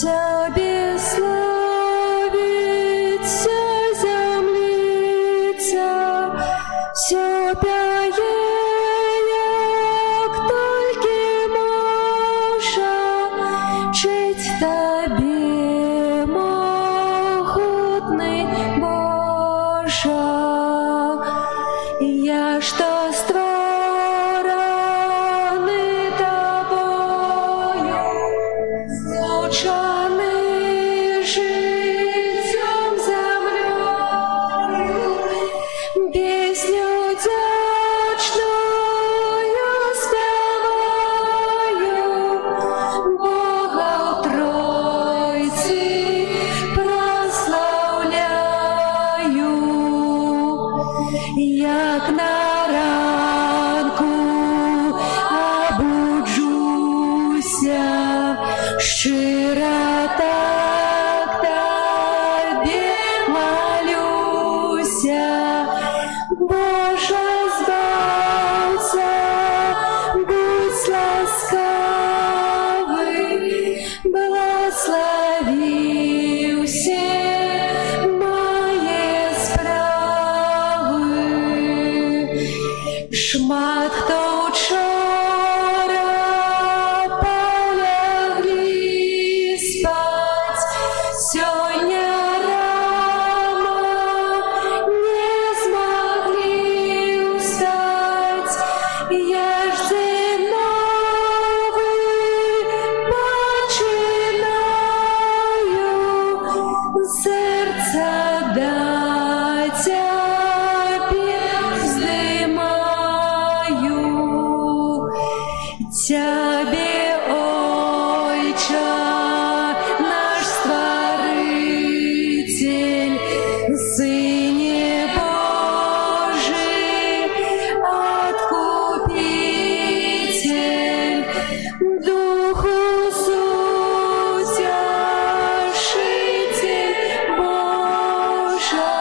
Тебе славится землица, все пяє, як тільки може, жить тобі, могутний Боже. Я ж то створений тобою, злучений життям землею, пісню вдячною співаю, Бога в Тройці прославляю. Як на ранку обуджуся, щиро так тобі молюся. Боже, збавця, будь ласкавий, благослови всі мої справи. Шмат хто вчора полягли спать, сьогодні рано не змогли устать. Я ж день новий починаю, серце до тебе вздимаю. Тебе, Отче, наш Створитель, Сыне Божий, Откупитель, Духу Утешитель Божий,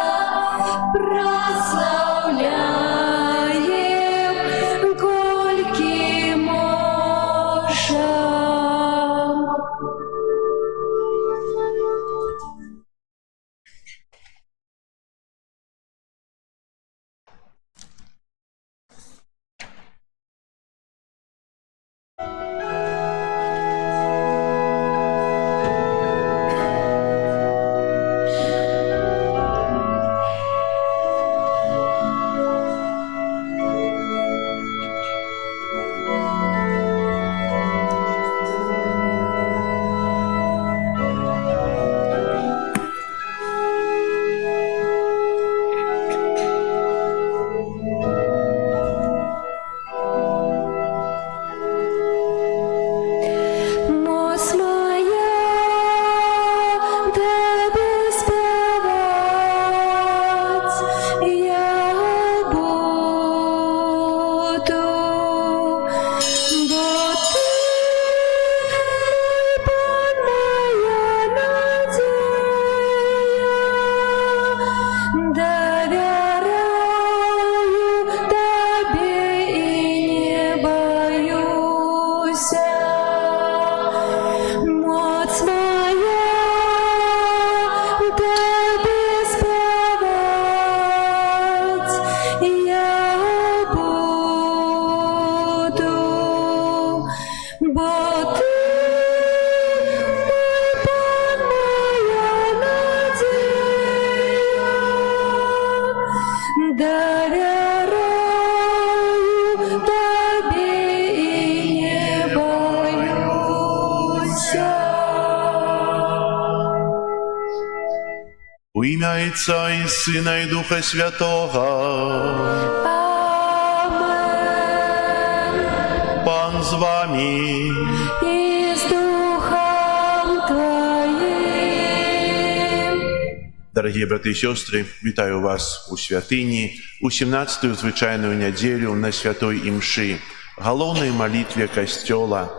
прославляем, кольки можем. У ім'я Отця і Сина і Духа Святого. Amen. Пан з вами. И с Духом Твоим. Дорогі брати і сестри, вітаю вас у святині, у 17-ю звичайну неділю на святої імші, головній молитві Костьола,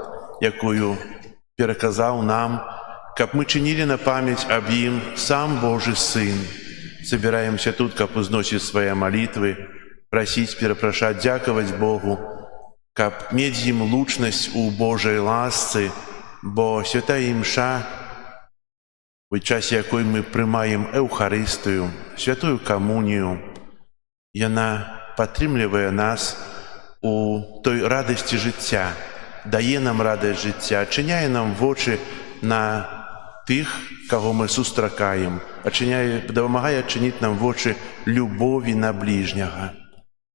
якою переказав нам, каб ми чинили на пам'ять об їм сам Божий Сын. Собираемся тут, каб узносить свои молитвы, просить, перепрошать, дяковать Богу, каб медь им лучность у Божьей ласцы, бо святая імша, у часе якой мы приймаем Евхаристию, святую коммунию, яна підтримує нас у той радості життя, дає нам радость життя, чиняє нам в очі на тих, кого ми зустрічаємо, допомагає чинити нам в очі любові на ближнього.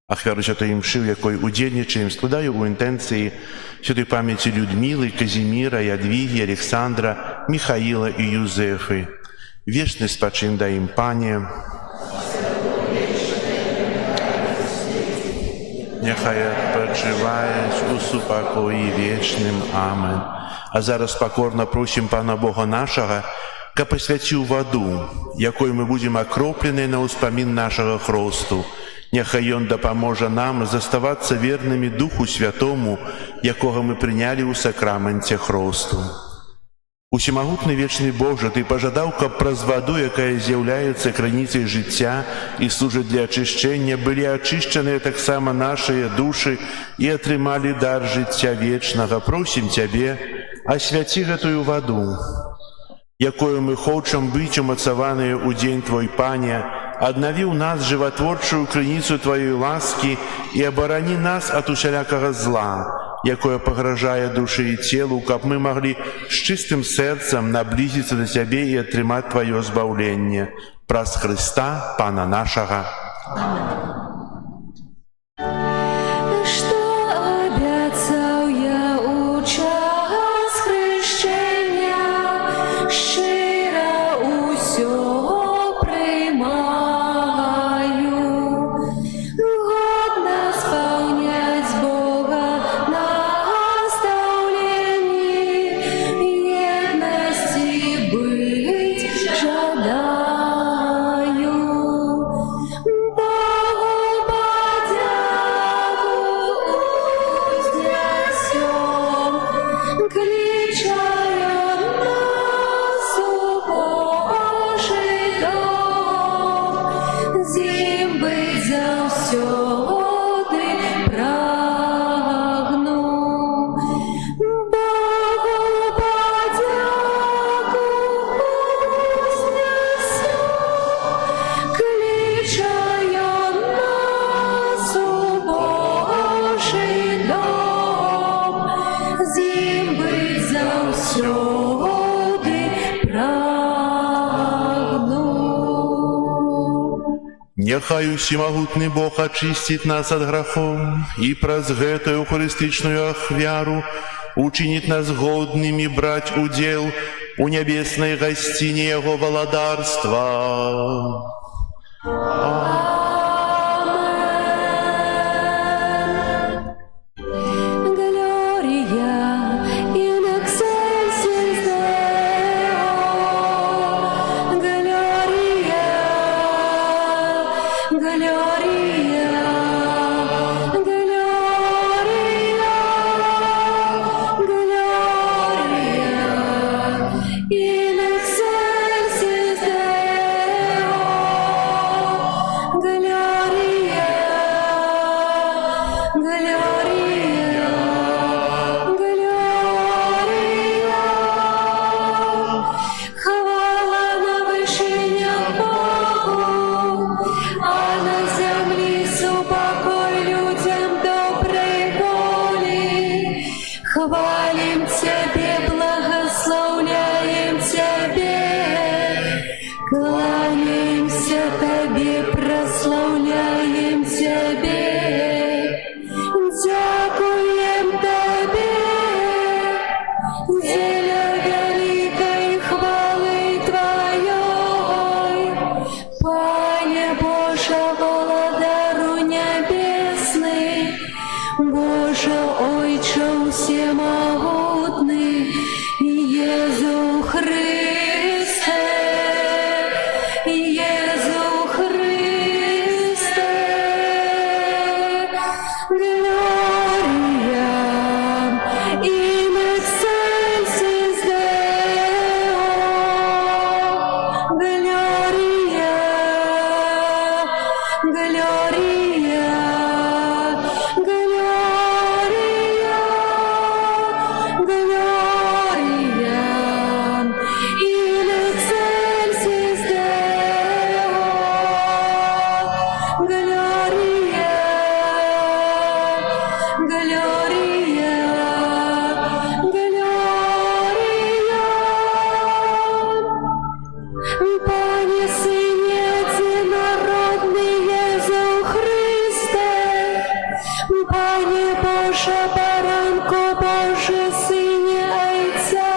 Ахвяру святої імши, в якої удільничаємо, складаю у інтенції святої пам'яті Людмили, Казіміра, Ядвіги, Олександра, Михаїла і Юзефи. Вічний спочин дай їм, Пане. Нехай відпочивають у супокої вічним. Амен. А зараз покорно просим Пана Бога нашого, ка посвятив воду, якою ми будемо окроплені на успомин нашого хресту. Нехай Он допоможе нам заставатися вірними Духу Святому, якого ми прийняли у сакраменті хресту. Усемогутний вічний Боже, Ти пожадав, каб праз воду, яка з'являється краницею життя і служить для очищення, були очищені так само наші душі і отримали дар життя вічного. Просим Тебе, освяти эту воду, якою ми хочемо бути умацовані у день Твой, Пане, обнови у нас животворчую криницу Твоей ласки и оборони нас от усялякого зла, якое погрожає душі і тілу, каб ми могли з чистим серцем наблизиться до Тебе і отримати Твое збавлення. Праз Христа, Пана нашого. Что обяцал я у час хрещення, щиро усього приймаю, годно сповнять Бога наставлені, єдності быть жадаю. Богу подяку узнесем, кличая нас у Божий дом, зим быть завсёды прагну. Богу подяку узнесем, кличая нас у Божий дом, зим быть завсёды прагну. Нехай усемогутний Бог очистить нас от грехов и праз гэтую Евхаристичную ахвяру учинить нас годными брать удел у небесной гостине Его володарства. Gloria in excelsis Deo, Gloria, Gloria, Gloria, in excelsis Deo, Gloria, Gloria, Gloria. Хвала на вишенях Богу, а на землі супокой людям доброй воли. Хвалим Тебе, благословляем Тебе, кланяемся Тебе, прославляем Тебе, дякуем Тебе, деля великой хвалы Твоей, Ойче всемогутний, Єзу Христе, Єзу Христе, Gloria in excelsis Deo, Gloria, Gloria, Gloria, Gloria in excelsis Deo, Gloria, Gloria, Gloria. Пане Сыне единородный Єзу Христе, Пане Боже, Баранко Боже, Сыне Отця,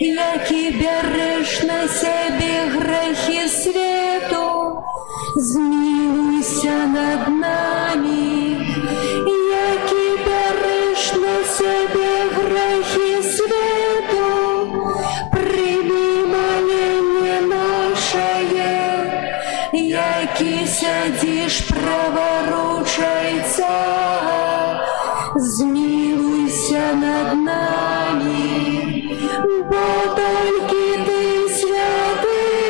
які береш на себе грехи свету, змилуйся над нами, які береш на себе грехи свету, прийми моління наше, які сядеш праворуч Отця, змилуйся над нами, бо тільки ти святий,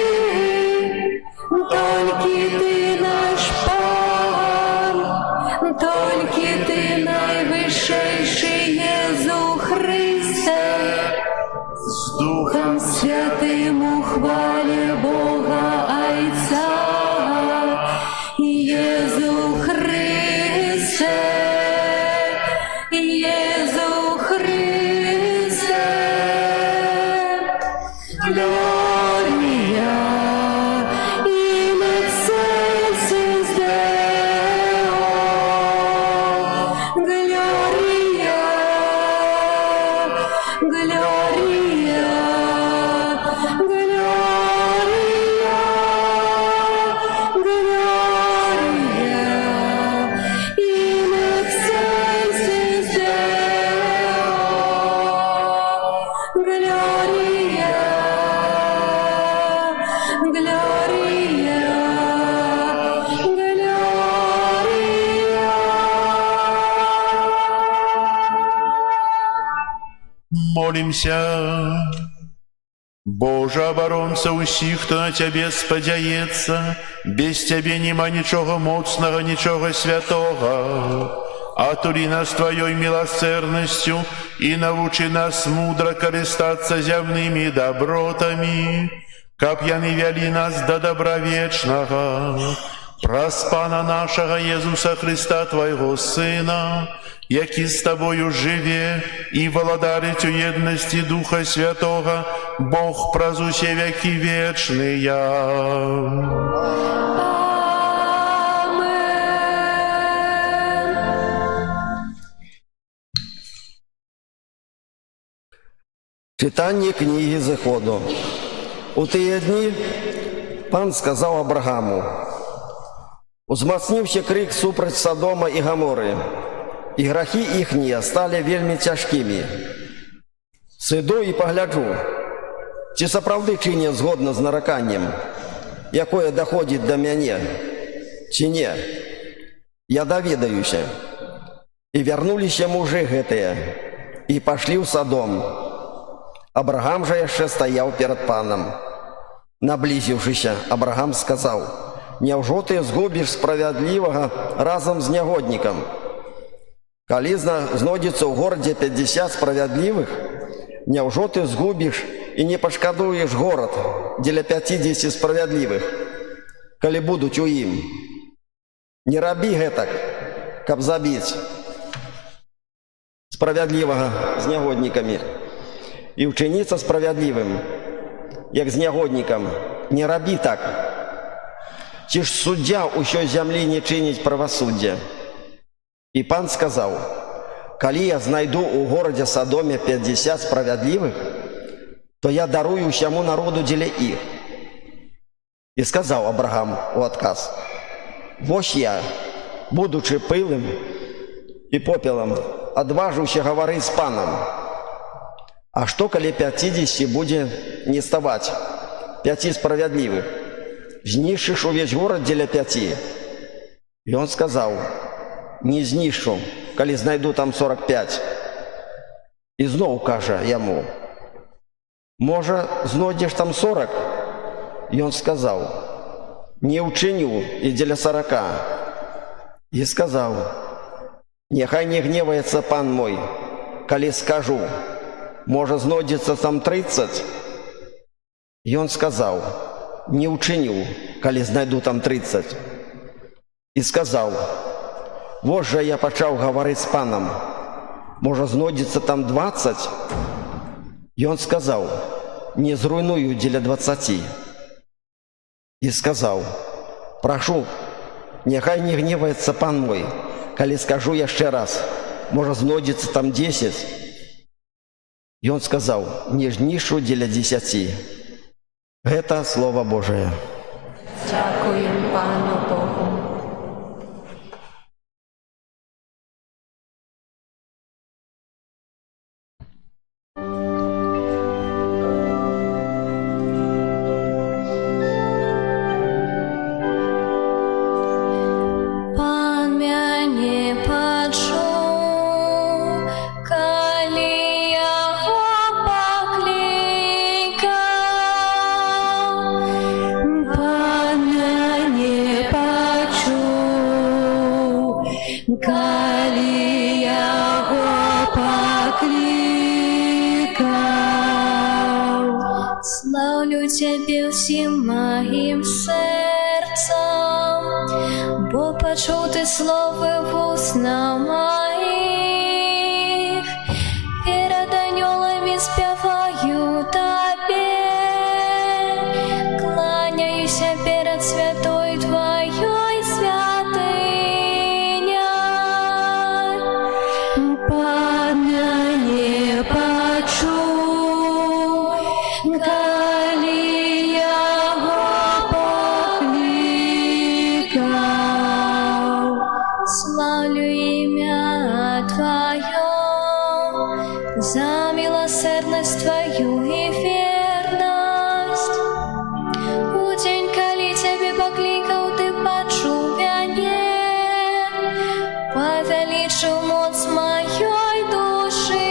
тільки ти наш Пан, тільки ти найвищий Єзу Христе, С Духом Духом Святим у хвалі Бога Отця, Єзу Христе, Єзу Христе, Gloria in excelsis Deo, Gloria, Gloria, Gloria, Gloria in excelsis Deo, Gloria, Gloria, молимся. Боже, оборонца усіх, хто на Тебе спадзяецца, без Тебе нема нічога моцнага, нічога святого. Атулі нас Твоёй милосерднасцю і навучи нас мудро карыстацца зямнымі добротамі, каб яны вялі нас да добра вечнага. Праз Пана нашага Езуса Христа, Твайго Сына, які з Тобою жыве і валадарыць у еднасці Духа Святога, Бог праз усе векі вечныя. Читання книги Заходу. У тыя дні Пан сказаў Абрагаму: «Узмацніўся крык супраць Содома і Гаморы, і грахі іхнія сталі вельмі цяжкімі. Сыду і пагляджу, ці сапраўды чыняць згодна з нараканнем, якое даходзіць да мяне, ці не. Я даведаюся». І вярнуліся мужы гэтыя, і пашлі ў Содом. Абрагам жа яшчэ стаяў перад Панам. Наблізіўшыся, Абрагам сказаў: «Няўжо ты згубіш справядлівага разам з нягоднікам? Калі знойдзецца ў горадзе 50 справядлівых, няўжо ты згубіш і не пашкадуеш горад дзеля 50 справядлівых, калі будуць у ім? Не рабі гэтак, каб забіць справядлівага з нягоднікамі і ўчыніцца справядлівым, як з нягоднікам. Не рабі так. Ці ж суддзя ўсёй зямлі не чыніць правасуддзя?» І Пан сказаў: «Калі я знайду ў горадзе Содоме 50 справядлівых, то я дарую ўсяму народу дзеля іх». І сказаў Абрагам у адказ: «Вось я, будучы пылым, и попелом, адважыўся гаварыць з панам. А што, калі 50 будзе не ставаць, 5 справядлівых? Знішчыш увесь горад дзеля 5? І он сказаў: не знішчу, калі знайду там 45. І зноў кажа яму: можа, знойдзеш там 40? І он сказаў: не ўчыню і дзеля 40. І сказаў: няхай не гневаецца пан мой, калі скажу, можа, знойдзецца там 30? І он сказаў: не ўчыню, калі знайду там 30. І сказаў: вось жа я пачаў гаварыць з панам, можа, знойдзецца там 20? І он сказаў: не зруйную дзеля 20. І сказаў: прашу, няхай не гневаецца пан мой, калі скажу яшчэ раз, можа, знойдзецца там 10. І он сказаў: не знішчу дзеля 10. Гэта Слова Божае. Дякуємо Пану Богу. Калі яго паклікаў. Слаўлю Цябе ўсім маім сэрцам, бо пачуў Ты словы вуснаў маіх. Перад анёламі спяваю Табе, кланяюся перад святой Тваёй святыняй. Пан мяне пачуў, калі яго паклікаў. Слаўлю імя Тваё за міласэрнасць Тваю і вернасць. У дзень, калі Цябе паклікаў, Ты пачуў мяне, павялічыў моц маёй душы.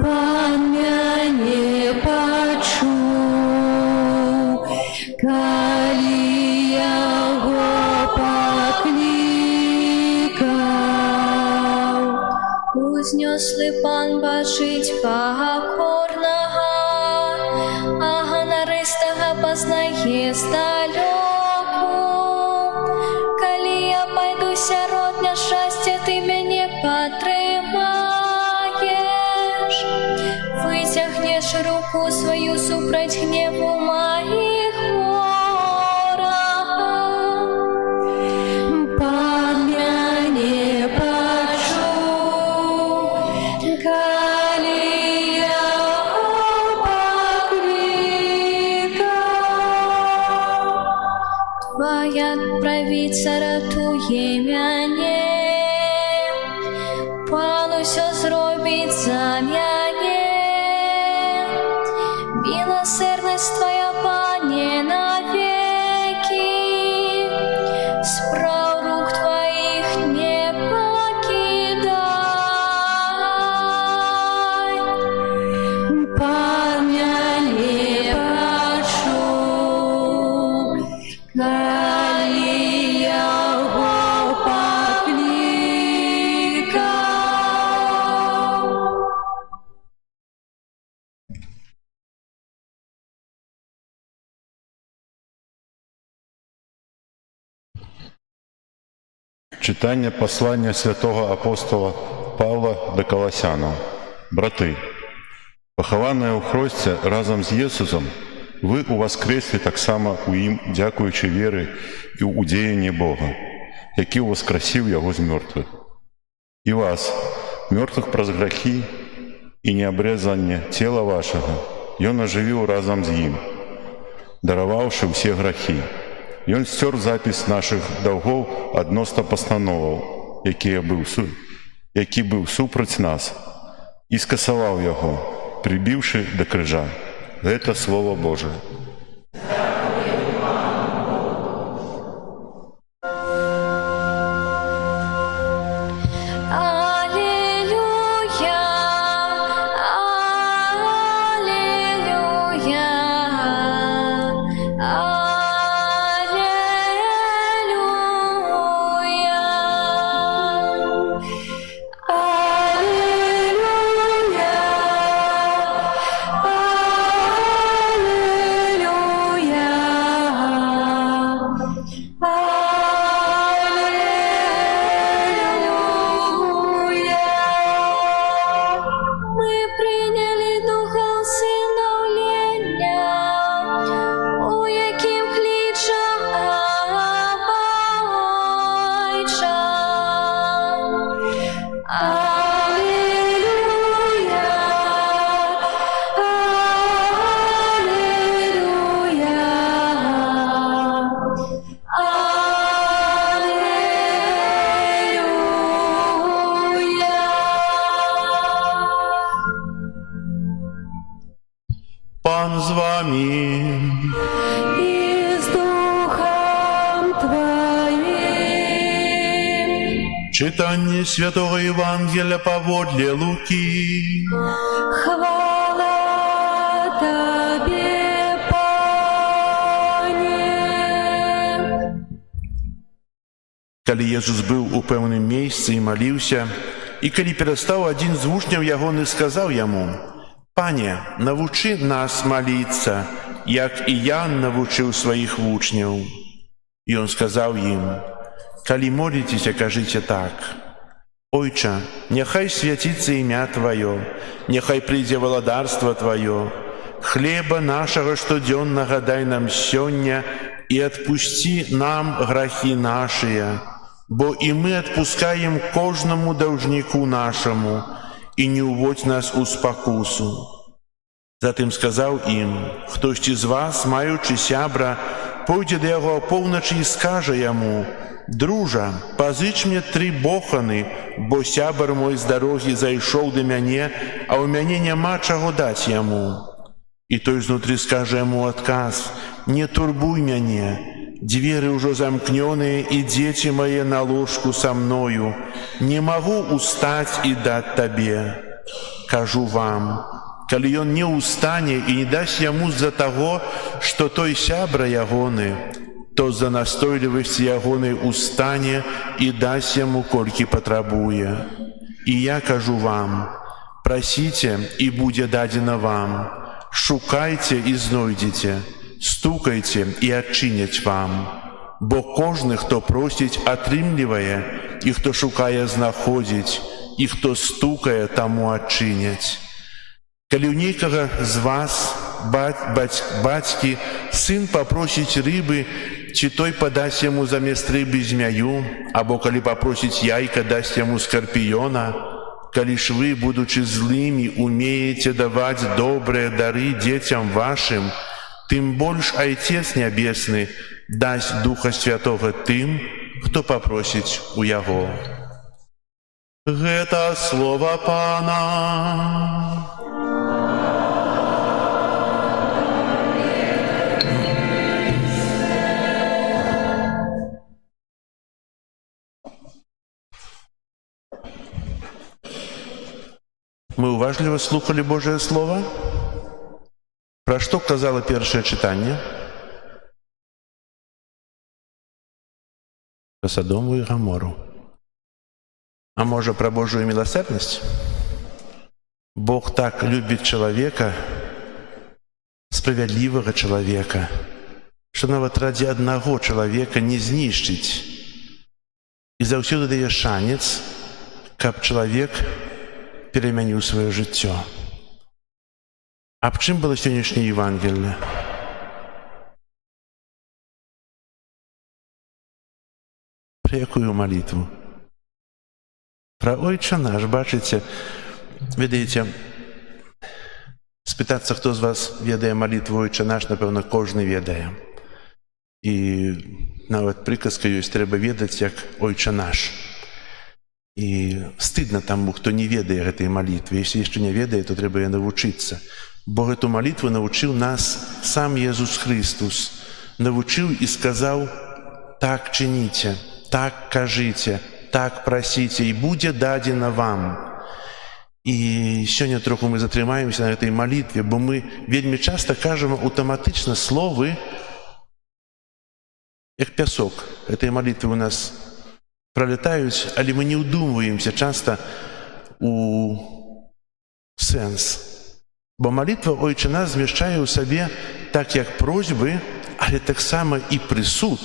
Пан мяне пачуў, калі яго паклікаў. Узнёслы Пан бачыць пакорнага, а ганарыстага пазнае здалёку. Калі я пайду сярод няшчасця, Ты мяне падтрымаеш, выцягнеш руку сваю супраць гневу маіх ворагаў. Пан мяне пачуў, калі яго паклікаў. Твая правіца ратуе мяне, Пан усё зробіць за мяне. Міласэрнасць Твая, Пане, навекі, спраў рук Тваіх не пакідай. Пан мяне пачуў, калі яго паклікаў. Читання послання святого апостола Павла до Колосянам. Брати, похованные у Христі разом з Єсусом, ви увоскресли так само у Ім, дякуючи віри і у діянні Бога, який воскресив Його з мертвих. І вас, мертвих праз грехи і необрезання тіла вашого, Ён оживив разом з Ним, даровавши всі грехи, Ён сцёр запіс нашых даўгоў адносна пастановаў, які быў супраць нас, і скасаваў яго, прыбіўшы да крыжа. Гэта Слово Божие. Аллилуйя, аллилуйя, мы прийняли духа усиновлення, у яким клича Абба Отче. Аллилуйя, Пан з вами. и с духом твоим. Читание Святого Евангелия поводле Луки. Хвала Тебе, Пане. Калі Езус быў у пэўным месцы і маліўся, і калі перастаў, адзін з вучняў ягоны сказаў яму: «Пане, навучы нас маліцца, як і я навучыў сваіх вучняў». І он сказаў ім: «Калі моліцеся, кажыце так: Ойча, няхай свяціцца імя Тваё, няхай прыйдзе валадарства Тваё, хлеба нашага штодзённага дай нам сёння і адпусці нам грахі нашыя, бо і мы адпускаем кожнаму даўжніку нашаму, і не ўводзь нас у спакусу». Затым сказаў ім: «Хтосьці з вас, маючы сябра, пойдзе да яго апоўначы і скажа яму: Дружа, пазыч мне 3 боханы, бо сябар мой з дарогі зайшоў да мяне, а ў мяне няма чаго даць яму. І той знутры скажа яму адказ: Не турбуй мяне, дзверы ўжо замкнёныя, і дзеці мае на ложку са мною, не магу устаць і даць табе. Кажу вам, калі ён не ўстане і не дасць яму з-за таго, што той сябра ягоны, то з-за настойлівасці ягонай устане і дасць яму колькі патрабуе. І я кажу вам: прасіце, і будзе дадзена вам, шукайце і знойдзеце, стукайце і адчыняць вам. Бо кожны, хто просіць, атрымлівае, і хто шукае, знаходзіць, і хто стукае, таму адчыняць. Калі ў нейкага з вас, бацькі, сын папросіць рыбы, ці той падасць яму замест рыбы змяю, або калі папросіць яйка, дасць яму скарпіёна, калі ж вы, будучы злымі, умееце даваць добрыя дары дзецям вашым, тым больш Айцец Нябесны дасць Духа Святога тым, хто папросіць у Яго». Гэта слова Пана. Мы уважліва слухали Божие Слово. Пра што казала першае чытанне? Пра Садому і Гамору. А можа, пра Божую міласерднасць? Бог так любіць чалавека, справядлівага чалавека, што нават ради аднаго чалавека не знішчыць. І заўсёды дае шанец, каб чалавек перамяніў сваё жыццё. Аб чым было сённяшняе Евангелие? Пра якую малітву? Пра Ойча наш, бачыце, ведаеце, спытацца, хто з вас ведае малітву Ойча наш, напэўна, кожны ведае. І нават прыказка ёсць, трэба ведаць, як «Ойча наш». І стыдна таму, хто не ведае гэтай малітвы. Если яшчэ не ведае, то трэба яе навучыцца. Бо гэту малітву навучыў нас сам Езус Христус. Навучыў і сказаў: «Так чыніце, так кажыце, так прасіце, і будзе дадзена вам». І сёння троху мы затрымаемся на гэтай малітве, бо мы вельмі часта кажам аўтаматычна словы, як пясок. Гэтыя малітвы у нас пролетаюць, але мы не ўдумваемся часта у сэнс. Бо малітва «Ойча наш» змяшчае ў сабе так як просьбы, але таксама і прысуд.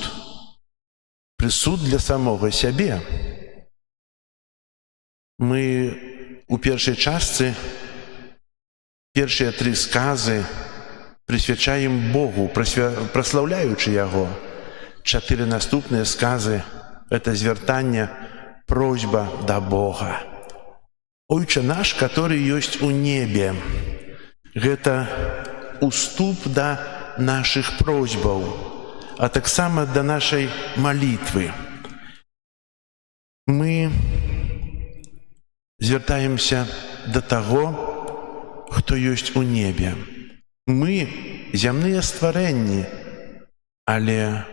Прысуд для самога сябе. Мы у першай частцы першыя 3 сказы прысвячаем Богу, праслаўляючы Яго. 4 наступныя сказы – это звяртанне, просьба да Бога. «Ойча наш, который ёсць у небе» – гэта уступ да нашых просьбаў, а таксама да нашай малітвы. Мы звяртаемся да таго, хто ёсць у небе. Мы зямныя стварэнні, але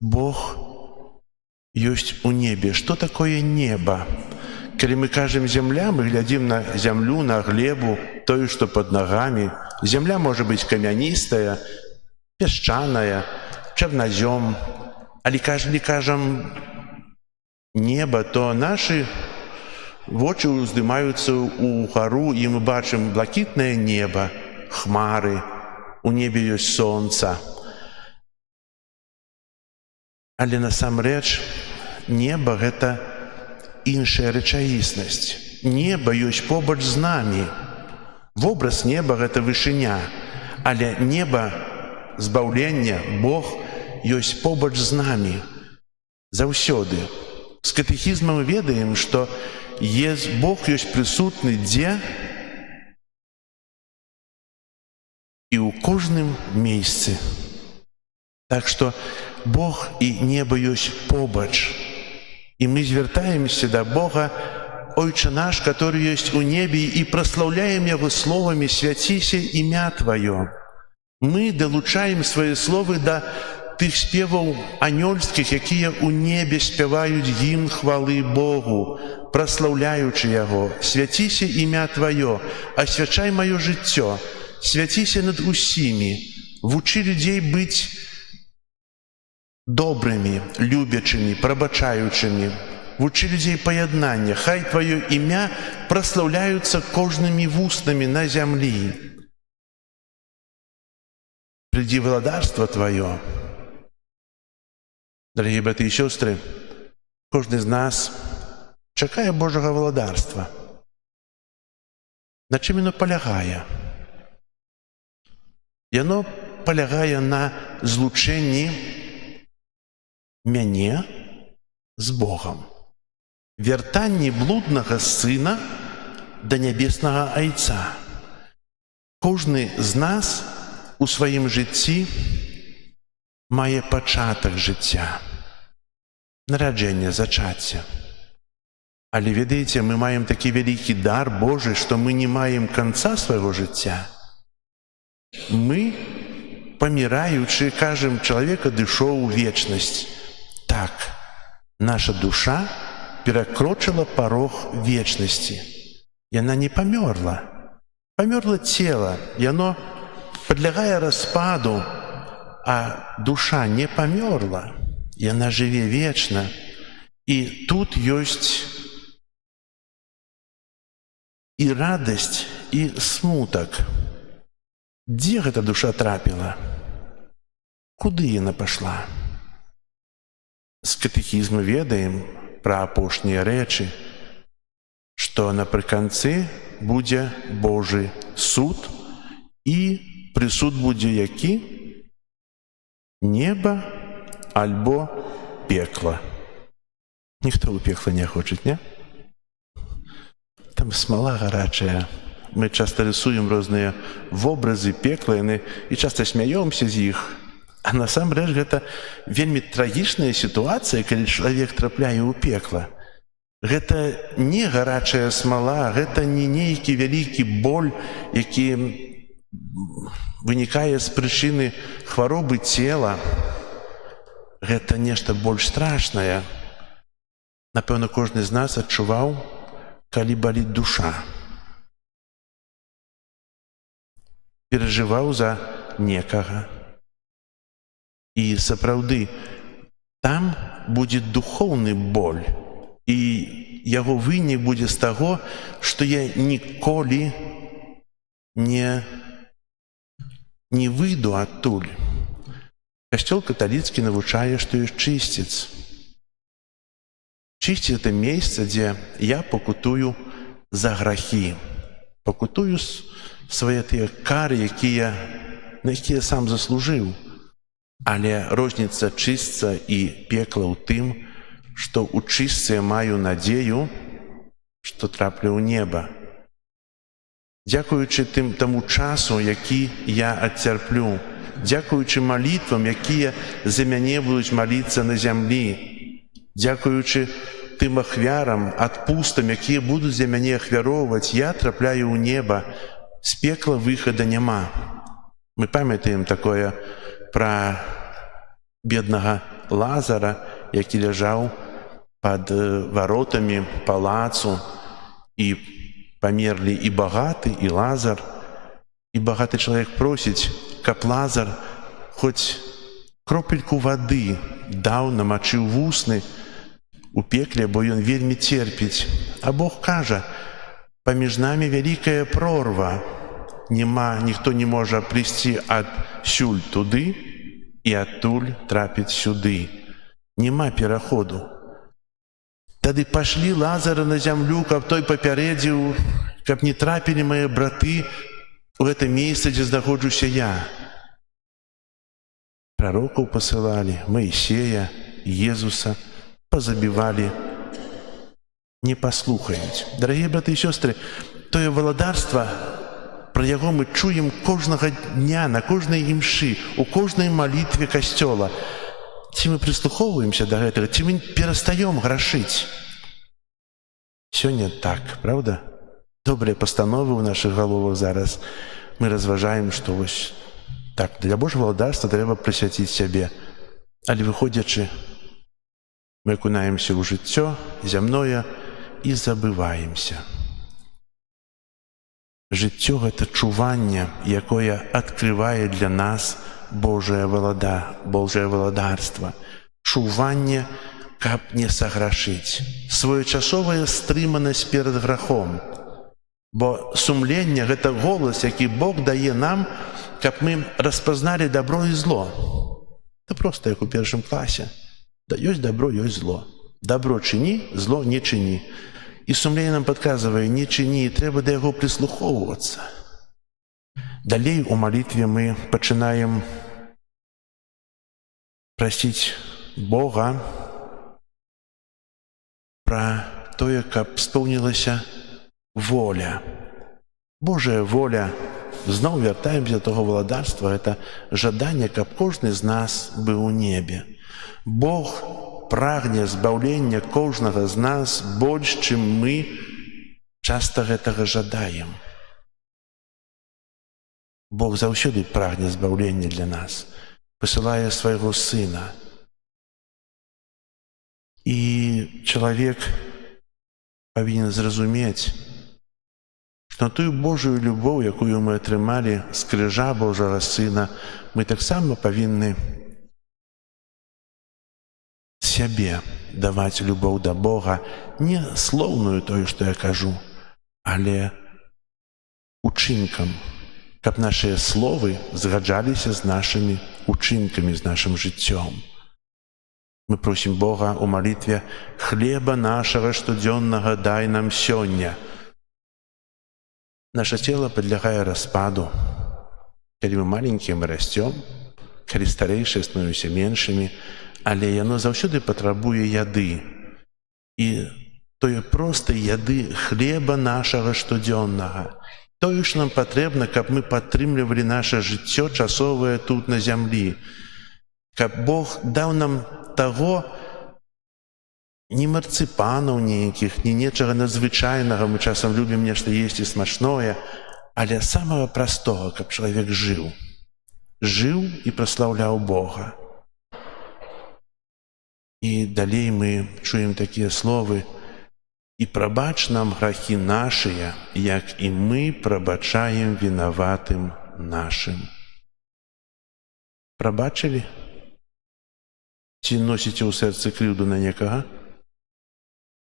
Бог ёсць у небе. Што такое неба? Калі мы кажам «зямля», мы глядзім на зямлю, на глебу, тое, што пад нагамі. Зямля можа быць камяністая, пясчаная, чарназём. Але калі кажам «неба», то нашы вочы ўздымаюцца ўгару, і мы бачым блакітнае неба, хмары, у небе ёсць сонца. Але насамрэч неба – гэта іншая рэчаіснасць. Неба ёсць побач з намі. Вобраз неба – гэта вышыня, але неба, збаўлення, Бог ёсць побач з намі заўсёды. З катэхізма мы ведаем, што Бог ёсць прысутны дзе і ў кожным месцы. Так што Бог і неба ёсць побач. І мы звяртаемся да Бога: «Ойча наш, который ёсць у небе», і праслаўляем Яго словамі: «Свяціся імя Тваё». Мы далучаем свае словы да тых спеваў анёльскіх, якія ў небе спяваюць гімн хвалы Богу, праслаўляючы Яго: «Свяціся імя Тваё, асвячай маё жыццё, свяціся над усімі, вучы людзей быць добрымі, любячымі, прабачаючымі, вучы людзей паяднання, хай Тваё імя праслаўляюцца кожнымі вуснамі на зямлі. Прыйдзі валадарства Тваё». Дарагія браты і сёстры, кожны з нас чакае Божага валадарства. На чым яно палягае? Яно палягае на злучэнні мяне з Богам, вяртанні блуднага сына да нябеснага Айца. Кожны з нас у сваім жыцці мае пачатак жыцця, нараджэнне, зачацце. Але, ведаеце, мы маем такі вялікі дар Божы, што мы не маем канца свайго жыцця. Мы, паміраючы, кажам, чалавек адышоў у вечнасць. Так, наша душа перакрочыла парог вечнасці. Яна не памёрла. Памёрла цела, яно падлягае распаду, а душа не памёрла. Яна жыве вечна. І тут ёсць і радасць, і смутак. Дзе гэта душа трапіла? Куды яна пашла? З катэхізму ведаем пра апошнія рэчы, што напрыканцы будзе Божы суд, і прысуд будзе які? Неба альбо пекла. Ніхто ў пекла не хоча, не? Там смала гарачая. Мы часта рисуем розныя вобразы пекла, і часта смяёмся з іх. А насамрэч гэта вельмі трагічная сітуацыя, калі чалавек трапляе ў пекла. Гэта не гарачая смала, гэта не нейкі вялікі боль, які вынікае з прычыны хваробы цела. Гэта нешта больш страшнае. Напэўна, кожны з нас адчуваў, калі баліць душа. Перажываў за некага. І сапраўды, там будзе духоўны боль, і яго вынік будзе з таго, што я ніколі не выйду адтуль. Касцёл каталіцкі навучае, што ёсць чысціц. Чысціц — это месца, дзе я пакутую за грахі, пакутую свае тыя кары, на якія сам заслужыў. Але розніца чыстца і пекла ў тым, што ў чыстцы я маю надзею, што траплю ў неба. Дзякуючы таму часу, які я адцярплю, дзякуючы малітвам, якія за мяне будуць маліцца на зямлі, дзякуючы тым ахвярам, адпустам, якія будуць за мяне ахвяроўваць, я трапляю ў неба, з пекла выхада няма. Мы памятаем такое пра беднага Лазара, які ляжаў пад варотамі палацу, і памерлі і багаты, і Лазар. І багаты чалавек просіць, каб Лазар хоць кропельку вады даў, намачыў вусны у пекле, бо ён вельмі церпіць. А Бог кажа, паміж намі вялікая прорва. Ніхто не можа прыйсці адсюль туды і адтуль трапіць сюды. Няма пераходу. Тады пашлі Лазара на зямлю, каб той папярэдзіў, каб не трапілі мае браты у гэта месца, дзе знаходжуся я. Прарокаў пасылалі, Маісея, Езуса, пазабівалі. Не паслухаюць. Дарагія браты і сёстры, тое валадарства, пра яго мы чуем кожнага дня, на кожнай імшы, у кожнай малітве касцёла. Ці мы прыслухоўваемся да гэтага, ці мы перастаём грашыць? Сёння так, правда? Добрыя пастановы ў нашых галовах зараз. Мы разважаем, што вось так, для Божага валадарства трэба прысвяціць сябе. Але выходзячы, мы акунаемся ў жыццё зямное і забываемся. Жыццё — гэта чуванне, якое адкрывае для нас Божае валадарства. Чуванне, каб не саграшыць. Своечасовая стрыманасць перад грахом. Бо сумленне — гэта голас, які Бог дае нам, каб мы распазналі добро і зло. Это проста як у першым класе. Да ёсць добро, ёсць зло. Добро чыні, зло не чыні. І сумленне нам падказвае, не чыні, трэба да яго прыслухоўвацца. Далей у малітве мы пачынаем прасіць Бога пра тое, каб споўнілася воля. Божая воля. Зноў вяртаемся да таго валадарства. Гэта жаданне, каб кожны з нас быў у небе. Бог прагне збаўлення кожнага з нас больш, чым мы часта гэтага жадаем. Бог заўсёды прагне збаўлення для нас, пасылае свайго Сына. І чалавек павінен зразумець, што тую Божую любоў, якую мы атрымалі з крыжа Божага Сына, мы таксама павінны сябе даваць любоў да Бога, не слоўную тое, што я кажу, але учынкам, каб нашыя словы згаджаліся з нашымі учынкамі, з нашым жыццём. Мы просім Бога ў малітве: «Хлеба нашага штодзённага дай нам сёння». Наше тело падлягае распаду. Калі мы маленькія, мы расцём, калі старэйшыя, становімся меншымі, але яно заўсёды патрабуе яды. І тое простай яды, хлеба нашага штодзённага. Тое, што нам патрэбна, каб мы падтрымлівалі наша жыццё часовае тут на зямлі. каб Бог даў нам таго, не марцыпанаў нейкіх, не нечага надзвычайнага, мы часам любім нешта есці смачное, але самага простога, каб чалавек жыў і праслаўляў Бога. І далей мы чуем такія словы: «І прабач нам грахі нашыя, як і мы прабачаем вінаватым нашым». Прабачылі? Ці носіце ў сэрцы крыўду на некага?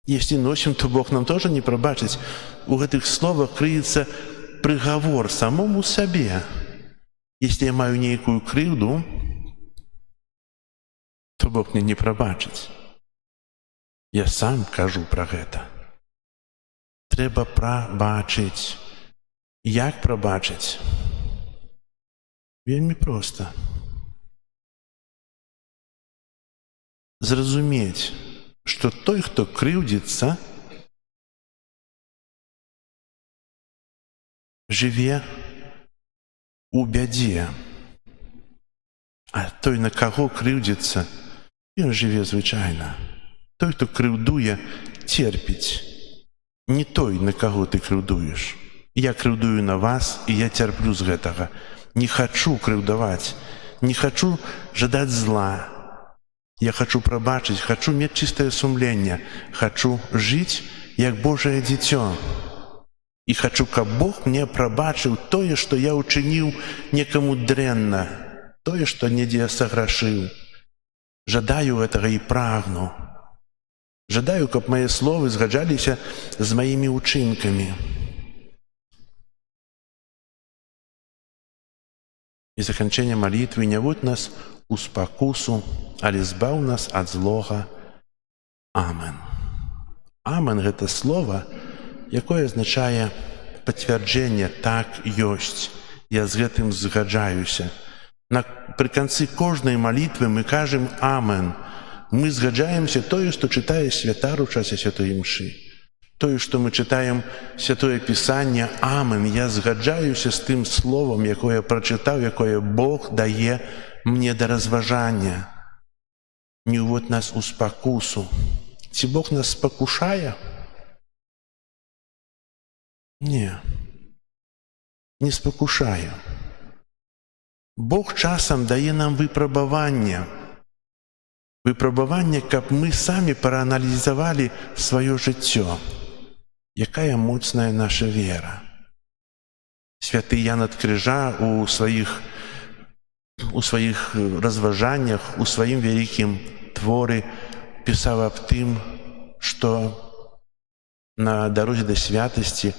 Если носим, то Бог нам тоже не прабачыць. У гэтых словах крыецца прыгавор самому сабе. Если я маю нейкую крыўду, то Бог мне не прабачыць. Я сам кажу пра гэта. Трэба прабачыць. Як прабачыць? Вельмі проста. Зразумець, што той, хто крыўдзіцца, жыве у бядзе. А той, на каго крыўдзіцца, ён жыве звычайна. Той, хто крыўдуе, церпіць. Не той, на каго ты крыўдуеш. Я крыўдую на вас, і я цярплю з гэтага. Не хачу крыўдаваць, не хачу жадаць зла. Я хачу прабачыць, хачу мець чыстае сумленне, хачу жыць, як Божае дзіцё. І хачу, каб Бог мне прабачыў тое, што я ўчыніў некаму дрэнна, тое, што недзе я саграшыў. Жадаю гэтага і прагну. Жадаю, каб мае словы згаджаліся з маімі ўчынкамі. І заканчэнне малітвы: не вводь нас у спакусу, але збаў нас ад злога. Амен. Амен — гэта слова, якое азначае пацвярджэнне: так ёсць, я з гэтым згаджаюся. Пры канцы кожнай малітвы мы кажам амен. Мы згаджаемся тое, што чытае святар у часе святой імшы. Тое, што мы чытаем святое пісанне, амен, я згаджаюся з тым словам, якое прачытаў, якое Бог дае мне да разважання. Не ўводь нас у спакусу. Ці Бог нас спакушае? Не, не спакушае. Бог часам дае нам выпрабаванне. Выпрабаванне, каб мы самі прааналізавалі сваё жыццё. Якая моцная наша вера. Святы Ян ад Крыжа у сваіх разважаннях, у сваім вялікім творы пісаў аб тым, што на дарозе да святасці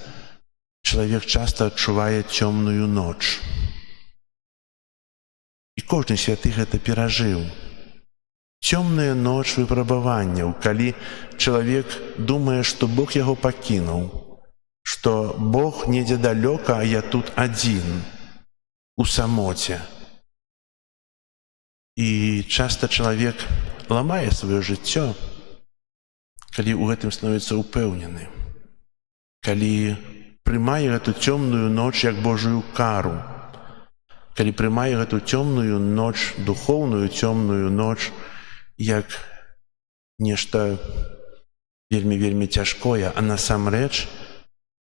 чалавек часта адчувае цёмную ноч. І кожны святы гэта перажыў. Цёмная ноч выпрабаванняў, калі чалавек думае, што Бог яго пакінуў, што Бог недзе далёка, а я тут адзін, у самоце. І часта чалавек ламае сваё жыццё, калі ў гэтым становіцца ўпэўнены, калі прымае гэту цёмную ноч як Божую кару, калі прымае гэту цёмную ноч, духоўную цёмную ноч, як нешта вельмі цяжкое, а насамрэч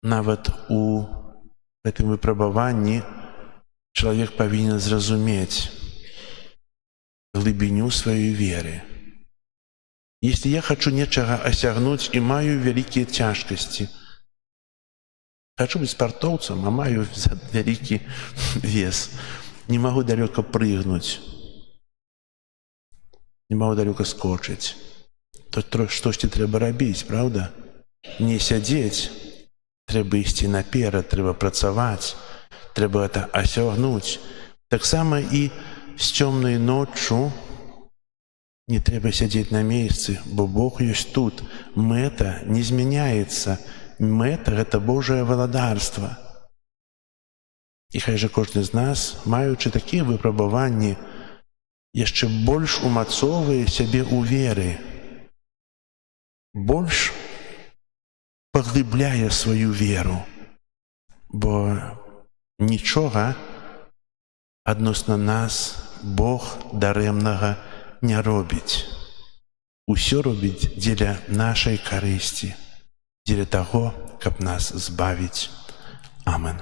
нават у гэтым выпрабаванні чалавек павінен зразумець глыбіню сваёй веры. Если я хочу нечага асягнуць і маю вялікія цяжкасці, хочу быць спартоўцам, а маю вялікі вес, не магу далёка прыгнуць, не магу далёка скочыць, то штосьці трэба рабіць, правда? Не сядзець, трэба ісці наперад, трэба працаваць, трэба гэта асягнуць. Таксама і з цёмнай ноччу не трэба сядзець на месцы, бо Бог ёсць тут. Мэта не змяняецца. Мэта — гэта Божае валадарства. І хай жа кожны з нас, маючы такія выпрабаванні, яшчэ больш умацоўвае сябе ў веры, больш паглыбляе сваю веру, бо нічога адносна нас Бог дарэмнага не робіць. Усё робіць дзеля нашай карысці, дзеля таго, каб нас збавіць. Амен.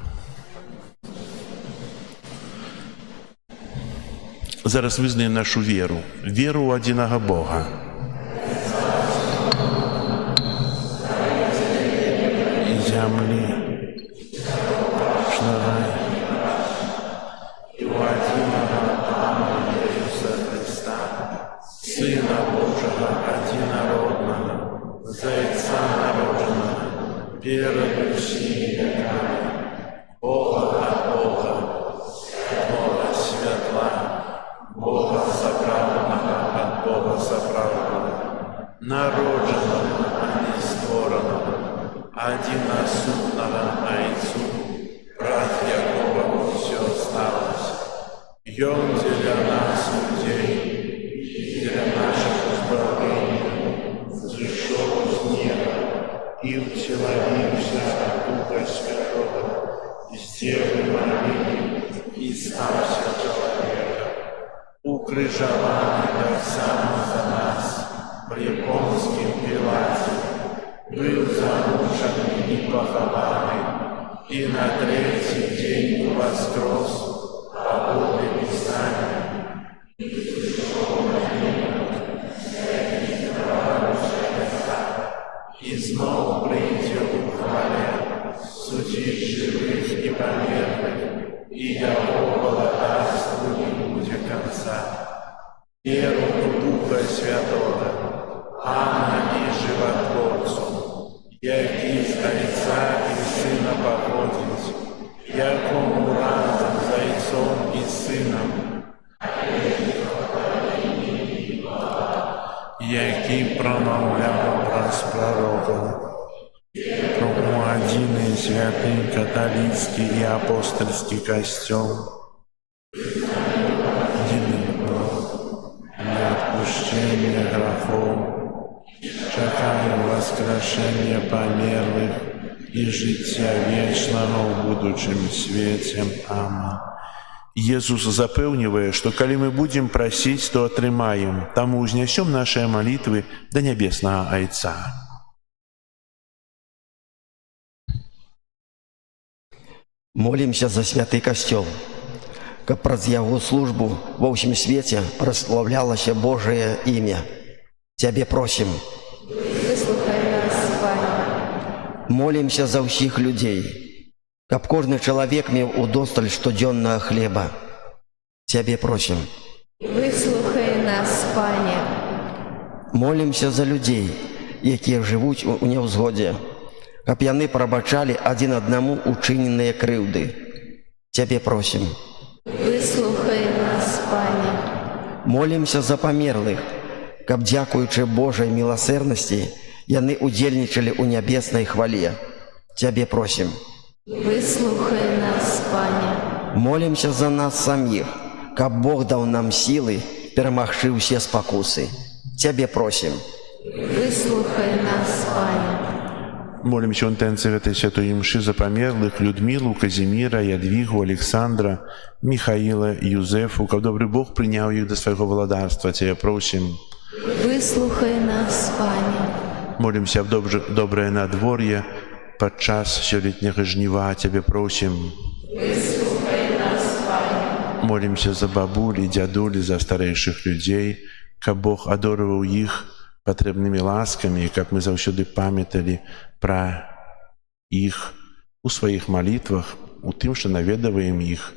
Зараз вызнаем нашу веру ў адзінага Бога. І зямлі, шнага, і ў адзінага Пана Ісуса Христа, Сына Божага адзінароднага, Зайца народжанага, перад усімі векамі, Бога ад Бога, Бога святла, Бога сапраўднага ад Бога сапраўднага, народжанага, а не створанага, адзінасутнага Айцу, праз якога ўсё сталася. Ён дзеля нас, людзей, дзеля нашых узбаўлення, зышоў з неба і ўцелавіўся ад Духа Святога, з Дзевы Марыі і стаўся чалавекам. Укрыжаваны таксама за нас пры Понскім Пілаце, быў замучаны і пахаваны, і на трэці дзень уваскрос паводле Пісання. І зноў прыйдзе ў хвале, судзіць жывых і памерлых, і яго валадарству не будзе канца. Веру ў Духа Святога, Пана і Жыватворцу, які з Айца і Сына паходзіць, якому разам з Айцом і Сынам, які прамаўляў праз прарокаў, у адзіны святы каталіцкі і апостальскі касцёл, для адпушчэння грахоў, чакаю воскрешення памерлых і жыцця вечнага ў будучым свеце. Амен. Езус запэўнівае, што калі мы будзем прасіць, то атрымаем, таму ўзнясём нашыя малітвы да нябеснага Айца. Молимся за святы касцёл, каб праз яго службу ва ўсім свеце праславлялася Божае імя. Цябе просім. Выслухай нас, Пане. Молимся за ўсіх людзей, каб кожны чалавек меў удосталь штодзённага хлеба. Цябе просім. Выслухай нас, Пане. Молимся за людзей, якія жывуць у няўзгодзе, каб яны прабачалі адзін аднаму учыненыя крыўды. Цябе просім. Выслухай нас, Пане. Молимся за памерлых, каб, дзякуючы Божай міласэрнасці, яны удзельнічалі ў нябеснай хвале. Цябе просім. Выслухай нас, Пане. Молимся за нас саміх, каб Бог даў нам сілы перамагчы ўсе спакусы. Цябе просім. Выслухай нас, Пане. Молимся ў інтэнцы гэтай святой імшы за памерлых Людмілу, Казіміра, Ядвігу, Александра, Міхаіла, Юзефу, каб добры Бог прыняў іх да свайго валадарства. Цябе просім. Выслухай нас, Пане. Молимся аб добрае надвор'е падчас сёлетняга жніва. Цябе просім. Выслухай нас, Пане. Молимся за бабулі, дзядулі, за старэйшых людзей, каб Бог адорваў іх патрэбнымі ласкамі, і каб мы заўсёды памяталі пра іх у сваіх малітвах, у тым, што наведаваем іх,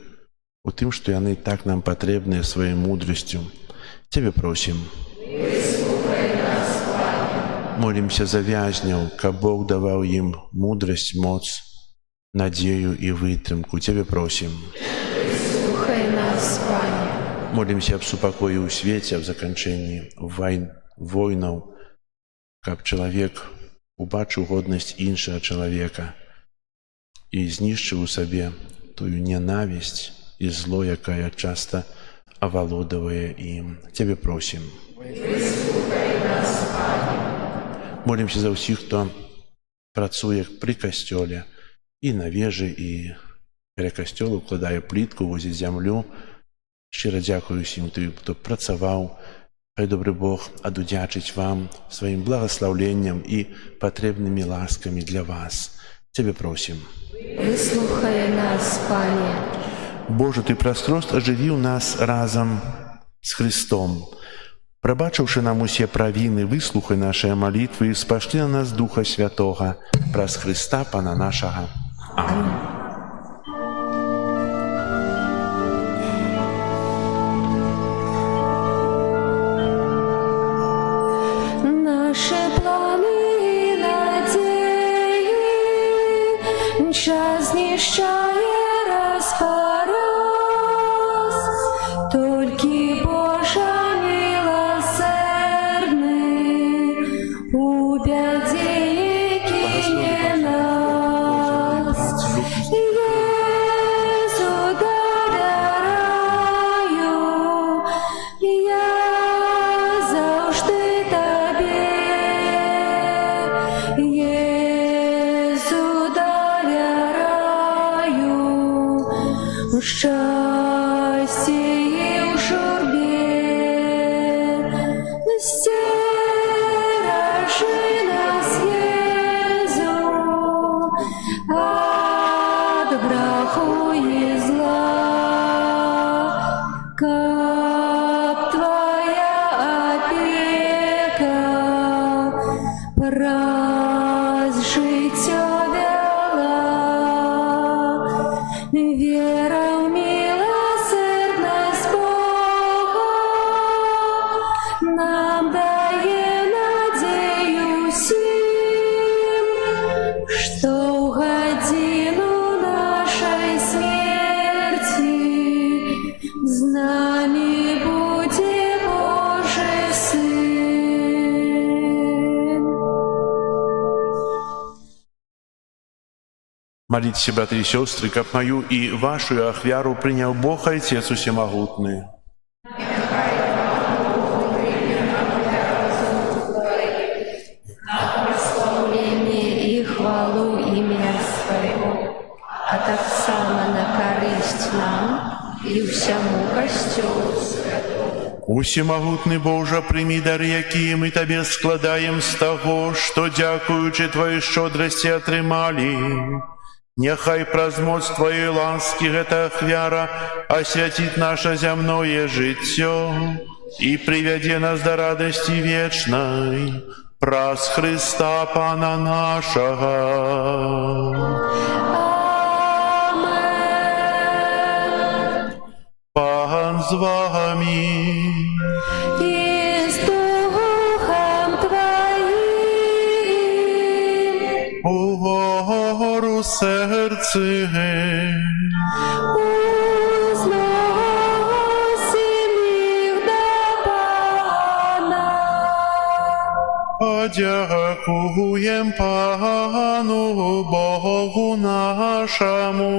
у тым, што яны так нам патрэбныя сваёй мудрасцю. Цябе просім. Молимся за вязняў, каб Бог даваў ім мудрасць, моц, надзею і вытрымку. Цябе просім. Выслухай нас, Пане. Молимся аб супакоі ў свеце, аб заканчэнні войнаў, каб чалавек убачыў годнасць іншага чалавека і знішчыў у сабе тую нянавісць і зло, якая часта авалодавае ім. Цябе просім. Молимся за ўсіх, хто працуе пры касцёле і на вежы, і каля касцёла укладае плітку, возіць зямлю, Щиро дякую всім тим, хто працював. Хай добрий Бог одудячить вам своїм благословенням і потрібними ласками для вас. Тебе просим. Вислухай нас, Пане. Боже, Ти прострост оживив нас разом з Христом. Пробачивши нам усі провини, вислухай наші молитви і спошли на нас Духа Святого, праз Христа Пана нашого. Амінь. Наші плани і надії час знищає раз по раз, тільки Божа милосердний у біді кине нас. Єзу довіряю, я завжди Тобі. Єзу довіряю, у щасті і в журбі. Стережи нас, Єзу, от греху і зла, как Твоя опека праз життя вела. Вера в милосердность Бога нам дає надію всім, що в годину нашей смерти з нами буде Божий Сын. Молитесь, братья и сестры, как мою и вашу ахвяру принял Бог Отец Всемогутный. Прославление и хвалу имя Своего, а так само на користь нам и всему костюлу. Усемогутный Боже, прими дары, які ми Тебе складаем з того, що, дякуючи Твоей щедрости, отримали. Нехай праз моц Твоей ласки эта ахвяра освятит наше земное життя и приведе нас до радости вечной, праз Христа Пана нашего. Амен. Пан з вами. И с Духом Твоим. Угору серце, Узносим их до Пана. подякуєм Пану Богу нашому.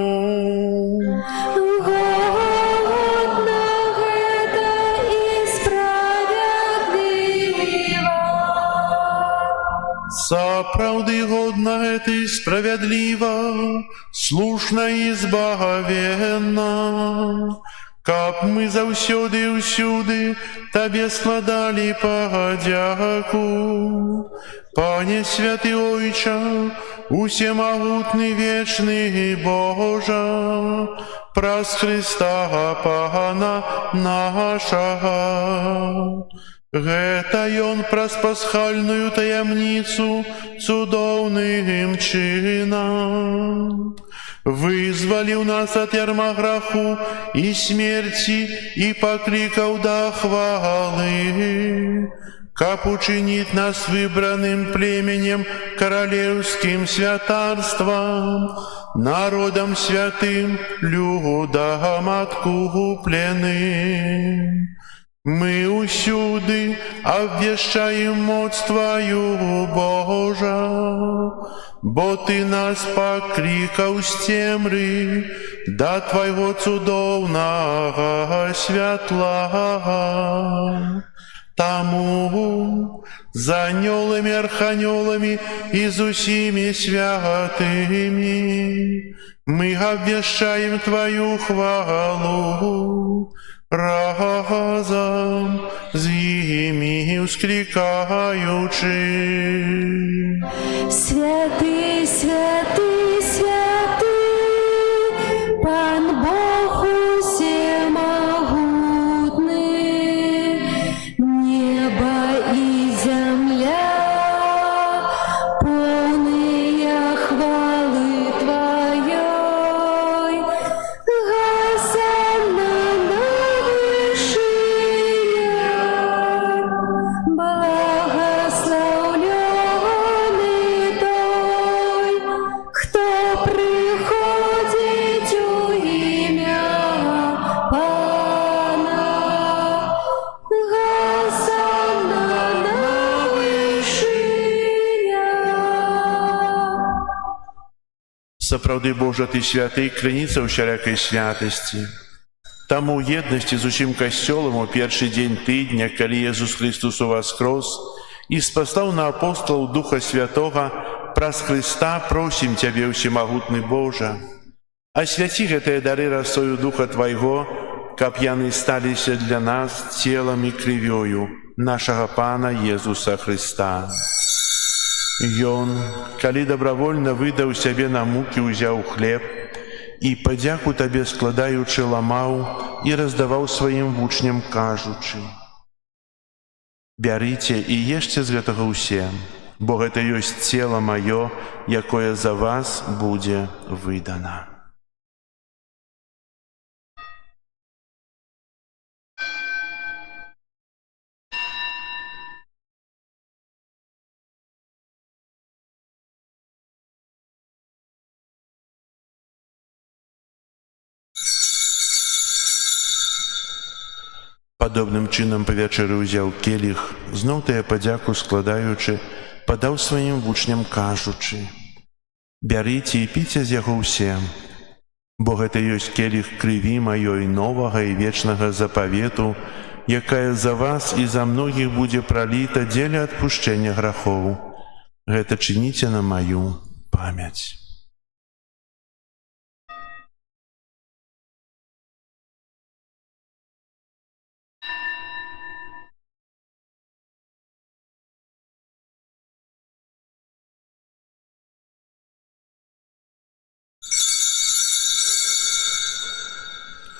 Годно это и справедливо. Заправди годна это и справедливо, слушна и збагавенна, каб мы заўсёды і ўсюды Табе складали подяку. Пане святый Ойча, усемогутный вечный Божа, праз Христа Пана нашага. Гэта Ён праз пасхальную таямніцу цудоўным чынам вызваліў нас ад ярма граху і смерці і паклікаў да хвалы, каб учыніць нас выбраным племенем каралеўскім святарствам, народам святым, людам адкупленым. Мы усюды обвещаем моц Твою, Божа, бо Ты нас покликал с темры до Твоего цудовного святла. Тому за анёлами, арханёлами и с усими святыми мы обвещаем Твою хвалу. разом з ім'ї ускликаючи. Святий, святий, святий, Пан Бог усемогутний, небо і земля, повные хвали Твоей. Госанна на вышиях, благословленный той, кто приходит у имя Пана. Госанна на вышиях. Сапраўды, Божа, Ты святы, крыніца ўсялякай святасці. Таму ў єднасці з усім касцёлам у першы дзень тыдня, калі Езус Христос уваскрос і спаслаў на апостолаў Духа Святога, праз Христа просім Цябе, усемагутны Божа, асвяці гэтыя дары расою Духа Твайго, каб яны сталіся для нас целам і крывёю нашага Пана Езуса Христа. Ён, калі добравольна выдаў сябе на мукі, узяў хлеб і, падзяку Табе складаючы, ламаў і раздаваў сваім вучням, кажучы: «Бярыце і ешце з гэтага ўсе, бо гэта ёсць цела маё, якое за вас будзе выдана». Падобным чынам па вячэры ўзяў келіх, зноў тая падзяку складаючы, падаў сваім вучням, кажучы: «Бярыце і піце з яго ўсе, бо гэта ёсць келіх крыві маёй новага і вечнага запавету, якая за вас і за многіх будзе праліта дзеля адпушчэння грахоў. Гэта чыніце на маю памяць».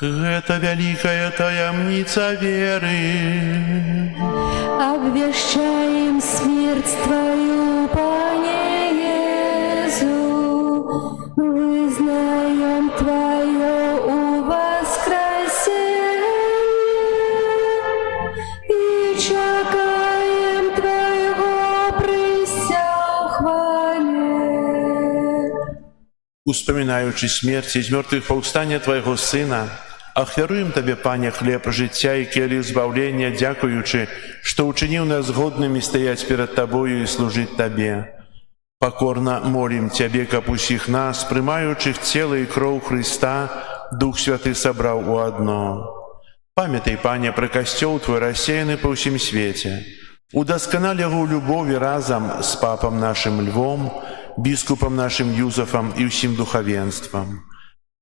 Гэта вялікая таямніца веры. Обвещаем смерть Твою, Пане Иисус, вызнаем Твое воскресение и чекаем Твоего прыся в хвале. Успамінаючы смерць і з мёртвых паўстання Твайго Сына, ахвяруем Табе, Пане, хлеб жыцця і келіх збаўлення, дзякуючы, што ўчыніў нас годнымі стаяць перад Табою і служыць Табе. Пакорна молім Цябе, каб усіх нас, прымаючых цела і кроў Христа, Дух Святы сабраў у адно. Памятай, Пане, пра касцёл Твой рассеяны па ўсім свеце. Удасканал яго ў любові разам з папам нашым Львом, біскупам нашым Юзафам і ўсім духавенствам.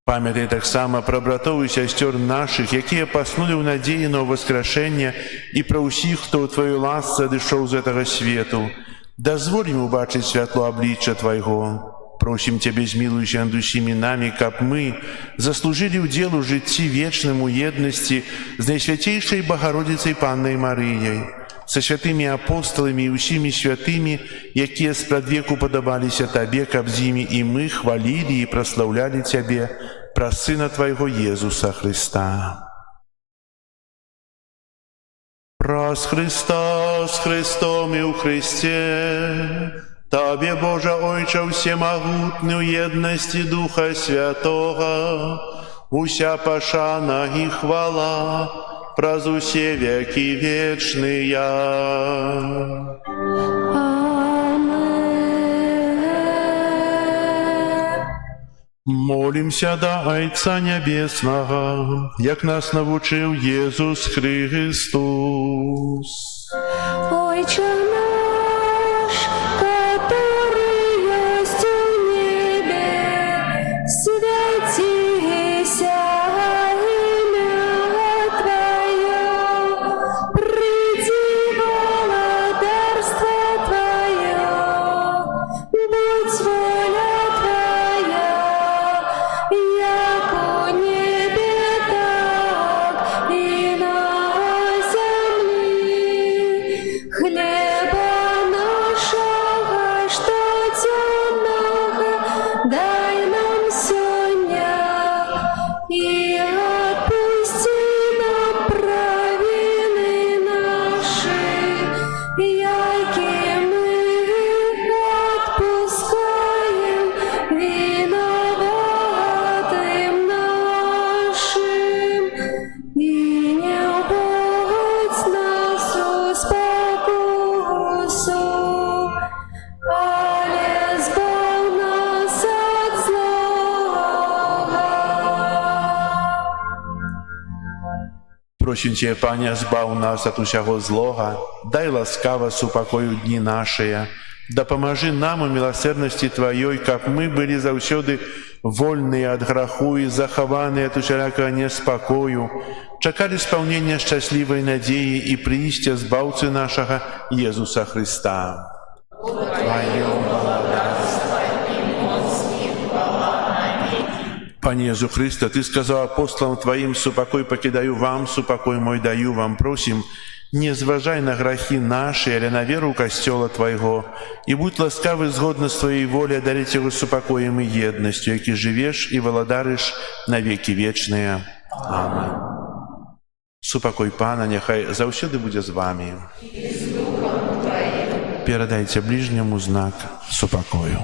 Памятай таксама пра братоў і сясцёр нашых, якія паснулі ў надзеі на ўваскрашэнне, і пра ўсіх, хто ў Тваёй ласцы адышоў з гэтага свету. Дазволь ім убачыць святло аблічча Твайго. Просім Цябе, змілуйся над усімі намі, каб мы заслужылі ўдзел у жыцці вечным у еднасці з Найсвяцейшай Багародзіцай Паннай Марыяй, са святымі апосталамі і ўсімі святымі, якія спрадвеку падабаліся Табе, каб з імі і мы хвалілі і праслаўлялі Цябе праз Сына Твайго Езуса Христа. Праз Христа, з Христом і ў Христе, Табе, Божа Ойча всемогутны, у еднасці Духа Святога, уся пашана і хвала праз усе векі вечныя. Молимся да Айца Нябеснага, як нас навучыў Езус Христос. Ойче наш, который есть в небе, святися имя Твое. Просім Тебе, Пане, збав нас от усяго злога, дай ласкаво супокою дні наші, дапоможи нам у милосердности Твоей, как мы были заўсёды вольные от граху и захованные от усялякого неспокою, чакали исполнения счастливой надеи и приистя збавцы нашего Иисуса Христа. Твое благодарство и мощь и хвала. Аминь. Пане Иисус Христе, Ты сказал апостолам Твоим: «Супокой покидаю вам, супокой мой даю вам». Просим, не зважай на грахи наши, але на веру Костела Твоего, и будь ласкавый згодно с Твоей волей одарить его супокоем и едностью, яки живешь и володаришь на веки вечные. Аминь. Супокой Пана нехай заўсёды будзе з вами. Передайте ближнему знак супокою.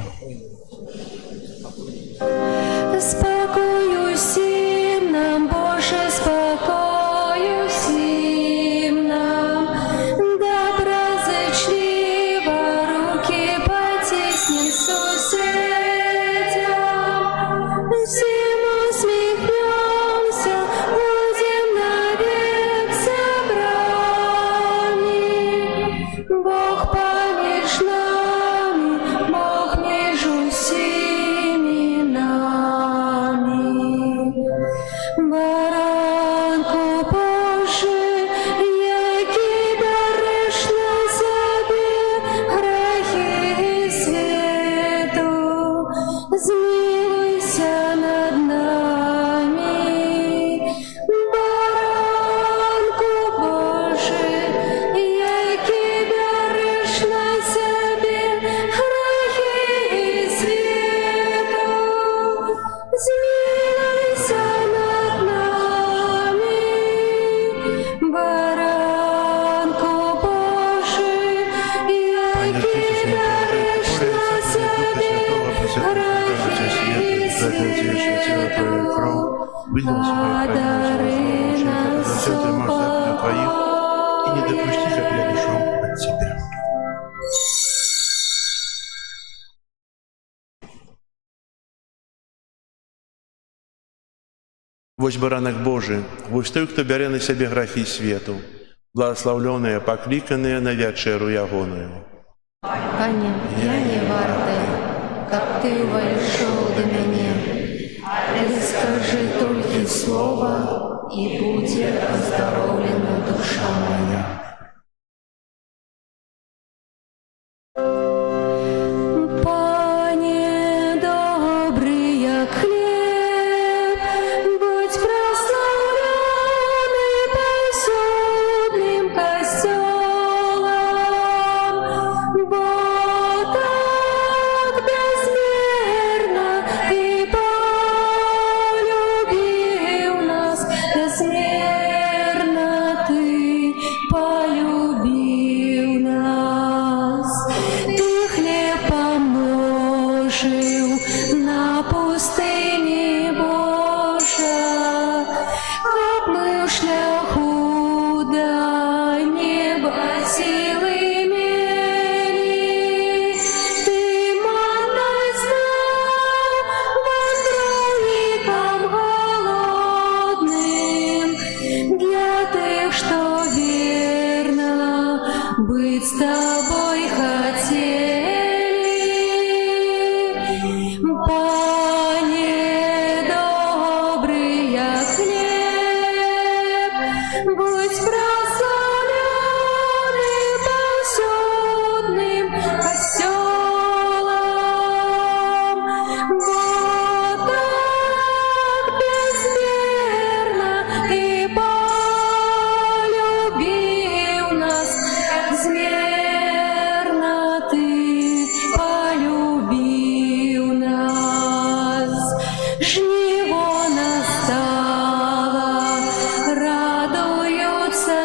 Спокою всім нам, Боже, спокою всім нам, доброзичливо руки потиснем сусідям, всім усміхнемся, будем навек собрані. Бог поміж нами, Бог між усіми нами. Баранку Божий, який дариш на собі грехи світу, змилуйся над нами. Баранку Божий, який дариш на собі грехи світу, змилуйся над нами. Баранку Божий, який дариш на собі грехи світу, подари нас Твоих и не допусти, как я ушел от Тебя. Вось баранак Божий, вось той, хто бярэ на сябе грахі свету, благословленные, покликанные на вечеру ягоную. Пане, я не варты, как Ты увайшоў до мяне, але скажи только слово, и будет оздоровлена душа моя. Пане добрый, як хлеб, будь прославленный посудным костелом, бо так безмерно Ты полюбил нас, безмерно Ты полюбил нас. Ты хлеб помножил на пустыне Божа, как мы в шляху до неба силы имели. Ты манной стал вандровникам голодным, для тех, что верно быть с Тобой хотели. Пане добрый, як хлеб, будь прославленный посудным костелом, бо так безмерно Ты полюбил нас, безмерно Ты полюбил нас. Жниво настало, радуются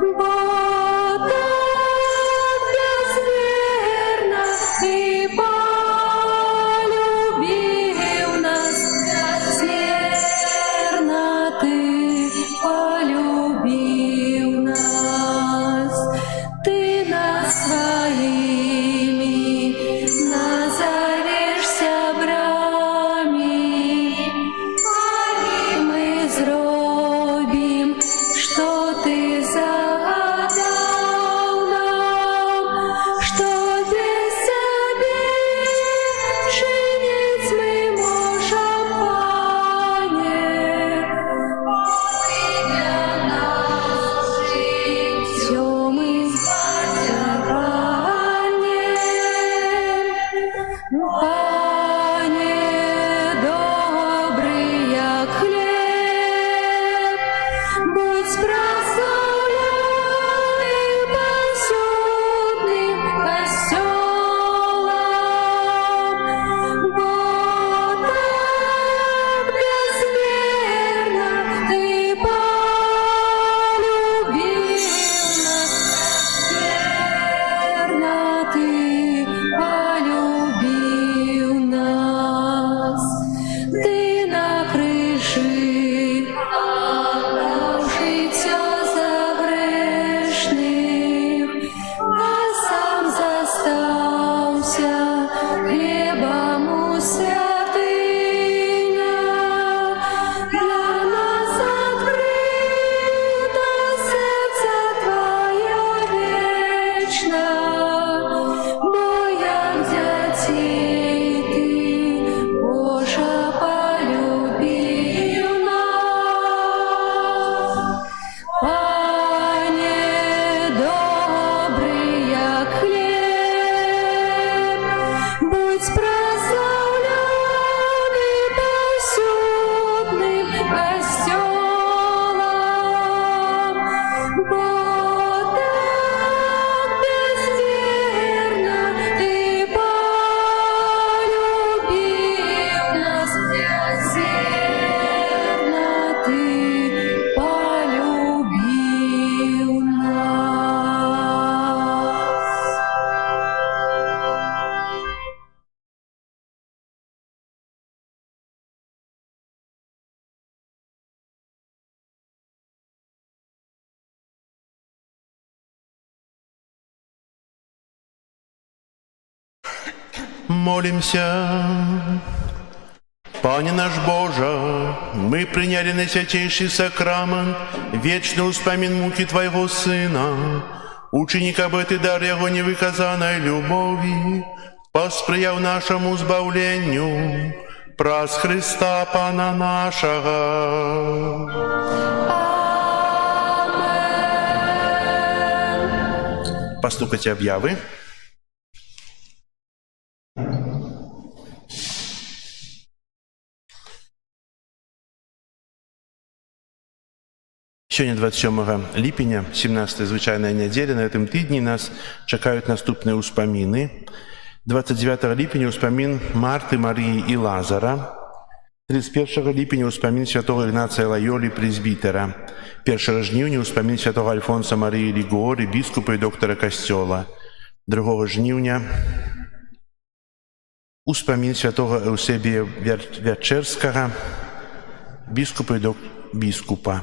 Бо так безмерно Ты полюбил нас, безмерно Ты полюбил нас. Ты нас своими назовешь сябрами, и мы зробим, что Ты загадал нам, что без Тебе чинить мы можем, Пане. Ты для нас життєм і сподіванням. Пане, добрий, як хліб, будь прославлений посудним костьолом, бо так безмерно Ти полюбив нас, безмерно Ти полюбив нас. Ти на крижі отдав життя за грешних, а сам застався хлібом у святинях. Для нас открыто серце Твоє вічне, бо як дітей Ти, Боже, полюбив нас. Пане, добрий, як хліб, будь прославлений посудним костьолом, бо так безмерно Ти полюбив нас, безмерно Ти полюбив нас. Молимся. Пане наш Боже, мы приняли на святейший сакрамент вечный успомин муки Твоего Сына, ученика бы Ты дар Его невыказанной любови, посприяв нашему збавлению, праз Христа Пана нашего. Амен. Постукайте объявы. Сьогодні 27 ліпеня, 17 звичайна неділя. На этом тижні нас чекають наступні успоміни. 29 ліпеня успомін Марти, Марії і Лазара. 31 ліпеня успомін святого Ігнація Лайолі, презбітера. 1 жнівня успомін святого Альфонса Марії Лігорі, біскупа і доктора Костьола. 2 жнівня успомін святого Еусебія Вячерського, біскупа і біскупа.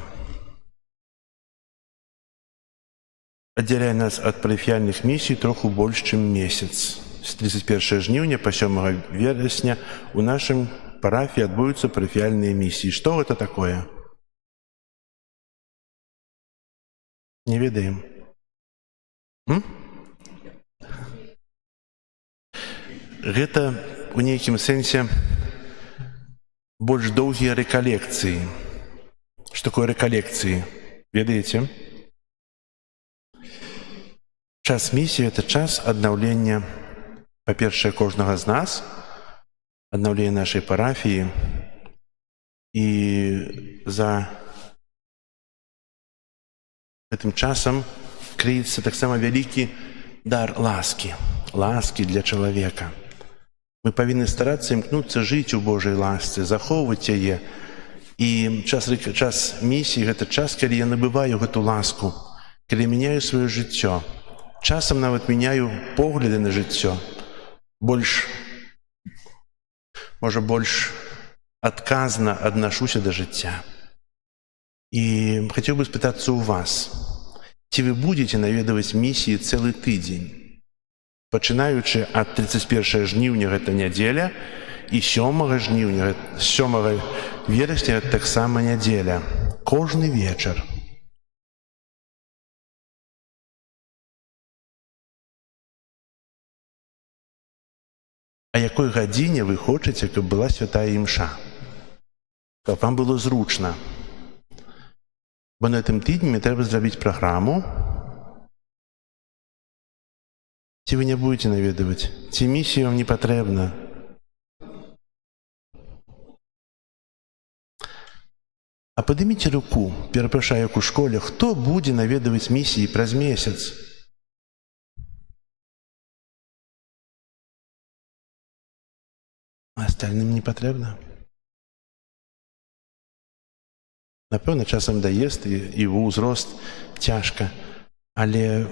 Отделяя нас от парафіяльних місій трохи більше, ніж місяць. З 31 жнівня по 7 вересня у нашій парафії відбудуться парафіяльні місії. Що це таке? Не ведаем. Гэта у нейкім сэнсе больш доўгія рэкалекцыі. Што такое рэкалекцыі? Ведаеце? Час місіі – это час аднаўлення, па-першае, кожнага з нас, аднаўлення нашай парафіі, і за гэтым часам крыецца таксама вялікі дар ласкі, ласкі для чалавека. Мы павінны старацца імкнуцца жыць у Божай ласцы, захоўваць яе. І час місіі – гэта час, калі я набываю гэту ласку, калі мяняю сваё жыццё, часам нават мяняю погляды на жыццё, больш адказна аднашуся да жыцця. І хацеў бы спытацца ў вас, ці вы будзеце наведваць місіі цэлы тыдзень, пачынаючы ад 31 жніўня, гэта нядзеля, і 7 верасня таксама нядзеля, кожны вечар. А якой гадзіне вы хочаце, каб была святая імша? Каб вам было зручна. Бо на гэтым тыдні мне трэба зрабіць праграму. Ці вы не будете наведваць? Ці місія вам не патрэбна? А падыміце руку, перапрашаю, як у школе, хто будзе наведваць місіі праз месяц? А астальным не патрэбна? Напэўна, часам даезд і ўзрост цяжка, але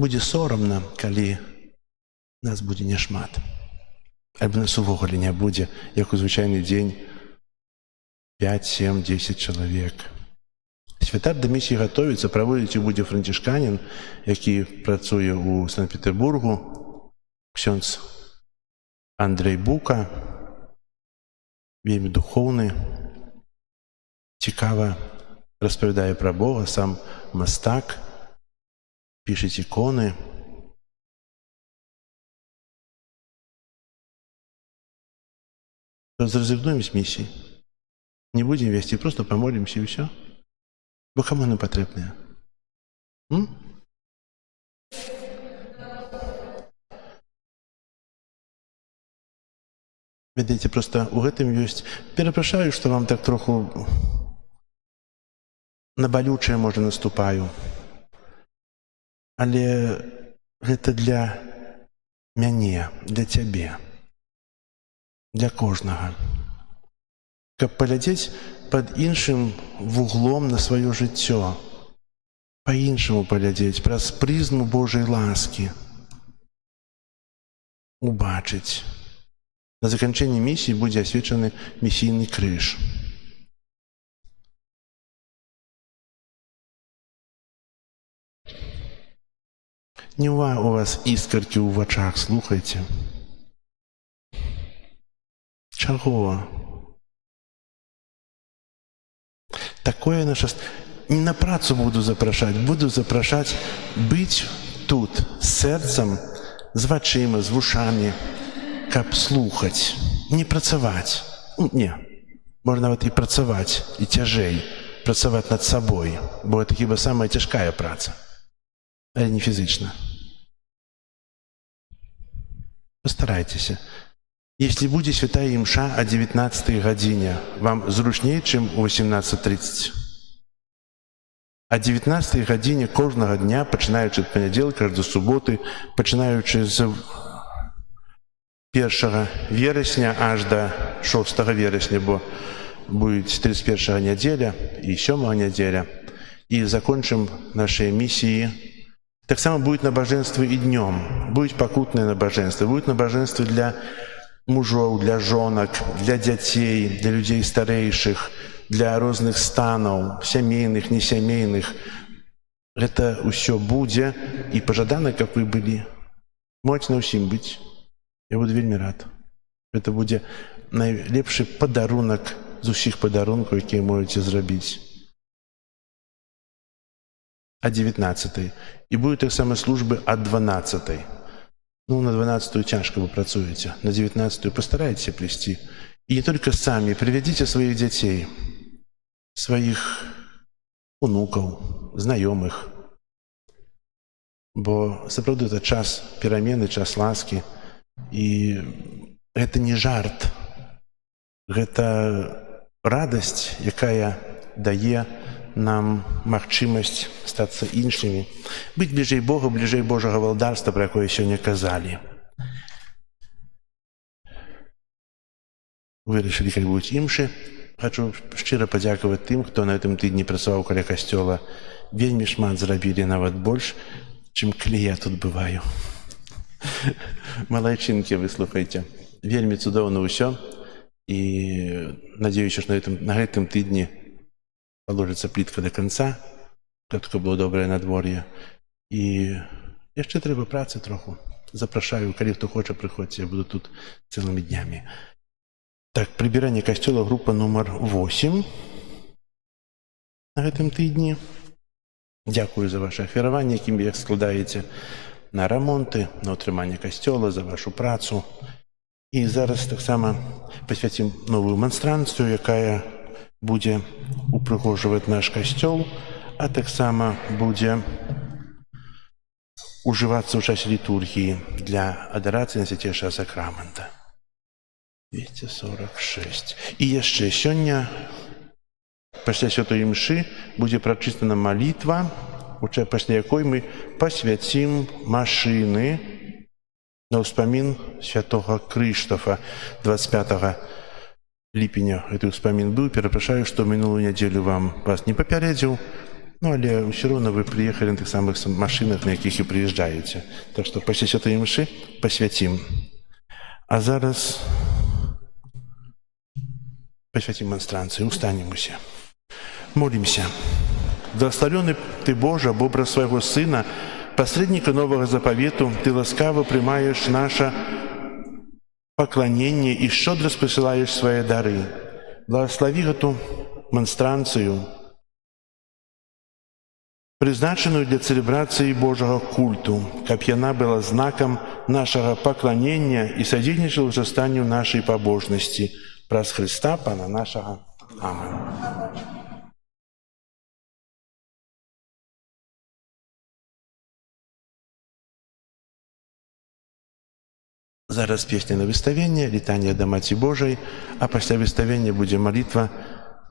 будзе сорамна, калі нас будзе няшмат. Альбо нас увогуле не будзе, як у звычайны дзень, 5, 7, 10 чалавек. Святар да місіі гатовіцца, праводзіць будзе францішканін, які працуе ў Санкт-Петербургу, ксёндз Андрей Бука, вельмі духоўны, цікава распавядае пра Бога, сам мастак, пішыць іконы. Зрэзігнуем з місіі. Не будем весці, просто помолимся і ўсё. Бо каму нам патрэбныя? Ведаеце, просто у гэтым ёсць... Перапрашаю, што вам так троху на балючае, можа, наступаю. Але гэта для мяне, для цябе, для кожнага. Каб паглядзець пад іншым вуглом на сваё жыццё, па-іншаму паглядзець, праз прызму Божай ласкі, убачыць. На заканчэнні місіі будзе асвечаны місійны крыж. Не у вас іскаркі ў вачах, слухайце. Чаго? Такое наше... Не на працу буду запрашаць быць тут з сэрцам, з вачыма, з вушамі, каб слухаць, не працаваць. Не, можна нават і працаваць, і цяжэй, працаваць над сабой, бо гэта хіба самая цяжкая праца, але не фізычна. Пастарайцеся. Если будзе святая імша о 19 гадзіне, вам зручней, чым у 18:30? О 19 гадзіне кожнага дня, пачынаючы ад панядзелка аж до суботы, пачынаючы з 1 верасня аж до 6 верасня, бо будет 31 нядзеля і 7 нядзеля, і закончым нашыя місіі. Таксама будет набажэнства і днём, будет пакутнае набажэнства, будет набажэнства для мужоў, для жонак, для дзяцей, для людзей старэйшых, для розных станаў, сямейных, несямейных. Гэта ўсё будзе, і пажадана, каб вы былі. Можаце на ўсім быць. Я буду вельмі рад. Гэта будзе найлепшы падарунак з усіх падарункаў, якія можаце зрабіць. О 19. І будуць таксама службы ад 12. Ну, на 12 цяжка вы працуеце, на 19 постарайтеся плесці. І не только самі, прывядзіце сваіх дзяцей, сваіх унукаў, знаёмых. Бо сапраўды это час перамены, час ласкі. І гэта не жарт. Гэта радасць, якая дае нам магчымасць стацца іншымі, быць бліжэй Бога, бліжэй Божага валдарства, пра якое сёння казалі. Вырашылі, калі будуць імшы. Хачу шчыра падзякаваць тым, хто на гэтым тыдні працаваў каля касцёла вельмі шмат зрабілі, нават больш, чым калі я тут бываю. Малайчынкі, вы слухайце. Вельмі цудоўна ўсё. І надеюся, што на гэтым тыдні паложыцца плітка да канца, каб было добрае надвор'е. І яшчэ трэба працы троху. Запрашаю, калі хто хоча, прыходзьце, я буду тут цэлымі днямі. Так, прыбіранне касцёла, група нумар 8 на гэтым тыдні. Дзякую за ваше ахвяраванне, якім вы іх складаеце на рамонты, на ўтрыманне касцёла, за вашу працу. І зараз таксама пасвяцім новую манстранцыю, якая будзе упрыгожваць наш касцёл, а таксама будзе ужывацца ў часе літургіі для адарацыі Найсвяцейшага сакрамента. 246. І яшчэ сёння пасля святой імшы будзе прачыстана малітва, пасля якой мы пасвяцім машыны на ўспамін святога Крыштафа. 25 ліпеня гэты ўспамін быў. Перапрашаю, што мінулую нядзелю вас не папярэдзіў, але ўсё роўна вы прыехалі на тых самых машынах, на якіх і прыязджаеце. Так што пасля святой імшы пасвяцім. А зараз пасвяцім манстранцыю. Устанем усе. Молимся. Благословенный Ты, Боже, об образ Своего Сына, посредника Нового Заповету, Ты ласкаво примаешь наше поклонение и щедро спосылаешь свои дары. Благослови эту монстранцию, призначенную для целебрации Божьего культу, как она была знаком нашего поклонения и содействовала возрастанию нашей побожности. Праз Христа, Пана нашего. Аминь. Зараз песня на выставенне, літанне да Маці Божай, а пасля выставення будзе малітва,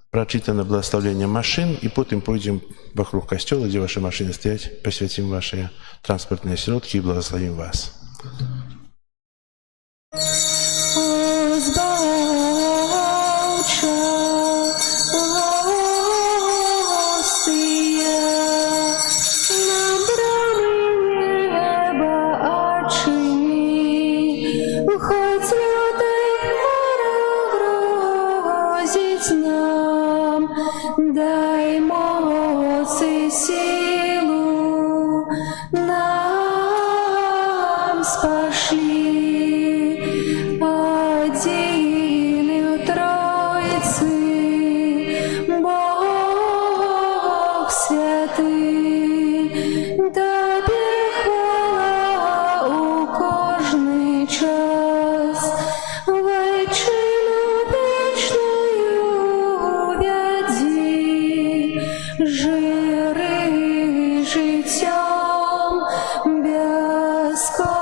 прачытана благословенне машын, і потым пойдзем вокруг касцёла, дзе ваши машыны стаяць, пасвяцім ваши транспартныя сродкі і благословім вас. Дай моцы силу нам спошли, один в Троицы, Бог святый, Тебе хвала у кожный час, вайчину вечную веди, жири життям безконцем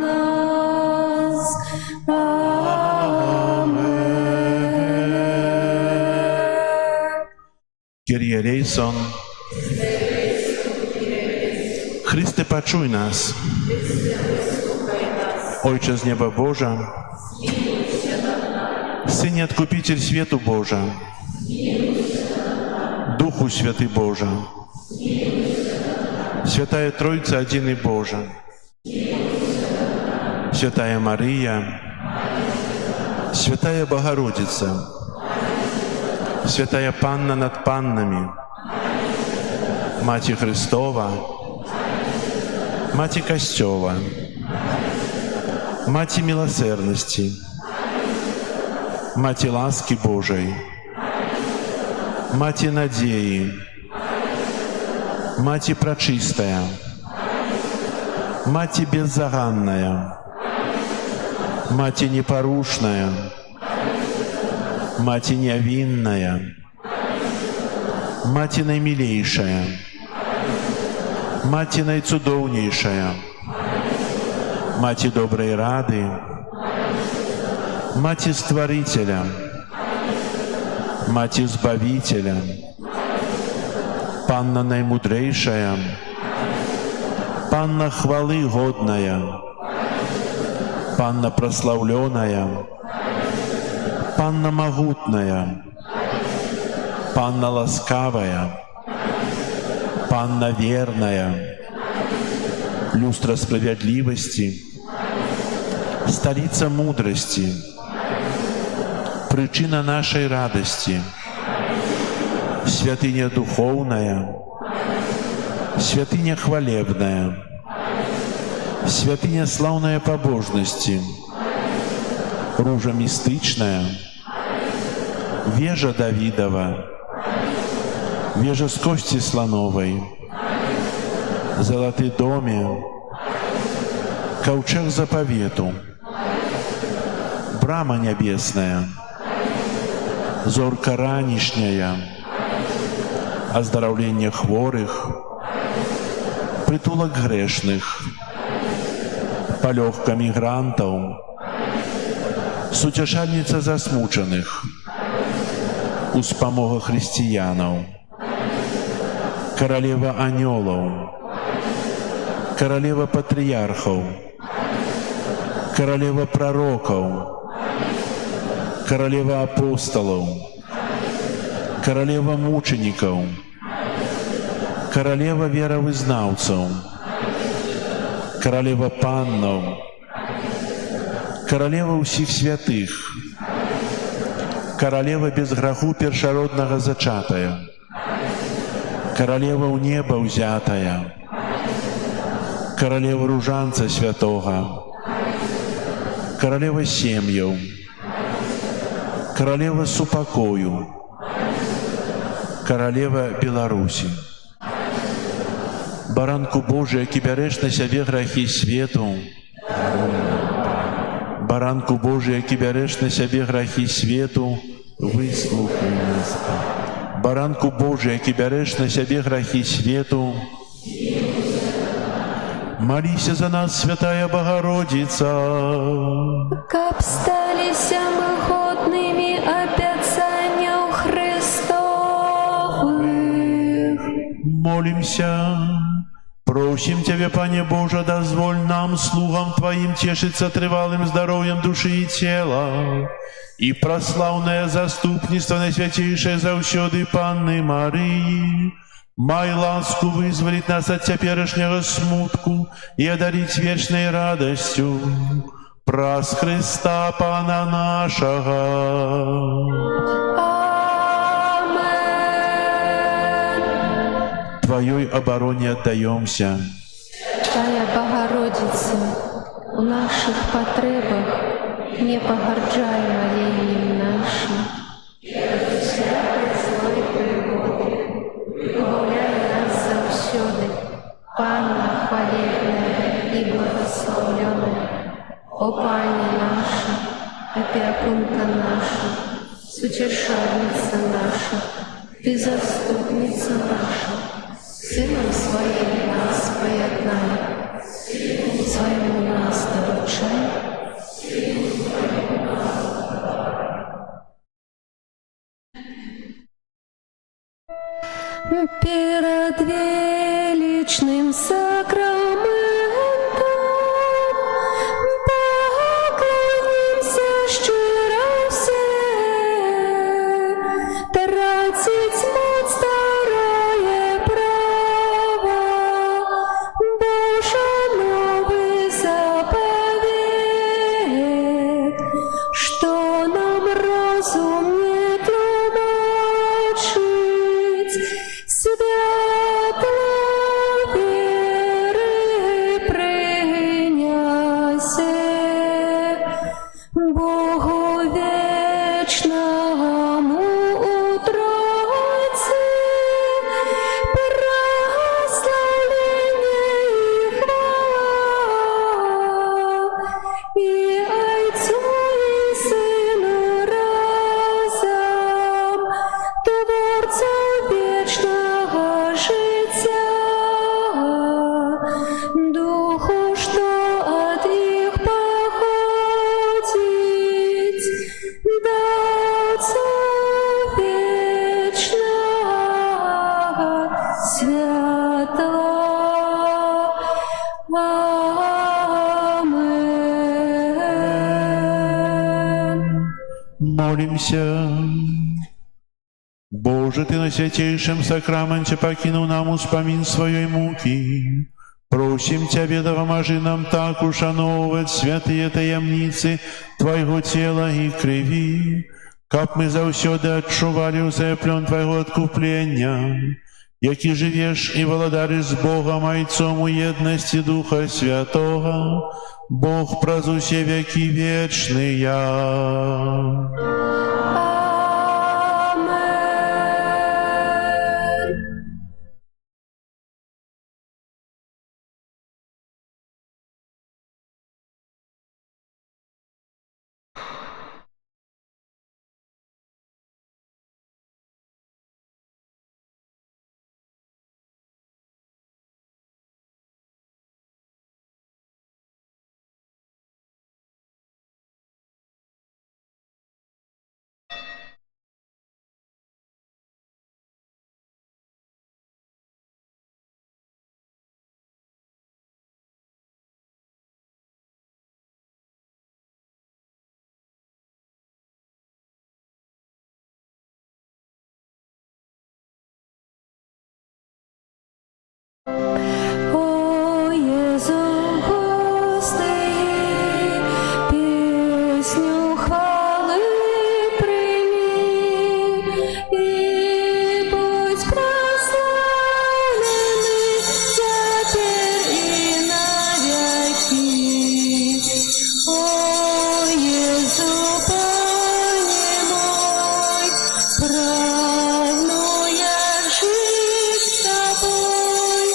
нас. Амен. Kyrie eleison. Chryste, почуй нас. Ojcze z nieba Boża, Synie Odkupiciel światu Boża, Duchu Święty Boża, Świętая Trójca Jedyny Boża, Świętая Maryja, Świętая Bogorodica, Świętая Panna nad Pannami, Macie Chrystowa, Macie Kościoła, Macie Miłosierności, Macie łaski Bożej, Macie nadziei, Macie Preczystая, Macie Беззаганная, Macie Непорушная, Macie Невинная, Macie Najmilejsza, Macie Najcudowniejsza, Macie Dobrej Rady, Macie Stworителя, Macie Zbawiciela, Panna Najmudrejsza, Panna Chwały Godная, Panna Прославленная, Panna Могутная, Панна ласкавая, Панна верная, люстра справедливости, столица мудрости, причина нашей радости, святыня духовная, святыня хвалебная, святыня славная побожности, ружа мистычная, вежа Давидова, вежа с кости слоновой, золотый доме, ковчег заповету, брама небесная, зорка ранішняя, оздоровление хворых, притулок грешных, полегка мигрантов, сутешальница засмученных, успомога християнов, королева анёлов, королева патриархов, королева пророков, королева апостолов, королева мучеников, королева веровызнавцев, королева паннов, королева усіх святых, королева без граху першароднага зачатая, королева ў неба ўзятая, королева ружанца святога, королева сем'яў, королева супакою, королева Беларусі. Баранку Божий, які бярэш на сябе грахі свету, Баранку Божий, які бярэш на сябе грахі свету, выслухай нас. Баранку Божий, які бярэш на сябе грахі свету, молися за нас, святая Богородица. Каб сталіся мы годнымі абяцанняў Христовых. Молимся. Просим Тебя, Пане Боже, дозволь нам, слугам Твоим, тешиться трывалым здоровьем души и тела, и прославное заступництво Найсвятейшей заўсёды Панны Марии, май ласку вызволить нас от теперешнего смутку и одарить вечной радостью праз Христа Пана нашего. Твоей обороне отдаемся. Тая Богородица, у наших потребах не погарджай молением нашим. Выбавляй нас завсёды, Панна хвалебная и благословленная, о Пане наша, опекунка наша, сутешальница наша, Ты заступница наша, Сыном Своим нас поеднай, Своему нас доручай. Перед величным сакраментом поклонимся щиро все, тратить мать старое право, Божа новый заповедь, что нам разум не тлумачить, святла веры принясе, Богу вечному Тройце прославление и хвала, и Отцу и Сыну разом, Творцу вечного життя, Духу, что от их походить, до Отца вечного святого. Аминь. Молимся. Боже, Боже, Ты на святейшем сакраменте покинул нам успомин своей муки. Просим Тебя, допоможи нам так ушановывать святые таямницы Твоего тела и крови, как мы заўсёды адчували узаплен Твоего откупления, які живешь и володаришь с Богом Отцом у едности Духа Святого, Бог праз усе веки вечные. О, Єзу, Господи, пісню хвали прийми, і будь прославлений тепер і навіки. О, Єзу, Пане мой, прагну я жить з Тобою.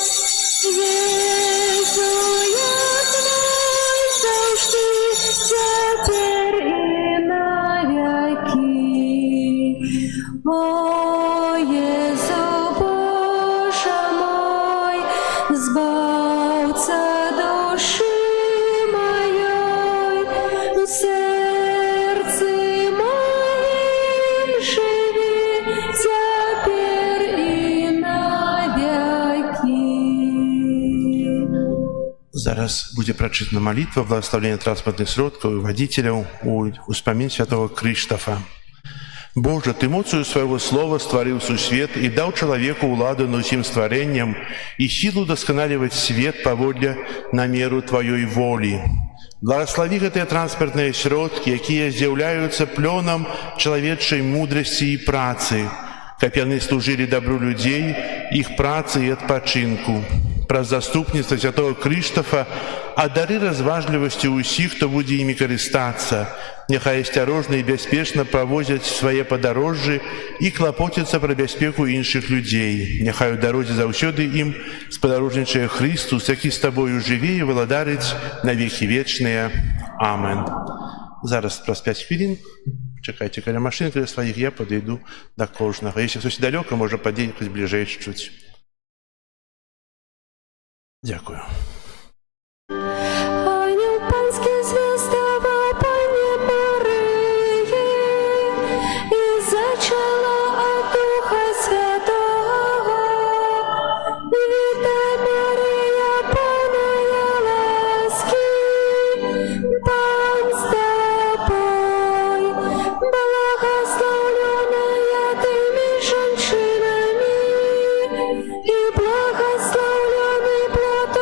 Єзу, я Твой завжди, тепер і навіки. О, Єзу, Боже мой, збавця душі моєї, в серці моїм живи, тепер і навіки. Зараз будзе прачытана малітва благословення транспартных сродкаў і вадзіцеляў у успамін святого Крыштафа. Боже, Ты моцаю свайго слова стварыў сусвет і даў чалавеку ўладу над усім стварэннем і сілу дасканаліваць свет паводле намеру Тваёй волі. Благослови гэтыя транспартныя сродкі, якія з'яўляюцца плёнам чалавечай мудрасці і працы, каб яны служылі дабру людзей, іх працы і адпачынку. Праз заступніцтва святого Крыштафа адары разважлівасці ўсіх, хто будзе імі карыстацца. Няхай асцярожна і бяспечна правозяць свае падарожжы і клапоцяцца пра бяспеку іншых людзей. Няхай у дарозе заўсёды ім спадарожнічае Христус, які з Табою жыве і валадарыць на векі вечныя. Амен. Зараз праз 5 хвілін чакайце каля машын, каля сваіх, я падыйду да кожнага. Если хтось далёка, можа пад'ехаць бліжэй чуть. Дякую. Ангел панський звістував Пані Марії, і зачала от Духа Святого. Вітай, Марія, повная ласки, Пан з тобою, благословленная ти між жінками, і благословлений плод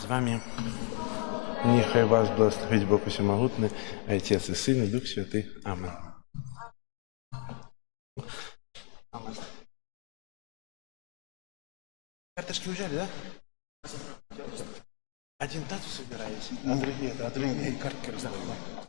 З вами. Нехай вас благословить Бог Всемогутный, Отец и Сын и Дух Святый. Аминь. Аминь. Карточки взяли, да? Один тату собираете, а другие картки раздавать.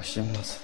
Прощи нас.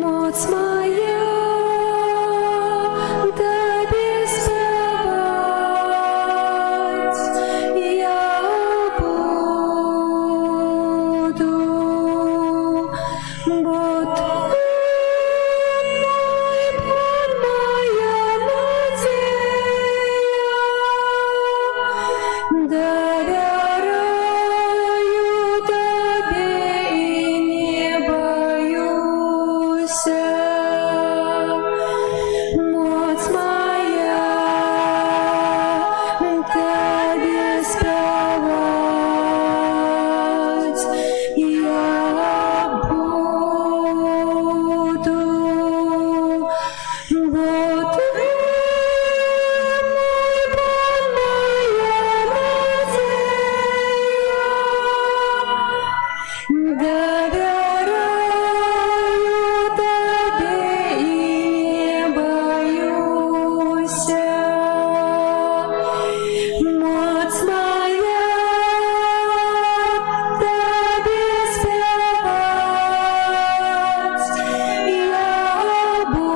Моц моя, Тебе спевать я буду, бо Ты мой, моя надея, доверяю Тебе и не боюсь. Моц моя, Тебе спевать я буду,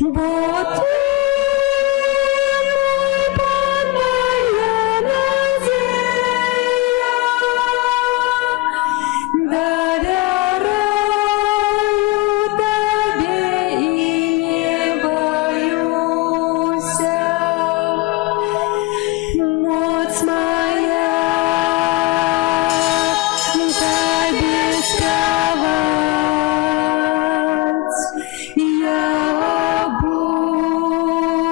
бо Ты доверяю Тебе и не боюсь. Моц моя, Тебе спевать я буду,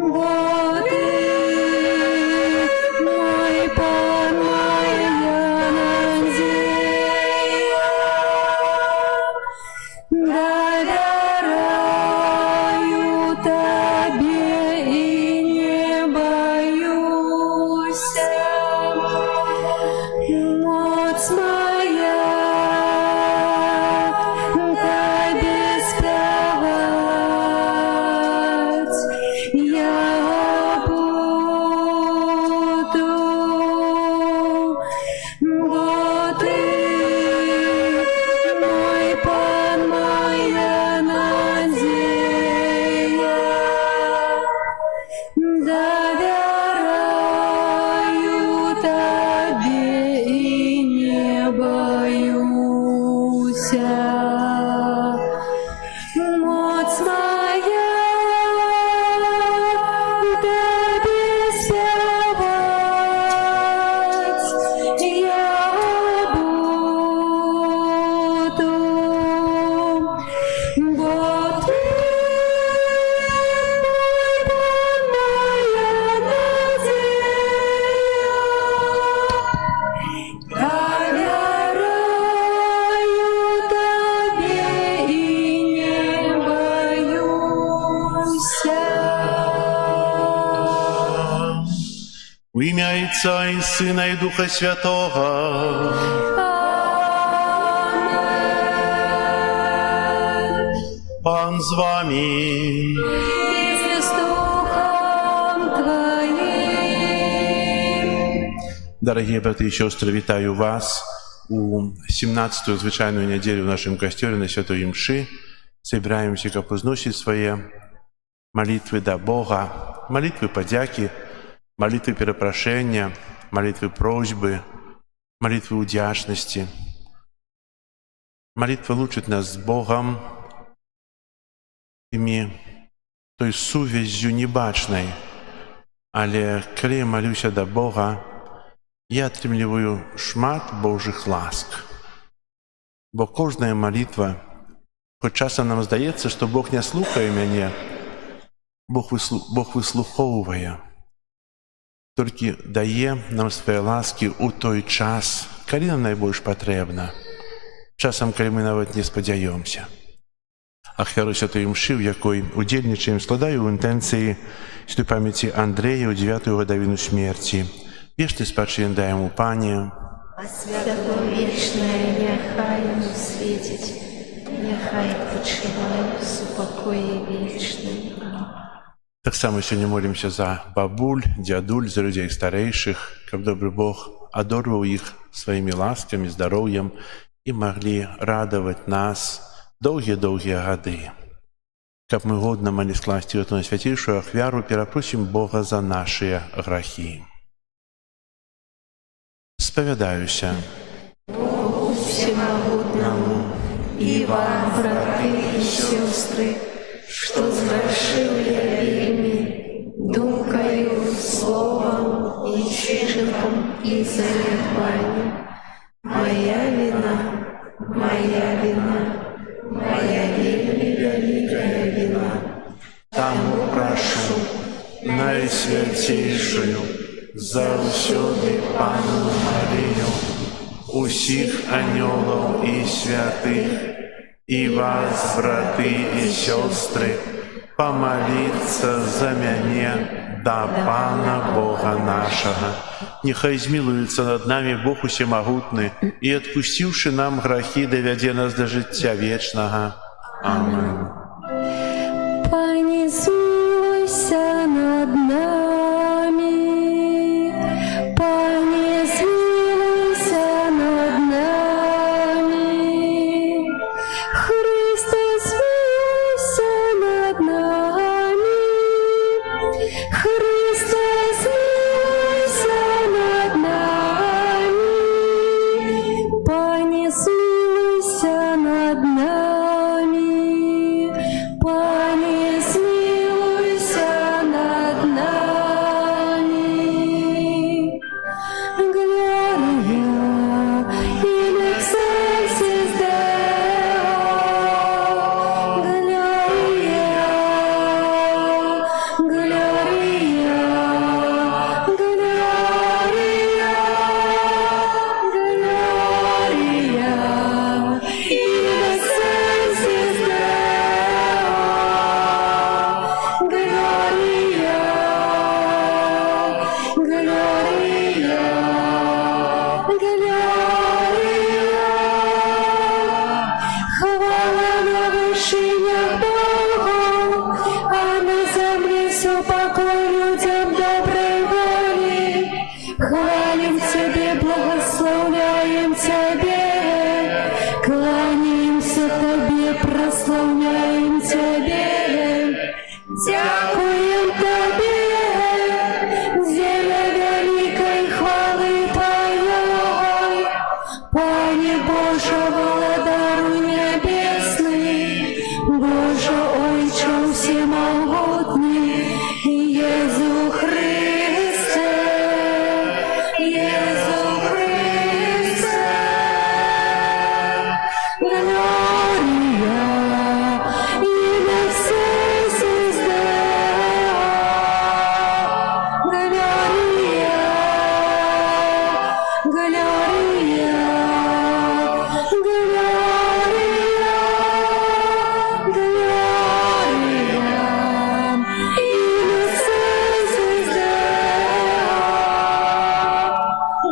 бо Ты доверяю Тебе и не боюсь. Моц моя, Тебе спевать я буду, бо Ты мой Пан, моя надея, доверяю Тебе и не боюсь. Моц моя, Тебе спевать я буду, бо Ты мой Пан, моя надея, доверяю Тебе и не боюсь. Моц моя, Тебе спевать я буду, бо Ты моя надея, доверяю Тебе и не боюсь. В ім'я Отця і Сина і Духа Святого. Амен. Пан з вами. И с Духом Твоим. Дорогие браты и сестры, вітаю вас у 17-ю звичайную неделю в нашем костеле на Святой Мши. Собираемся возносить свои молитвы до Бога, молитвы подяки, молитвы перепрошения, молитвы просьбы, молитвы удячности. Молитва лучит нас с Богом тими той сувязью небачной, але коли я молюся до Бога, я атрымліваю шмат Божых ласк. Бо кожная молитва, хоць часам нам здаецца, што Бог не слухае мяне, Бог выслухоўвае. толькі дае нам свае ласкі ў той час, калі нам найбольш патрэбна. Часам, калі мы нават не спадзяёмся. Ахвяру святой імшы, в якой удзельнічаем, складаю ў інтэнцыі святой памяці Андрэя ў 9-ю гадавіну смерці. Вечны спачын дай яму, Пане, А святло вечное няхай ему светить, няхай почивает в супокое вечном. таксама сёння молімся за бабуль, дзядуль, за людзей старэйшых, каб добры Бог адорваў іх сваімі ласкамі, здароўем і маглі радаваць нас доўгія-доўгія гады. Каб мы годна маглі скласці эту найсвяцейшую ахвяру, перапросім Бога за нашыя грахі. Спавядаюся Богу всемогутному и вам, браты и сестры, что сгрешил я вельми, думкою, словом и чижиком и занедбанием. Моя вина, моя вельми великая вина. Таму прашу найсвяцейшую заўсёды Панну Марію, усіх анёлаў і святых, і вас, браты і сёстры, памаліцца за мяне да Пана Бога нашага. Нехай змілуецца над намі Бог усемагутны і, адпусціўшы нам грахі, давядзе нас да жыцця вечнага. Амен. Пане, змилуйся над нами, Пане, змилуйся над нами, Христе, змилуйся над нами, Христе, змилуйся над нами, Пане, змилуйся над нами, Пане, змилуйся над нами. Gloria in excelsis Deo, Gloria, Gloria, Gloria, Gloria in excelsis Deo, Gloria, Gloria, Gloria. Хвала на вершинах Богу, а на земле все покой людям доброй воли. Хвалим Тебе, благословляем Тебе, кланяемся Тебе, прославляем Тебе. Дякуем Тебе, земля великой хвалы Твоей, Пане Боже, владару небесный, Боже, Ойче всемогутный, Иезу Христе, Иезу Христе. Gloria in excelsis Deo, Gloria, Gloria, Gloria, Gloria in excelsis Deo,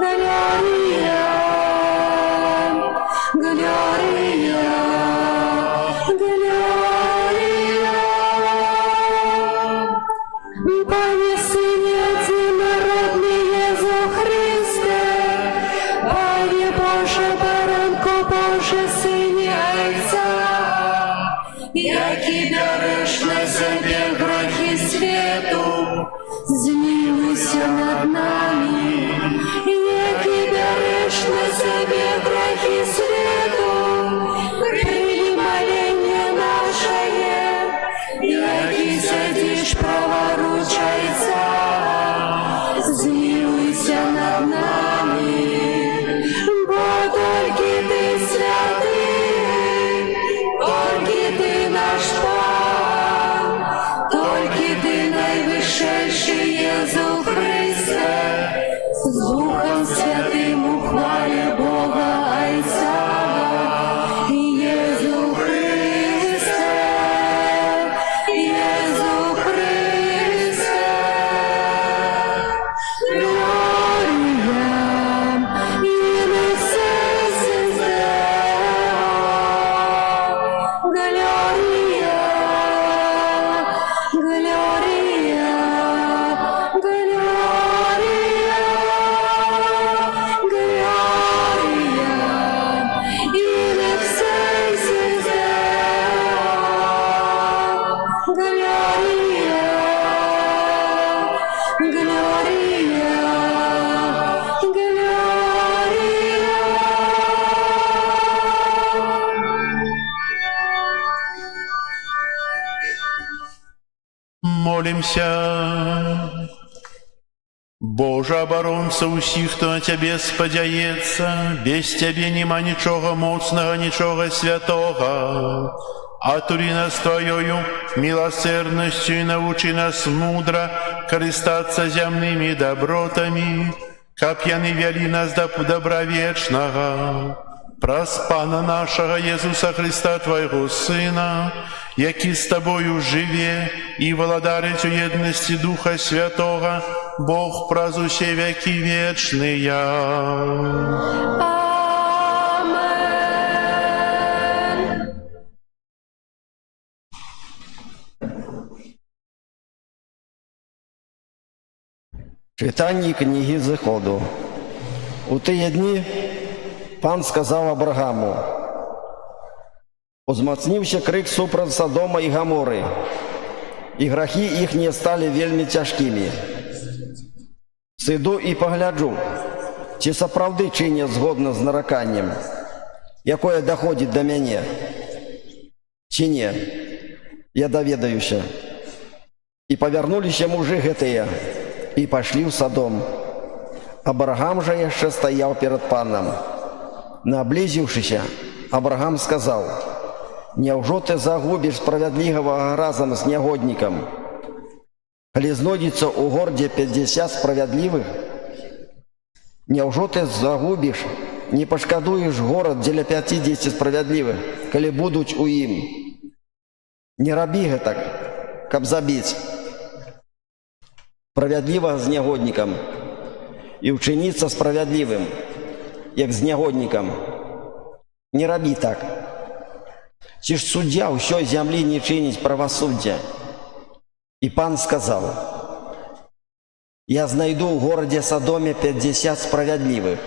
Gloria, Gloria, Gloria. Пане Сыне Единородный Иезу Христе, Пане Боже, Баранко Боже, Сыне Отца, які береш на себе грехи свету, змилуйся над нами, які береш на себе грехи свету, прими моление наше, які сидиш праворуч Отца, змилуйся над нами, бо тільки Ти святий, тільки Ти наш Пан, тільки Ти найвищий Єзу Христе. помолимся. Боже, оборонца усіх, хто на Тебе спадзяецца, без Тебе нема нічога моцнага, нічога святога. Атурі нас Твоёю милосерднасцю і навучи нас мудра карыстацца зямнымі добротамі, каб яны вялі нас да добра вечнага. Праз Пана нашага Езуса Христа, Твайго Сына, які з Тобою жыве і валадарыць у еднасці Духа Святога, Бог праз усе векі вечныя. Amen. Читання книги Зиходу. У тыя дні Пан сказав Аврааму: «Узмацніўся крик супраць Содома і Гаморы, і грахі іхнія сталі вельмі цяжкімі. Сыду і пагляджу, ці сапраўды чыняць згодна з нараканнем, якое даходзіць да мяне, ці не, я даведаюся». І павярнуліся мужы гэтыя, і пашлі ў Содом. Авраам жа яшчэ стаяў перад Панам. Наблізіўшыся, Авраам сказаў: «Няўжо ты загубіш справядлівага разам з нягоднікам? Калі знойдзецца ў горадзе 50 справядлівых, няўжо ты загубіш, не пашкадуеш горад дзеля 50 справядлівых, калі будуць у ім? Не рабі гэтак, каб забіць справядлівага з нягоднікам і ўчыніцца справядлівым, як з нягоднікам. Не рабі так. Ці ж суддзя ўсёй зямлі не чыніць правасуддзя?» І Пан сказаў: «Я знайду ў горадзе Содоме 50 справядлівых,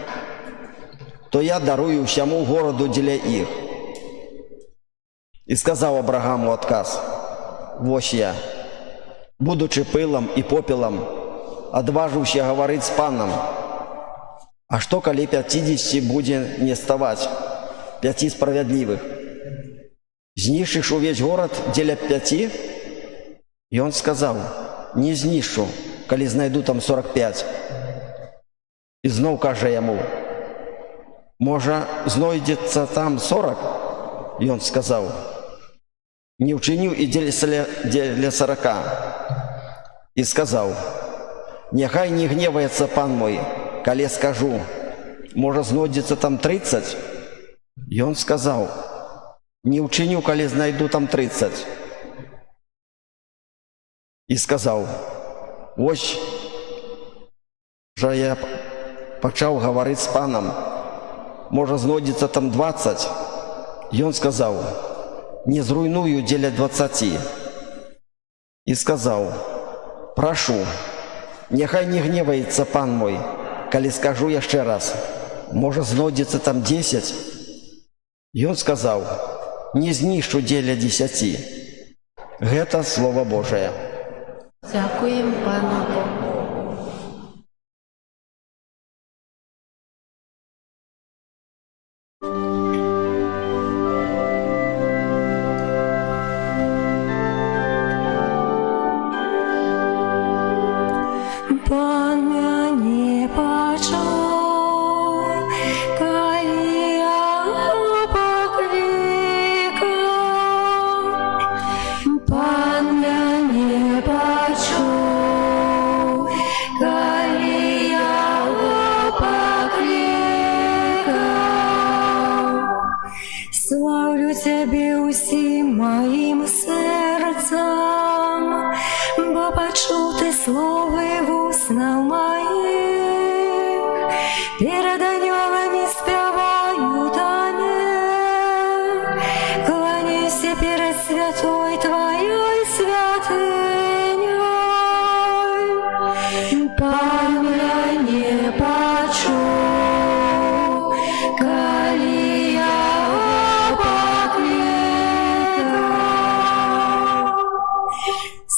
то я дарую ўсяму гораду дзеля іх». І сказаў Аврааму адказ: «Вось я, будучы пылам і попелам, адважыўся гаварыць з Панам. А што, калі 50 будзе не ставаць, 5 справядлівых? Знішчыш увесь горад дзеля 5? І он сказаў: «Не знішчу, калі знайду там 45. І зноў кажа яму: «Можа, знойдзецца там 40? І он сказаў: «Не ўчыню і дзеля 40. І сказаў: «Няхай не гневаецца пан мой, калі скажу: можа, знойдзецца там 30? І он сказаў: «Не ўчыню, калі знайду там 30. І сказаў: «Вось жа я пачаў гаварыць з панам, можа, знойдзецца там 20. І он сказаў: «Не зруйную дзеля 20. І сказаў: «Прашу, няхай не гневаецца пан мой, калі скажу яшчэ раз: можа, знойдзецца там 10. І он сказаў: «Не знішчу дзеля 10. Гэта Слова Божае. Дзякуем Пану Богу. Пан мяне пачуў, калі я паклікаў. Пан мяне пачуў, калі я паклікаў. Слаўлю Цябе ўсім маім сэрцам, бо пачуў Ты словы вуснаў маіх. Перад анёламі спяваю Табе, кланяюся перад святой Тваёй святынёй. Пан мяне пачуў, калі я паклікаў.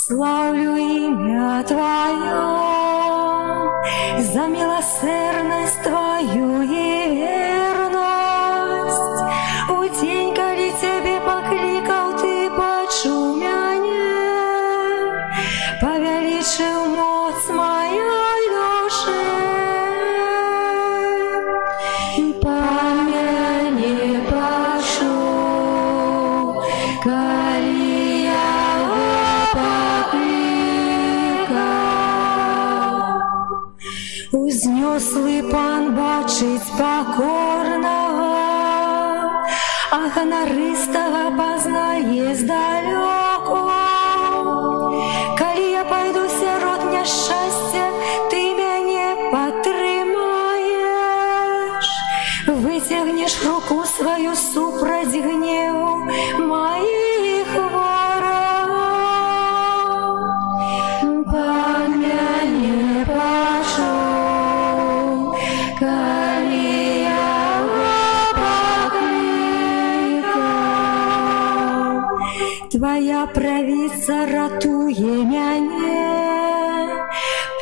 Славлю імя Твоё за милосердность Твою и верность. У дзень, калі Цябе паклікаў, Ты пачуў мяне. покорного, а ганаристага пазнае здалеку. Калі я пайду сярод няшчасця, ты мяне падтрымаеш, выцягнеш руку сваю супраць гневу маіх ворагаў. Пан мяне пачуў, калі я паклікаў. Твоя правіца ратуе мяне,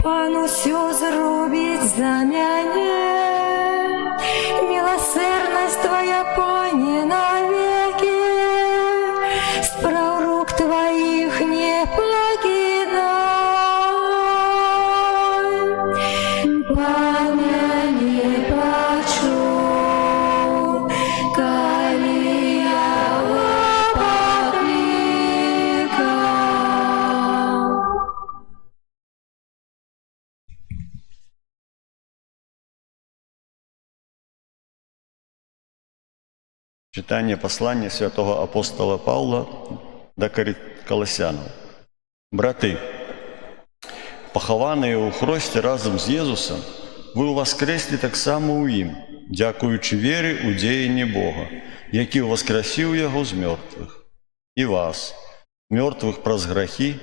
Пан усё зробіць за мяне. Милосердность Твоя, Пане, навеки, справ рук Твоих не покидай. Пан мяне пачуў, калі я паклікаў. Читание послания святого апостола Павла до Колоссянам. Браты, пахаваныя ў Христе разом з Езусом, вы уваскреслі таксама ў ім, дзякуючы вере ў дзеянне Бога, які ўваскрасіў яго з мёртвых. І вас, мёртвых праз грахі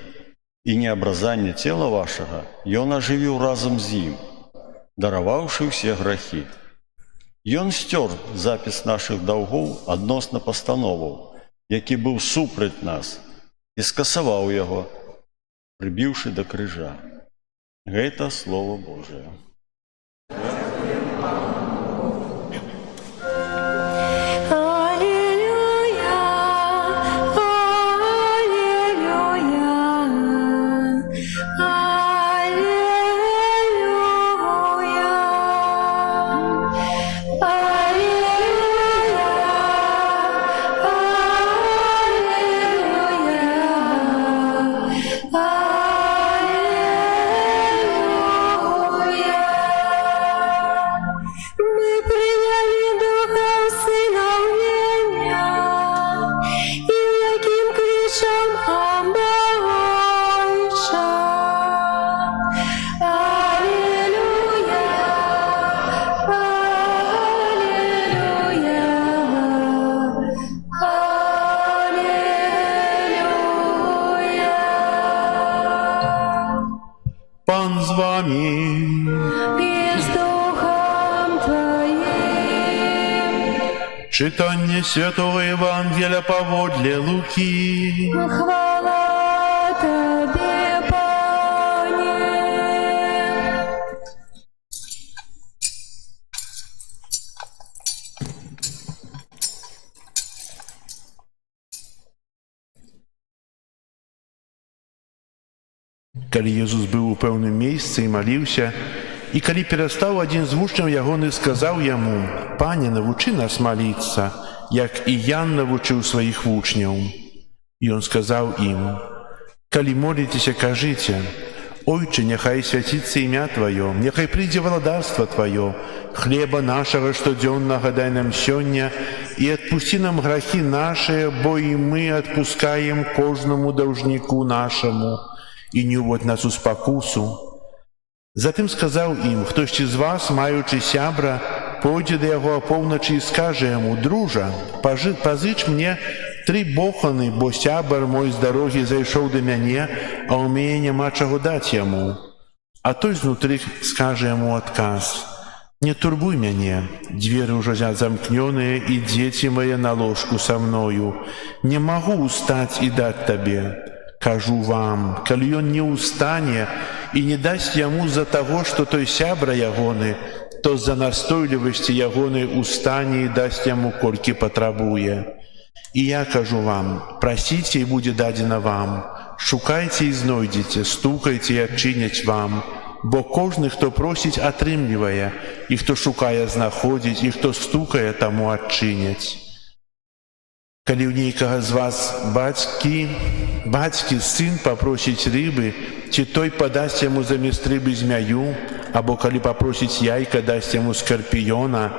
і неабразанне цела вашага, ён ажывіў разом з ім, дараваўшы ўсе грахі. Ён сцёр запіс нашых даўгоў адносна пастановаў, які быў супраць нас, і скасаваў яго, прыбіўшы да крыжа. Гэта Слово Божие. Пан з вами. И с Духом Твоим. Читание Святого Евангелия поводле Луки. Хвала Тебе, Пане. Калі Езус быў у пэўным месцы і маліўся, і калі перастаў адзін з вучняў ягоны, сказаў яму: «Пане, навучы нас маліцца, як і Ян навучыў сваіх вучняў». І ён сказаў ім: «Калі моліцеся, кажыце: Ойче, няхай свяціцца імя Тваё, няхай прыйдзе валадарства Тваё, хлеба нашага штодзённага дай нам сёння, і адпусці нам грахі нашыя, бо і мы адпускаем кожнаму даўжніку нашаму, і не ўводь нас у спакусу». Затым сказаў ім: «Хтосьці з вас, маючы сябра, пойдзе да яго апоўначы і скажа яму: Дружа, пазыч мне 3 боханы, бо сябар мой з дарогі зайшоў да мяне, а ў мяне няма чаго даць яму». А той знутры скажа яму адказ: «Не турбуй мяне, дзверы ўжо замкнёныя, і дзеці мае на ложку са мною. Не магу устаць і даць табе. Кажу вам, калі ён не ўстане і не дасць яму з-за таго, што той сябра ягоны, то з-за настойлівасці ягонай устане і дасць яму, колькі патрабуе. І я кажу вам, прасіце, і будзе дадзена вам, шукайце і знойдзеце, стукайце і адчыняць вам, бо кожны, хто просіць, атрымлівае, і хто шукае, знаходзіць, і хто стукае, таму адчыняць. Калі ў нейкага з вас бацькі сын папросіць рыбы, ці той падасць яму замест рыбы змяю, або калі папросіць яйка, дасць яму скарпіёна.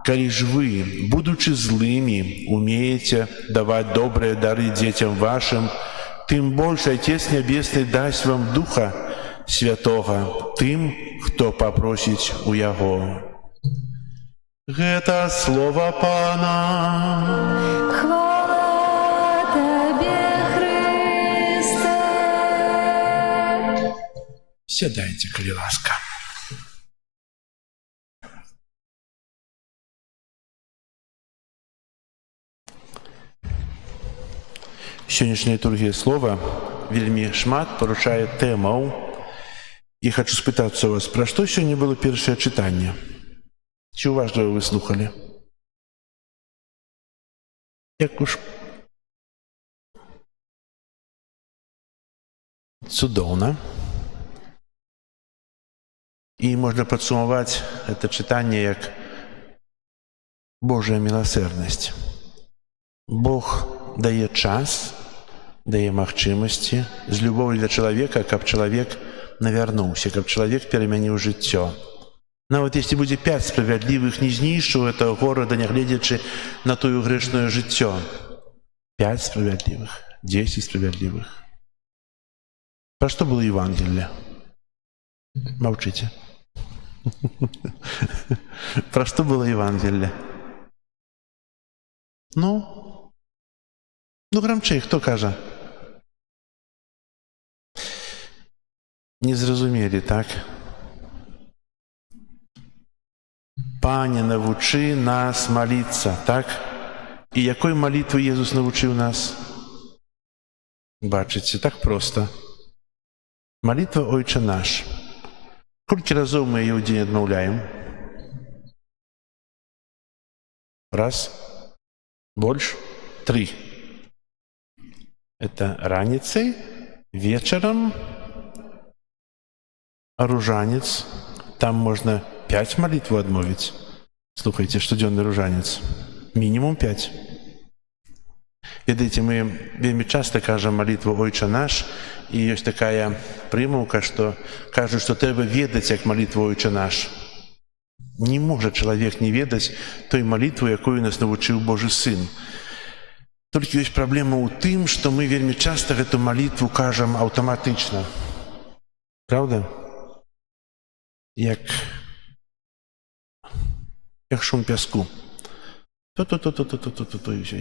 Калі ж вы, будучы злымі, умееце даваць добрыя дары дзецям вашым, тым больш Отец Нябесны дасць вам Духа Святога тым, хто папросіць у Яго. Гэта слова Пана. Хвала Табе, Христе. Сядайце, калі ласка. Сённяшняя літургія слова вельмі шмат парушае тэмаў. І хочу спытацца у вас, пра што сёння было першае чытанне? Ці уважліва вы слухалі? Як уж цудоўна. І можна падсумаваць гэта чытанне як Божая міласэрнасць. Бог дае час, дае магчымасці з любов'ю да чалавека, каб чалавек навярнуўся, каб чалавек перамяніў жыццё. Нават если будзе 5 справядлівых, не знішчыў гэтага горада, нягледзячы на тую грэшнае жыццё. 5 справядлівых, 10 справядлівых. Пра што было Евангелие? Маўчыце. Пра што было Евангелие? Ну, грамчэй, хто кажа? Не зразумелі, так? Пане, навучы нас маліцца, так? І якой малітвы Езус навучыў нас? Бачыце, так проста. Малітва Ойче наш. Колькі разоў мы яе ў дзень адмаўляем? Раз. Больш? 3. Это раніцай, вечарам, ружанец. Там можна 5 малітву адмовіць. Слухайце, штодзённы ружанец. Мінімум 5. Ведаеце, мы вельмі часта кажам малітву Ойче наш, і ёсць такая прымаўка, што кажуць, што трэба ведаць, як малітву Ойче наш. Не можа чалавек не ведаць той малітву, якую нас навучыў Божы Сын. Толькі ёсць праблема ў тым, што мы вельмі часта гэту малітву кажам аўтаматычна. Праўда? Як шум пяску. То-то-то-то-то-то-то-то і ўсё.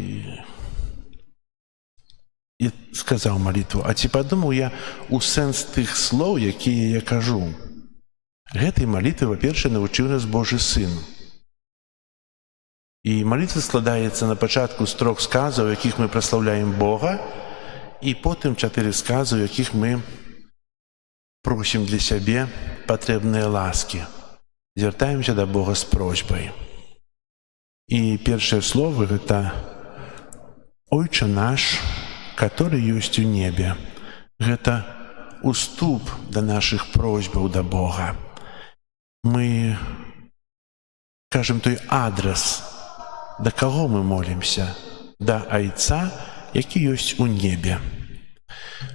І сказаў малітву. А ці падумаў я у сэнс тых слоў, якія я кажу? Гэтай малітвы, па-першае, навучыў нас Божы Сын. І малітва складаецца на пачатку з 3 сказаў, якіх мы праслаўляем Бога, і потым 4 сказы, у якіх мы просім для сябе патрэбныя ласкі. Звяртаемся да Бога з просьбай. І першыя словы — гэта «Ойче наш, который ёсць у небе». Гэта уступ да нашых просьбаў да Бога. Мы кажам той адрас, да каго мы молімся? Да Айца, які ёсць у небе.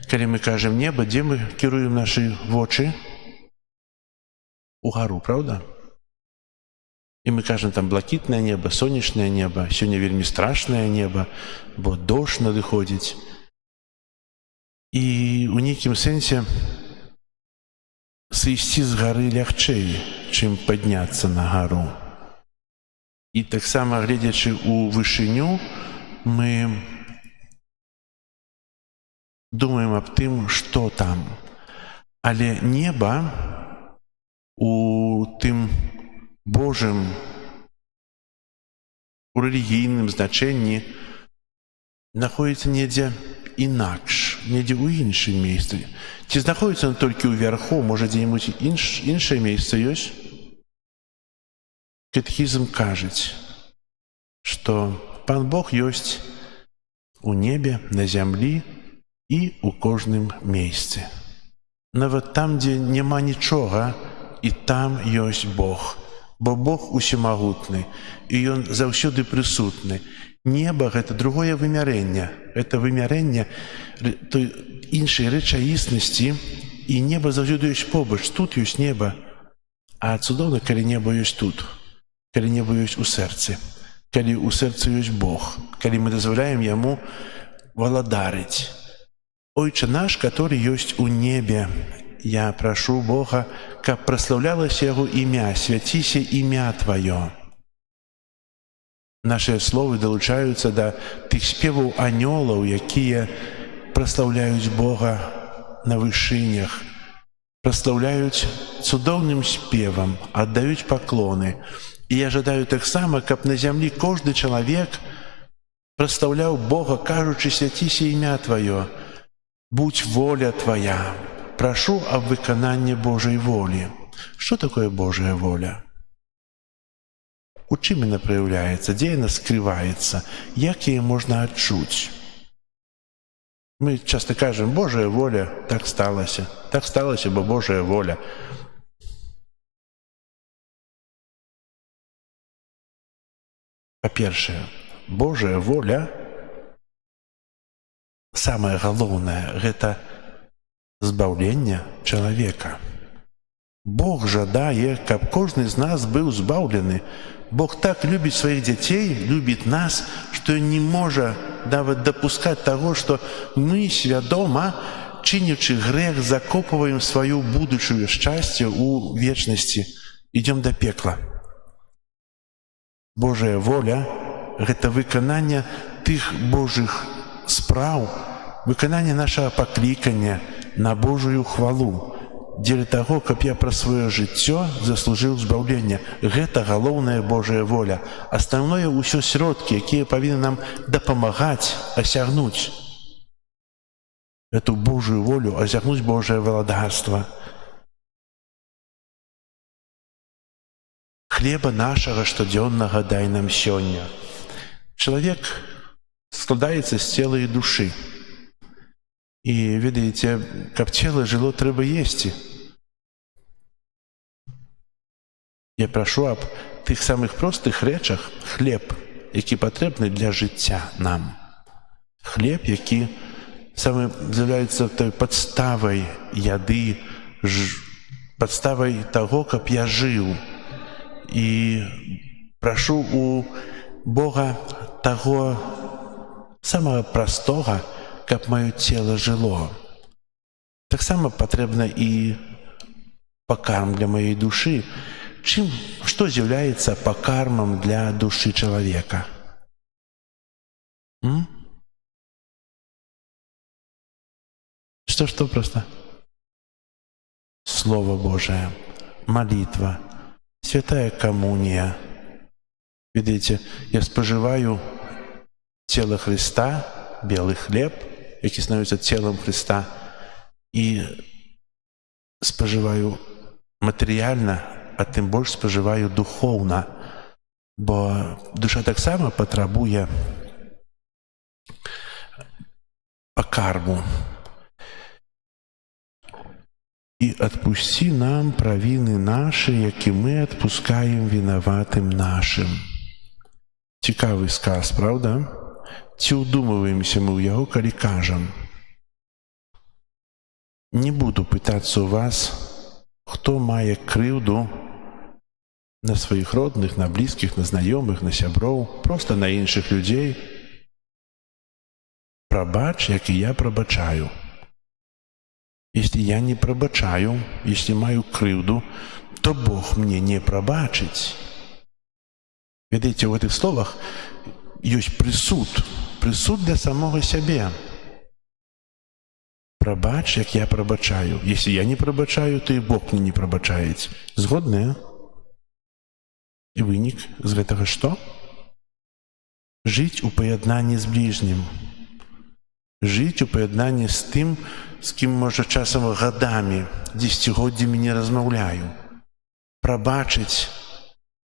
Калі мы кажам неба, дзе мы кіруем нашы вочы? Угару, правда? І мы кажам, там блакітнае неба, сонечнае неба, сёння вельмі страшнае неба, бо дождж надыходзіць. І ў нейкім сэнсе сысці з гары лягчэй, чым падняцца на гару. І таксама, гледзячы ў вышыню, мы думаем аб тым, што там. Але неба у тым Божым, у рэлігійным значэнні знаходзіцца недзе інакш, недзе ў іншым месцы. Ці знаходзіцца ён толькі ўвярху, можа дзе-небудзь іншае месца ёсць? Катэхізм кажуць, што Пан Бог ёсць у небе, на зямлі і ў кожным месцы. Нават там, дзе няма нічога, і там ёсць Бог. Бо Бог усемагутны, і Ён заўсёды прысутны. Неба — гэта другое вымярэнне. Гэта вымярэнне той іншай рэчаіснасці, і неба заўсёды ёсць побач. Тут ёсць неба, А цудоўна, калі неба ёсць тут, калі неба ёсць у сэрцы, калі ў сэрцы ёсць Бог, калі мы дазваляем Яму валадарыць. Ойче наш, который ёсць у небе, я прашу Бога, каб праслаўлялася Яго імя, свяціся імя Тваё. Нашыя словы далучаюцца да тых спеваў анёлаў, якія праслаўляюць Бога на вышынях, праслаўляюць цудоўным спевам, аддаюць паклоны. І я жадаю таксама, каб на зямлі кожны чалавек праслаўляў Бога, кажучы, свяціся імя Тваё, будь воля Твая. Прашу аб выкананні Божай волі. Што такое Божая воля? У чым яна праяўляецца, дзе яна скрываецца, як яе можна адчуць? Мы часта кажам, Божая воля, так сталася, бо Божая воля. Па-першае, Божая воля, самае галоўнае, гэта збаўленне чалавека. Бог жадае, каб кожны з нас быў збаўлены. Бог так любіць сваіх дзяцей, любіць нас, што не можа нават дапускаць таго, што мы свядома, чынячы грэх, закопваем сваю будучую шчасце ў вечнасці, ідзём да пекла. Божая воля – гэта выкананне тых Божых спраў, выкананне нашага паклікання на Божую хвалу, дзеля таго, каб я праз сваё жыццё заслужыў збаўлення. Гэта галоўная Божая воля. Асноўнае ўсё сродкі, якія павінны нам дапамагаць асягнуць эту Божую волю, асягнуць Божае валадарства. Хлеба нашага штодзённага дай нам сёння. Чалавек складаецца з цела і душы. І, ведаеце, каб цела жыло, трэба есці. Я прашу аб тых самых простых рэчах, хлеб, які патрэбны для жыцця нам. Хлеб, які з'яўляецца той падставай яды, падставай таго, каб я жыў. І прашу у Бога таго самага простога, каб маё цела жыло. Таксама патрэбна і пакарм для маёй душы. Што з'яўляецца пакармам для душы чалавека? Што проста? Слово Божие, молитва, святая камунія. Ведаеце, я спажываю цела Христа, белы хлеб, які становіцца целам Христа, і спажываю матэрыяльна, а тым больш спажываю духоўна, бо душа таксама патрабуе пакарму. І адпусці нам правіны нашы, які мы адпускаем вінаватым нашым. Цікавы сказ, правда? Ці ўдумваемся мы ў яго, калі кажам: не буду пытацца ў вас, хто мае крыўду на сваіх родных, на блізкіх, на знаёмых, на сяброў, проста на іншых людзей. Прабач, як і я прабачаю. Если я не пробачаю, если маю крыўду, то Бог мне не пробачить. Ведаеце, в этих словах есть присуд для самого себе. Пробач, як я пробачаю. Если я не пробачаю, то и Бог мне не пробачает. Згодныя? И вынік з гэтага што? Жыць у паяднанні з бліжнім. Жыць у паяднанні з тым, з кім, можа, часам гадамі, дзесяцігоддзямі не размаўляю. Прабачыць.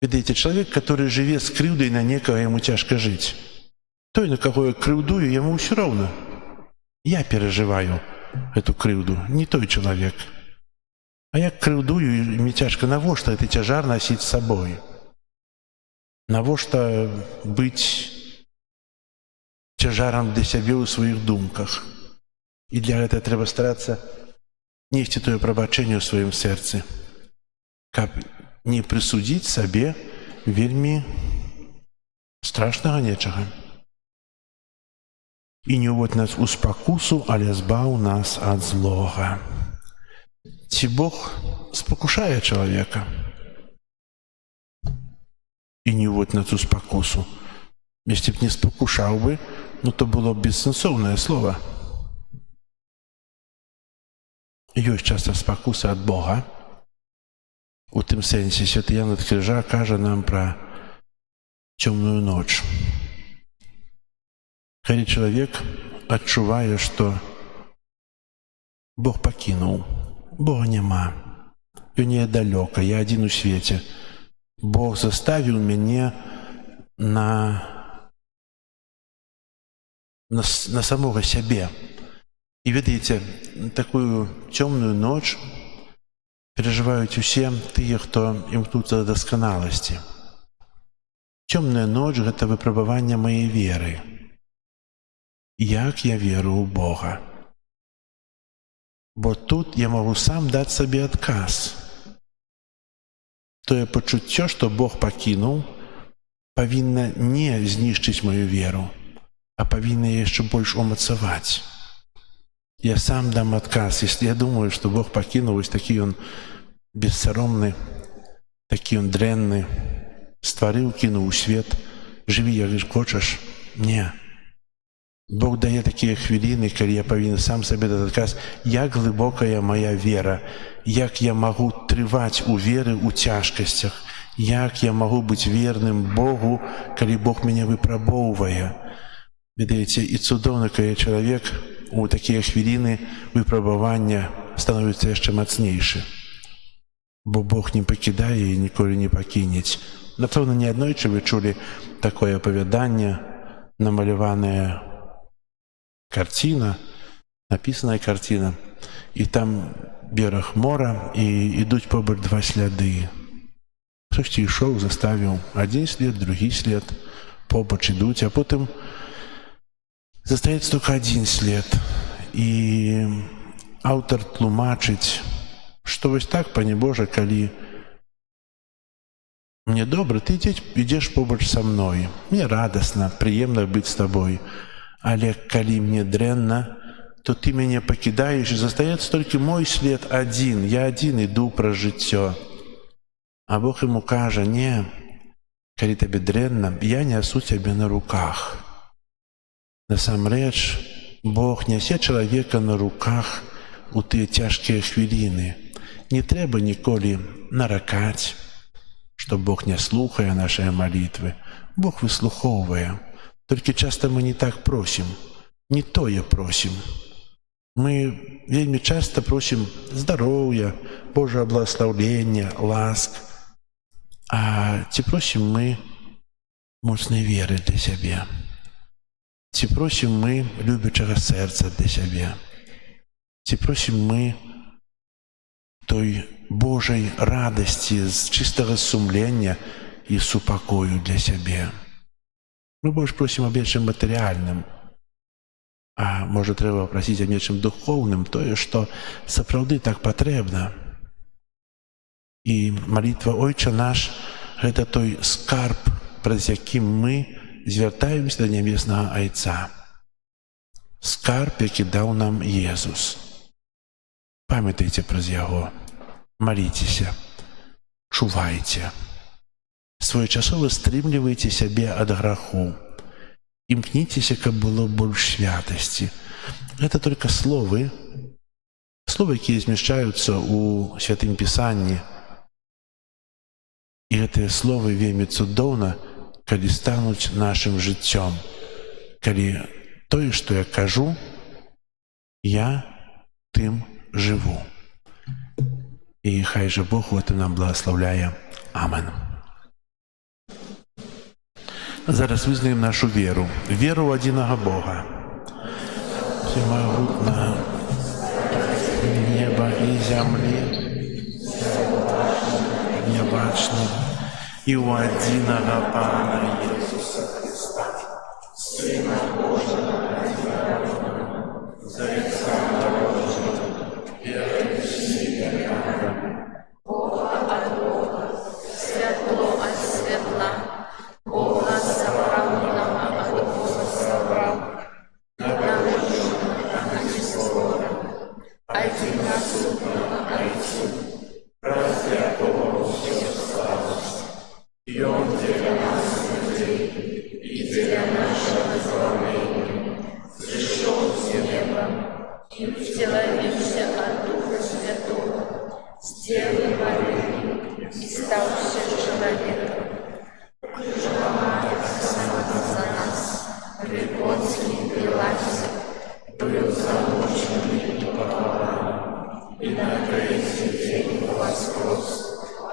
Ведаеце, чалавек, который жыве з крыўдай на некага, яму цяжка жыць. Той, на каго я крыўдую, яму ўсё роўна. Я перажываю эту крыўду, не той чалавек. А як крыўдую, і мне цяжка, навошта гэты цяжар насіць з сабой? Навошта быць цяжарам для сябе ў сваіх думках? І для гэтага трэба старацца несці тое прабачэнне ў сваім сэрцы, каб не прысудзіць сабе вельмі страшнага нечага. І не ўводь нас у спакусу, але збаў нас ад злога. Ці Бог спакушае чалавека? І не ўводь нас у спакусу. Если б не спакушаў бы, то было б бессэнсоўнае слова. Ёсць часта спакуса ад Бога. У тым сэнсе святы Ян ад Крыжа кажа нам пра цёмную ноч. Калі чалавек адчувае, што Бог пакінуў, Бога няма, ён не далёка, я адзін у свеце. Бог заставіў мяне на самога сябе. І ведаеце, такую цёмную ноч перажываюць усе тыя, хто імкнуцца да дасканаласці. Цёмная ноч — гэта выпрабаванне маёй веры. Як я веру ў Бога. Бо тут я магу сам даць сабе адказ. Тое пачуццё, што Бог пакінуў, павінна не знішчыць маю веру, а павінна яшчэ больш умацаваць. Я сам дам адказ. Если я думаю, што Бог пакінуў, вось такі ён бессаромны, такі ён дрэнны, стварыў, кінуў у свет, жыві як хочаш. Не. Бог дае такія хвіліны, калі я павінен сам сабе даць адказ, як глыбокая мая вера, як я магу трываць у веры ў цяжкасцях, як я магу быць верным Богу, калі Бог мяне выпрабоўвае. Ведаеце, і цудоўна, калі чалавек у такія хвіліны выпрабавання становіцца яшчэ мацнейшы. Бо Бог не пакідае і ніколі не пакінець. Напэўна, не аднойчы вы чулі такое апавяданне, намаляванае карціна, напісаная карціна, і там бераг мора, і ідуць побач два сляды. Хтосьці ішоў, заставіў адзін след, другі след, побач ідуць, а потым застаецца толькі адзін след. І аўтар тлумачыць, што вось так, Пане Божа, калі мне добра, ты ідзеш побач са мной, мне радасна, прыемна быць з табой. Але калі мне дрэнна, то ты мяне пакідаеш, і застаецца толькі мой след адзін, я адзін іду праз жыццё. А Бог яму кажа, не, калі табе дрэнна, я нясу цябе на руках. Насамрэч, Бог нясе чалавека на руках у тыя цяжкія хвіліны. Не трэба ніколі наракаць, што Бог не слухае нашыя малітвы. Бог выслухоўвае. Толькі часта мы не так просім, не тое просім. Мы вельмі часта просім здароўя, Божае благаслаўлення, ласк. А ці просім мы моцнай веры для сябе? Ці просім мы любячага сэрца для сябе? Ці просім мы той Божай радасці, з чыстага сумлення і супакою для сябе? Мы больш просім аб нечым матэрыяльным, а можа трэба прасіць аб нечым духоўным, тое, што сапраўды так патрэбна. І малітва «Ойча наш» — гэта той скарб, праз якім мы звяртаемся да нябеснага Айца. Скарб, які даў нам Езус. Памятайце праз яго, маліцеся, чувайце. Своечасова стрымлівайце сябе ад граху. Імкніцеся, каб было больш святасці. Гэта толькі словы, якія змяшчаюцца ў Святым Пісанні. І гэтыя словы вельмі цудоўна, калі стануць нашым жыццём. Калі тое, што я кажу, я тым жыву. І хай жа Бог у гэтым нам благаслаўляе. Амен. Зараз вызнаем нашу веру. Веру ў адзінага Бога. Всемагутнага неба і зямлі, нябачнага, і ў адзінага Пана Езуса Христа, Сына Божага адзінага, за Отца народжаного, первочного века, Бога от Бога, и втеловился от Духа Святого, с Девы Марии, и ставший человеком. За нас, при Понтии Пилате, был замучен и похован, и на третий день воскрес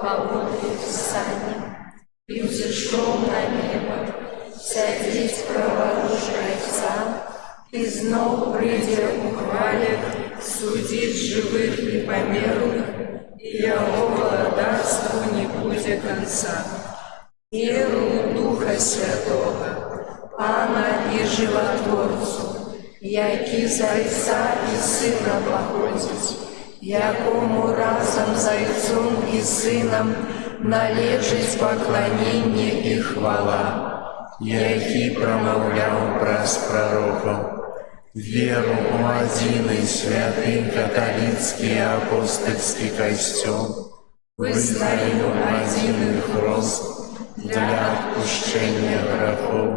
по Божьей Писанию, и взошел на небо, сядеть праворуч Отца, и знов придя у хвалях, судить живых и померлых, и Его владарству не будет конца. Верую Духа Святого, Пана и Животворцу, яки за Отца и Сына походить, якому разом за Отцом и Сыном належить поклонение и хвала, яки промовлял праз пророков. Веру у один и святый католицкий апостольский костел, вызнаю один их рост для отпущения грехов,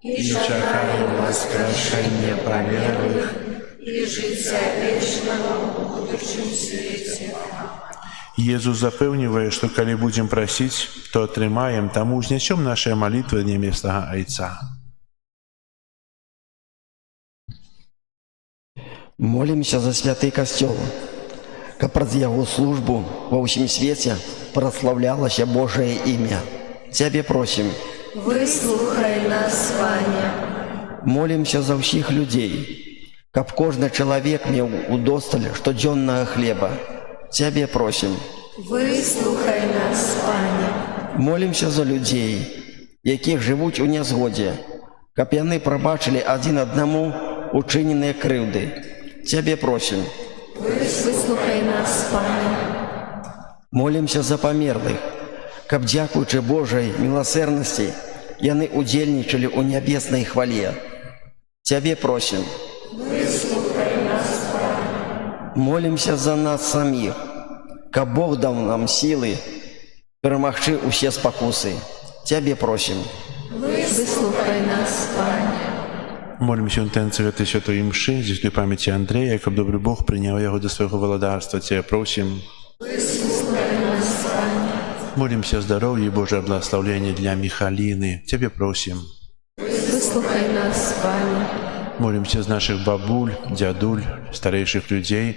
и чекаю воскрешения померлых и життя вечного в будущем свете. Jezus zapewnił, że kiedy będziemy prosić, to otrzymaємо, тому wzniesiemy nasze modlitwy do niebieskiego Ojca. Молимся за святый костел, как праз его службу во всем свете прославлялось Божие имя. Тебе просим. Выслухай нас, Ваня. Молимся за всех людей, как каждый человек имел удосталь штоденного хлеба. Тебе просим. Выслухай нас, Ваня. Молимся за людей, яких живуть у незгоді, как яны пробачили один одному учиненные кривды. Тебе просим. Выслухай нас, Ваня. Молимся за померлых, как дякуючи Божией милосердности, яны удельничали у небесной хвале. Тебе просим. Выслухай нас, Ваня. Молимся за нас самих, как Бог дал нам силы перемогши все спокусы. Тебе просим. Выслухай нас, Ваня. Молимся intencji tej świętej mszy, z tej pamięci Andrzeja, jak dobry Bóg przyjął jego do swojego władarstwa. Cię prosim. Выслухай нас, Ваня. Молимся о здоровье и Божье благословение для Михалины. Тебе просим. Выслухай нас, Ваня. Молимся за наших бабуль, дядуль, старейших людей,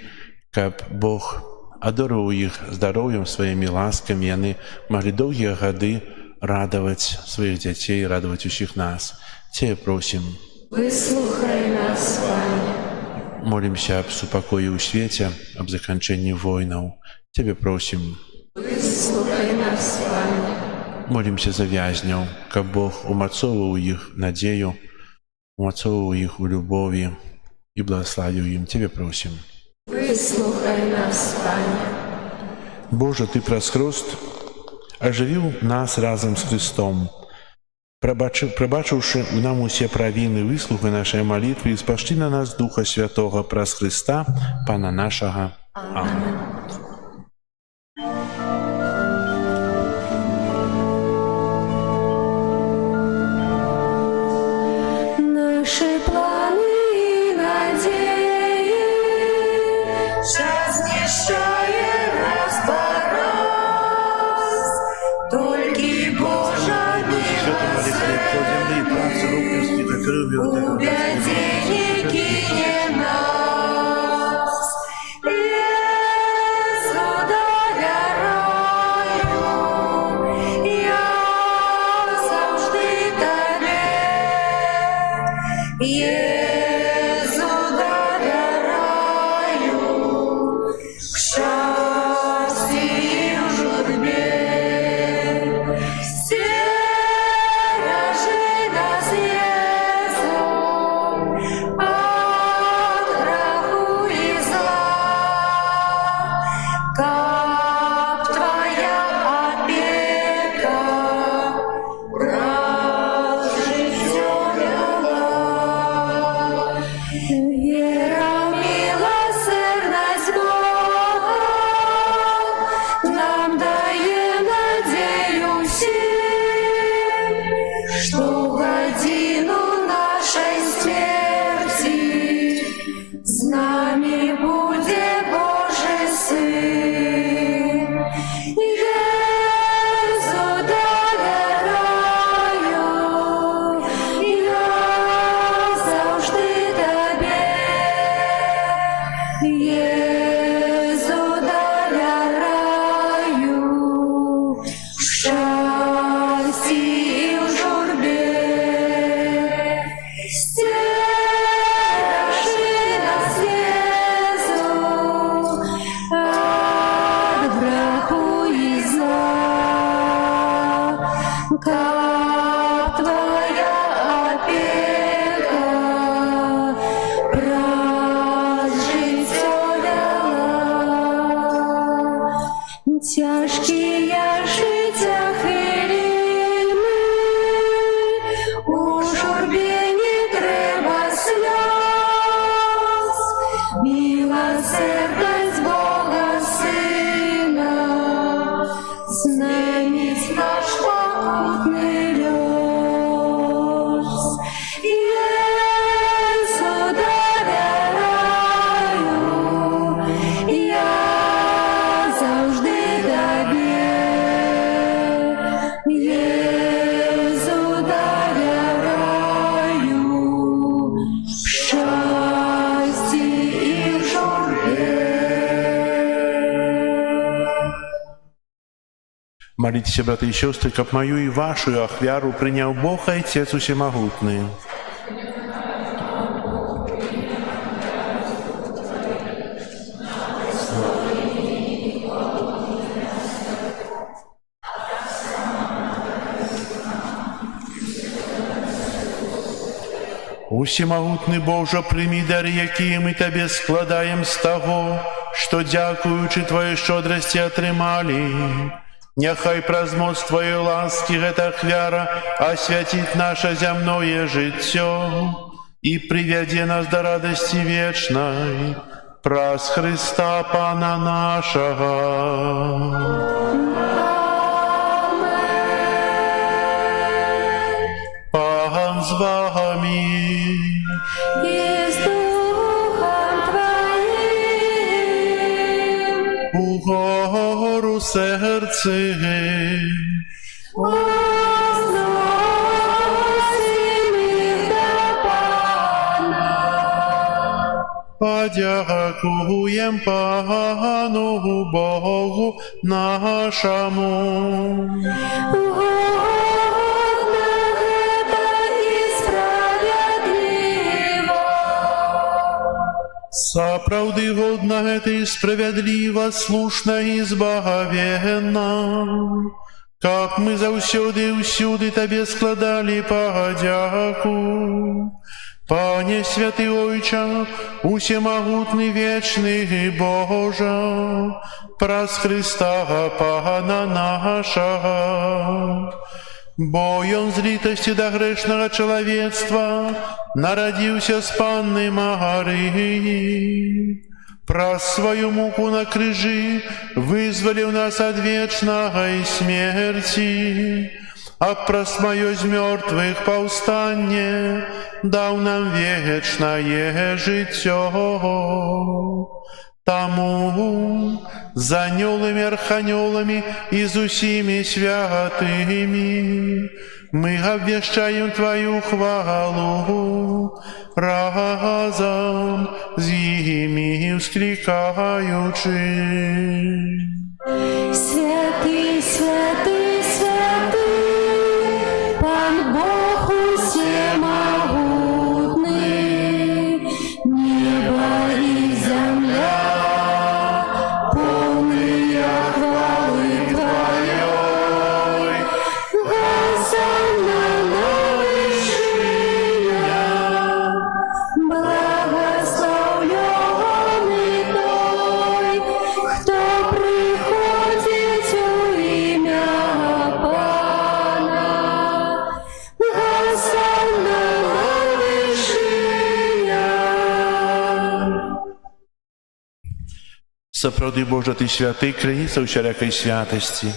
как Бог одарил их здоровьем, своими ласками, и они могли долгие годы радовать своих детей, радовать всех нас. Тебе просим. Выслухай нас, Ваня. Молимся об супокое у свете, об закончении войнов. Тебе просим. Выслухай нас, Ваня. Молимся за вязнев, как Бог умацовывал их надею, умацовывал их в любови и благословил им. Тебе просим. Выслухай нас, Ваня. Боже, Ты просхрост оживил нас разом с Христом. Пробачивши нам усе провины, выслухай наши молитвы и спашти на нас Духа Святого праз Христа, Пана нашего. Аминь. Наши планы и надеи час нищая разборос, только Божа убедение кине нас, Иису доверяю, я завжди Тебе. Єзу доверяю, к счастью и в журбе. Стережи нас, Єзу, от греху и зла, как Твоя опека прав житьем вела. Вера, милосердность Бога нам дає надію всім, що в годину нашей смерти з нами Молитесь, браты и сестры, как мою и вашу ахвяру принял Бог и Отец Всемогутный. Усемогутный Боже, прими дары, якія мы Тебе складаем з того, что, дякуючи Твоей щодрости, отрымали. Няхай праз моц Твоей ласки эта ахвяра освятит наше земное житье и приведе нас до радости вечной, праз Христа Пана нашего. Пан з вами. И с Духом Твоим. Угору серце, Возносим их до Пана. подякуем Пану Богу нашему. Угодно это и справедливо. Сапраўды годна гэта і справядліва, слушна і збагавенна. Как мы заўсёды і ўсюды Табе складалі падзяку. Пане святы Ойча, усемагутны вечны Божа, праз Христа Пана нашага. Бо Ён з літасці да грэшнага чалавецтва нарадзіўся з Панны Марыі. Праз сваю муку на крыжы вызваліў нас ад вечнага смерці, а праз маё з мёртвых паўстанне даў нам вечнае жыццё. Таму з анёламі, арханёламі і з усімі святымі мы абвяшчаем Твою хвалу, разом з імі ўсклікаючы. Святый, святый, святый, Пан Бог всемогутный, небо и земля, полные хвалы Твоей. Госанна на вышиня, благословленный той, кто приходит у имя Пана. Госанна на вышиня. Сапраўды Божа, Ты святы, крыніца ўсялякай святасці.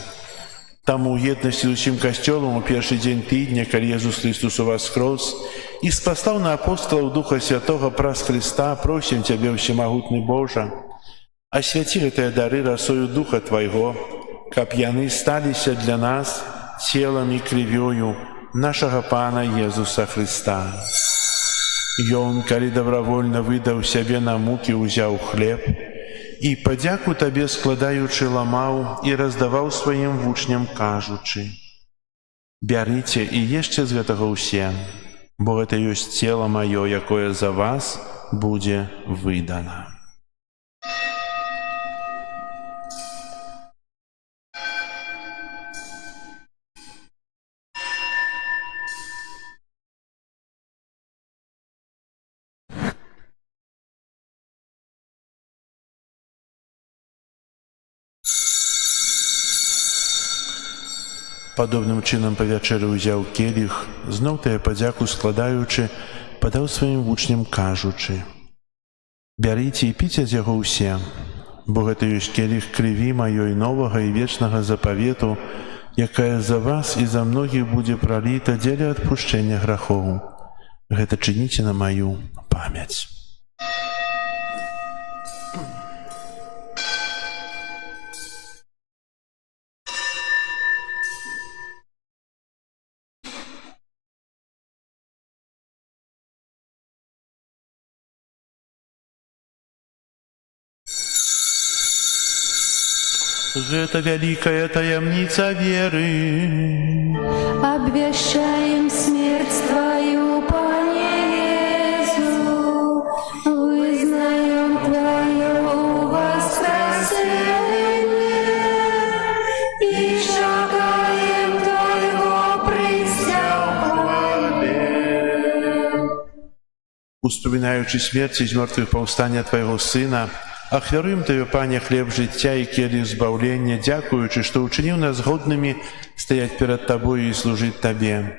Таму ў єднасці з усім касцёлам у першы дзень тыдня, калі Езус Христос уваскрос і спаслаў на апостолаў Духа Святога праз Христа, просім Цябе, усемагутны Божа, асвяці гэтыя дары расою Духа Твайго, каб яны сталіся для нас целам і крывёю нашага Пана Езуса Христа. Ён, калі добравольна выдаў сябе на мукі, узяў хлеб і падзяку Табе складаючы ламаў і раздаваў сваім вучням, кажучы: «Бярыце і ешце з гэтага ўсе, бо гэта ёсць цела маё, якое за вас будзе выдана». Падобным чынам па вячэры ўзяў келіх, зноў тая падзяку складаючы, падаў сваім вучням, кажучы: «Бярыце і піце з яго ўсе, бо гэта ёсць келіх крыві маёй новага і вечнага запавету, якая за вас і за многіх будзе праліта дзеля адпушчэння грахоў. Гэта чыніце на маю памяць». Гэта вялікая таямніца веры. Обвящаем смерть Твою, Пане Иисус, вызнаем Твое воскресение и шагаем Твоего прийстя в хвале. Успоминаючи смерть из мертвых повстання Твоего Сына, ахвяруем Тебе, Пане, хлеб життя и келих збавлення, дякуючи, что учинил нас годными стоять перед Тобою и служить Тебе.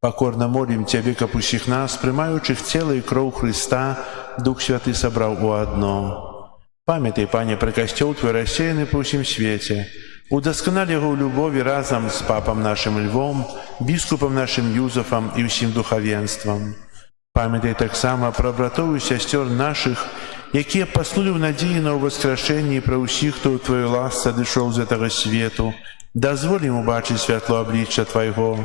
Покорно молим Тебе, как усіх нас, приймаючих тело и кров Христа, Дух Святый собрал у одно. Памятай, Пане, про костел Твой рассеянный по всем свете. Удосконали его в любови разом с Папом нашим Львом, Біскупом нашим Юзефом и всім духовенством. Памятай так само про братов и сестер наших, якія паснули в надії на воскрешенні про усіх, хто у Твоїй ласці дійшов з этого світу. Дозволь им убачить світло обличчя Твоего.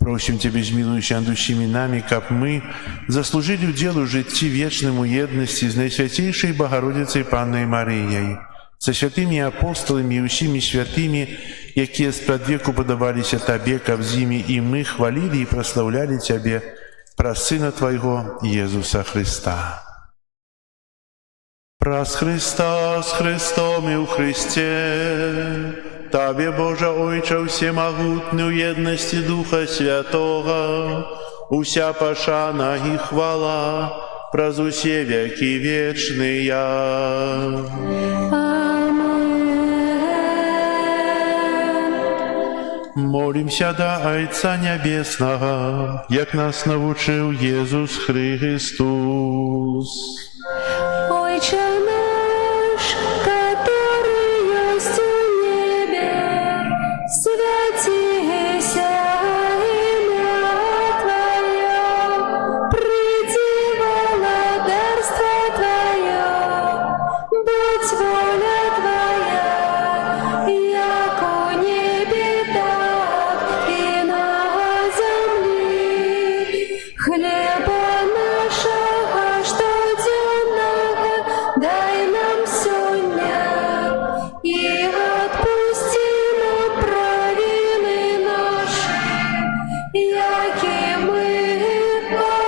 Просим Тебе, змилуйся над усіми нами, как мы заслужили уделу житті вечному єдності з Найсвятейшей Богородицей Панною Марією, со святими апостолами и усіми святими, якія спредвеку подавалися Тебе, как зими, и мы хвалили и прославляли Тебе, про Сына Твоего Иисуса Христа. Прас Христа с Христом и у Христе, Тебе, Боже Ойче, всемогутный, в едности Духа Святого, уся пошана и хвала, праз усе веки вечные. Молимся до Отца Небесного, як нас научил Иисус Христос. Отче наш, который есть в небе, святися имя Твое, приди владарство Твое, будь воля Твоя, яко в небе, так и на земле. Хлеба нашего, что дай нам сегодня и отпусти нам провины наши, яки мы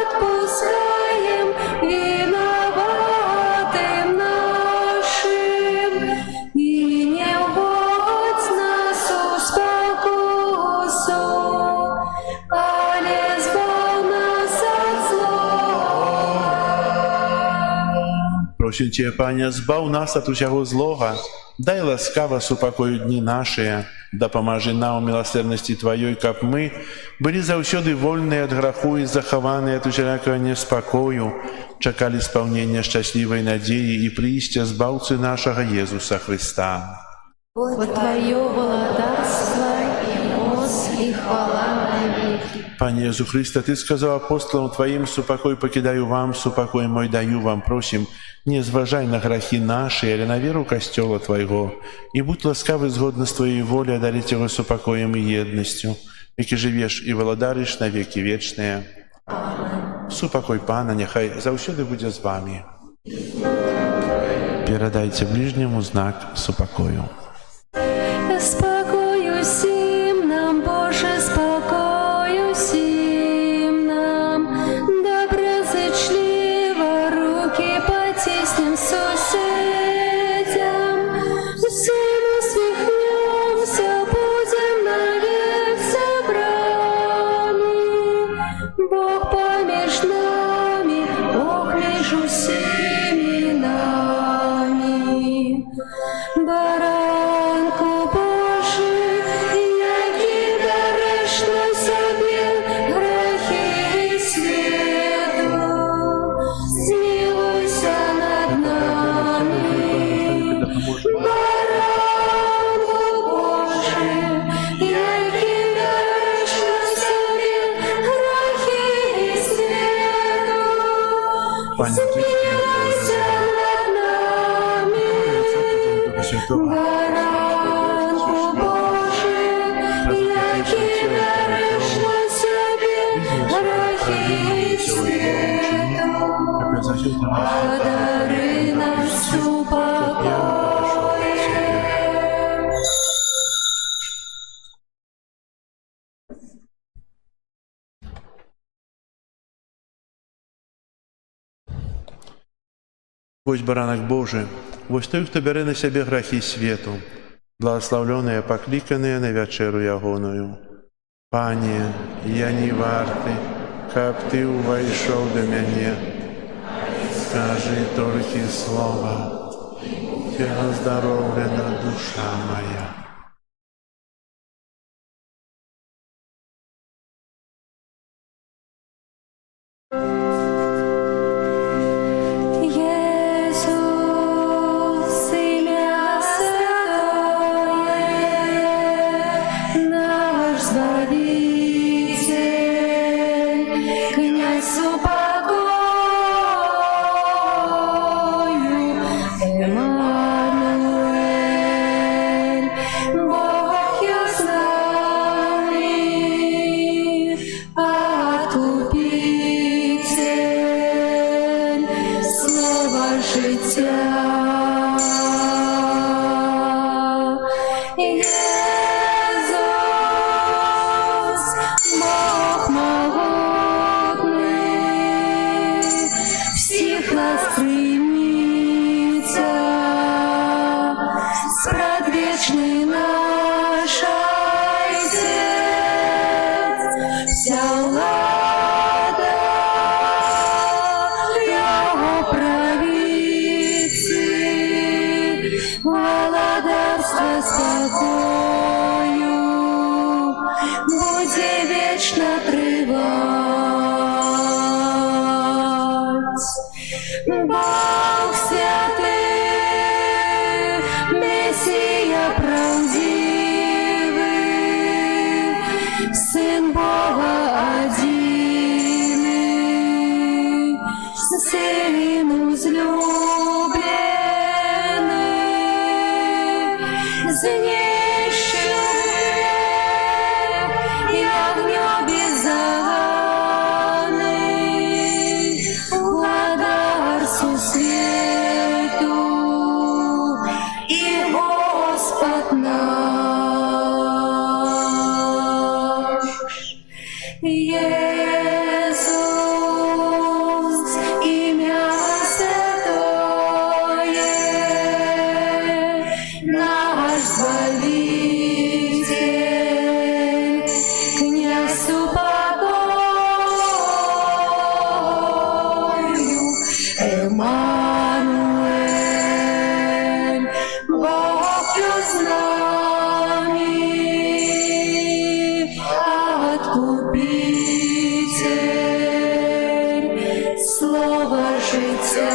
отпускаем виноватым нашим, и не вводь нас в спокусу, але избавь нас от злого. Просим Тебя, Пане, збав нас от усяго злога, дай ласкаво супокою дни наши, да поможи нам в милосердности Твоей, как мы были завсёды вольные от греху и захованные от усякого неспокою, чекали исполнения счастливой надеи и приистя збавцы нашего Иисуса Христа. Вот Твое владарство, и моц, и хвала навеки. Пане Иисус Христе, Ты сказал апостолам Твоим: «Супокой покидаю вам, супокой мой даю вам». Просим, не зважай на грехи наши, или на веру костела Твоего, и будь ласкавый згодно с Твоей волей одарить его супокоем и едностью, яки живешь и владаришь на веки вечные. Супокой Пана, нехай завсёды буде з вами. Передайте ближнему знак супокою. Спокою всім нам, Боже, спокою всім нам, доброзичливо руки потиснем сусідям, всім усміхнемся, будем навек собрані, Бог поміж нами, Бог між усіми нами. Баранку Божий, який дариш на собі грехи світу, змилуйся над нами. Баранку Божий, який дариш на собі грехи світу, змилуйся над нами. Баранку Божий, який дариш на собі грехи світу, подари нам супокой. Вось баранак Божий, вось той, хто бярэ на сябе грахі свету, благословленыя пакліканыя на вячэру ягоную. Пане, я не варты, каб ты увайшоў да мяне. Скажи толькі слова, і аздароўлена душа моя. Иисус, имя святое, наш Избавитель, князь упокою, Эммануэль, Бог с нами, Откупитель, слово життя. Иисус, Бог могутный, всіх нас прийміться, спрадвечний наш Отець, вся влада в Його правиці, владарство спокою буде вічно тривать. Бог святий, Месія правдивий, Син Бога одиний, Син узлюблений, знищив гріх і огнем беззаганий, владарцу світу і Господь наш. Иисус, имя святое, наш Избавитель, князь упокою, Эммануэль, Бог с нами, Откупитель, слово життя.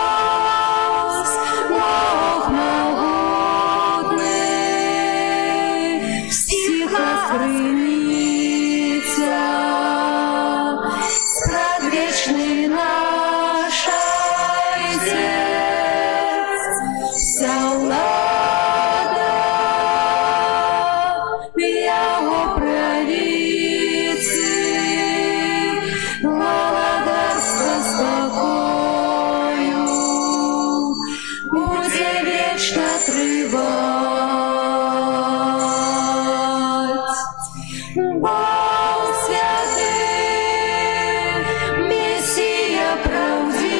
Иисус, Бог могутний, всіх нас прийміться, спрадвечний наш Отець, вся влада в Його правиці, владарство спокою буде вічно тривать. Бог святий, Месія правдивий,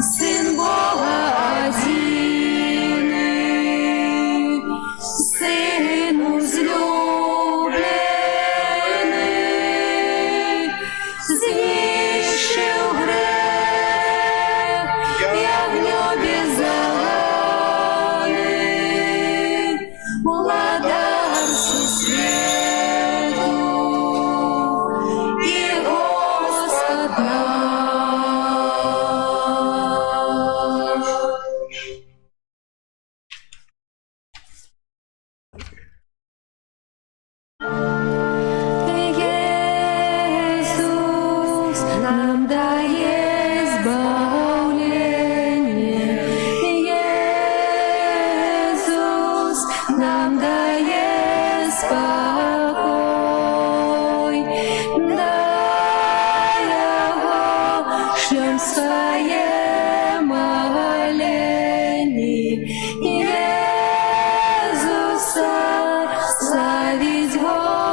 Син Бога одиний, Син узлюблений, знищив гріх і огнем беззаганий, владарцу світу і Господь наш. Иисус нам дає збавлення, Иисус нам дає спокой, дай Його шлем своє молені, Иисуса славить Господь.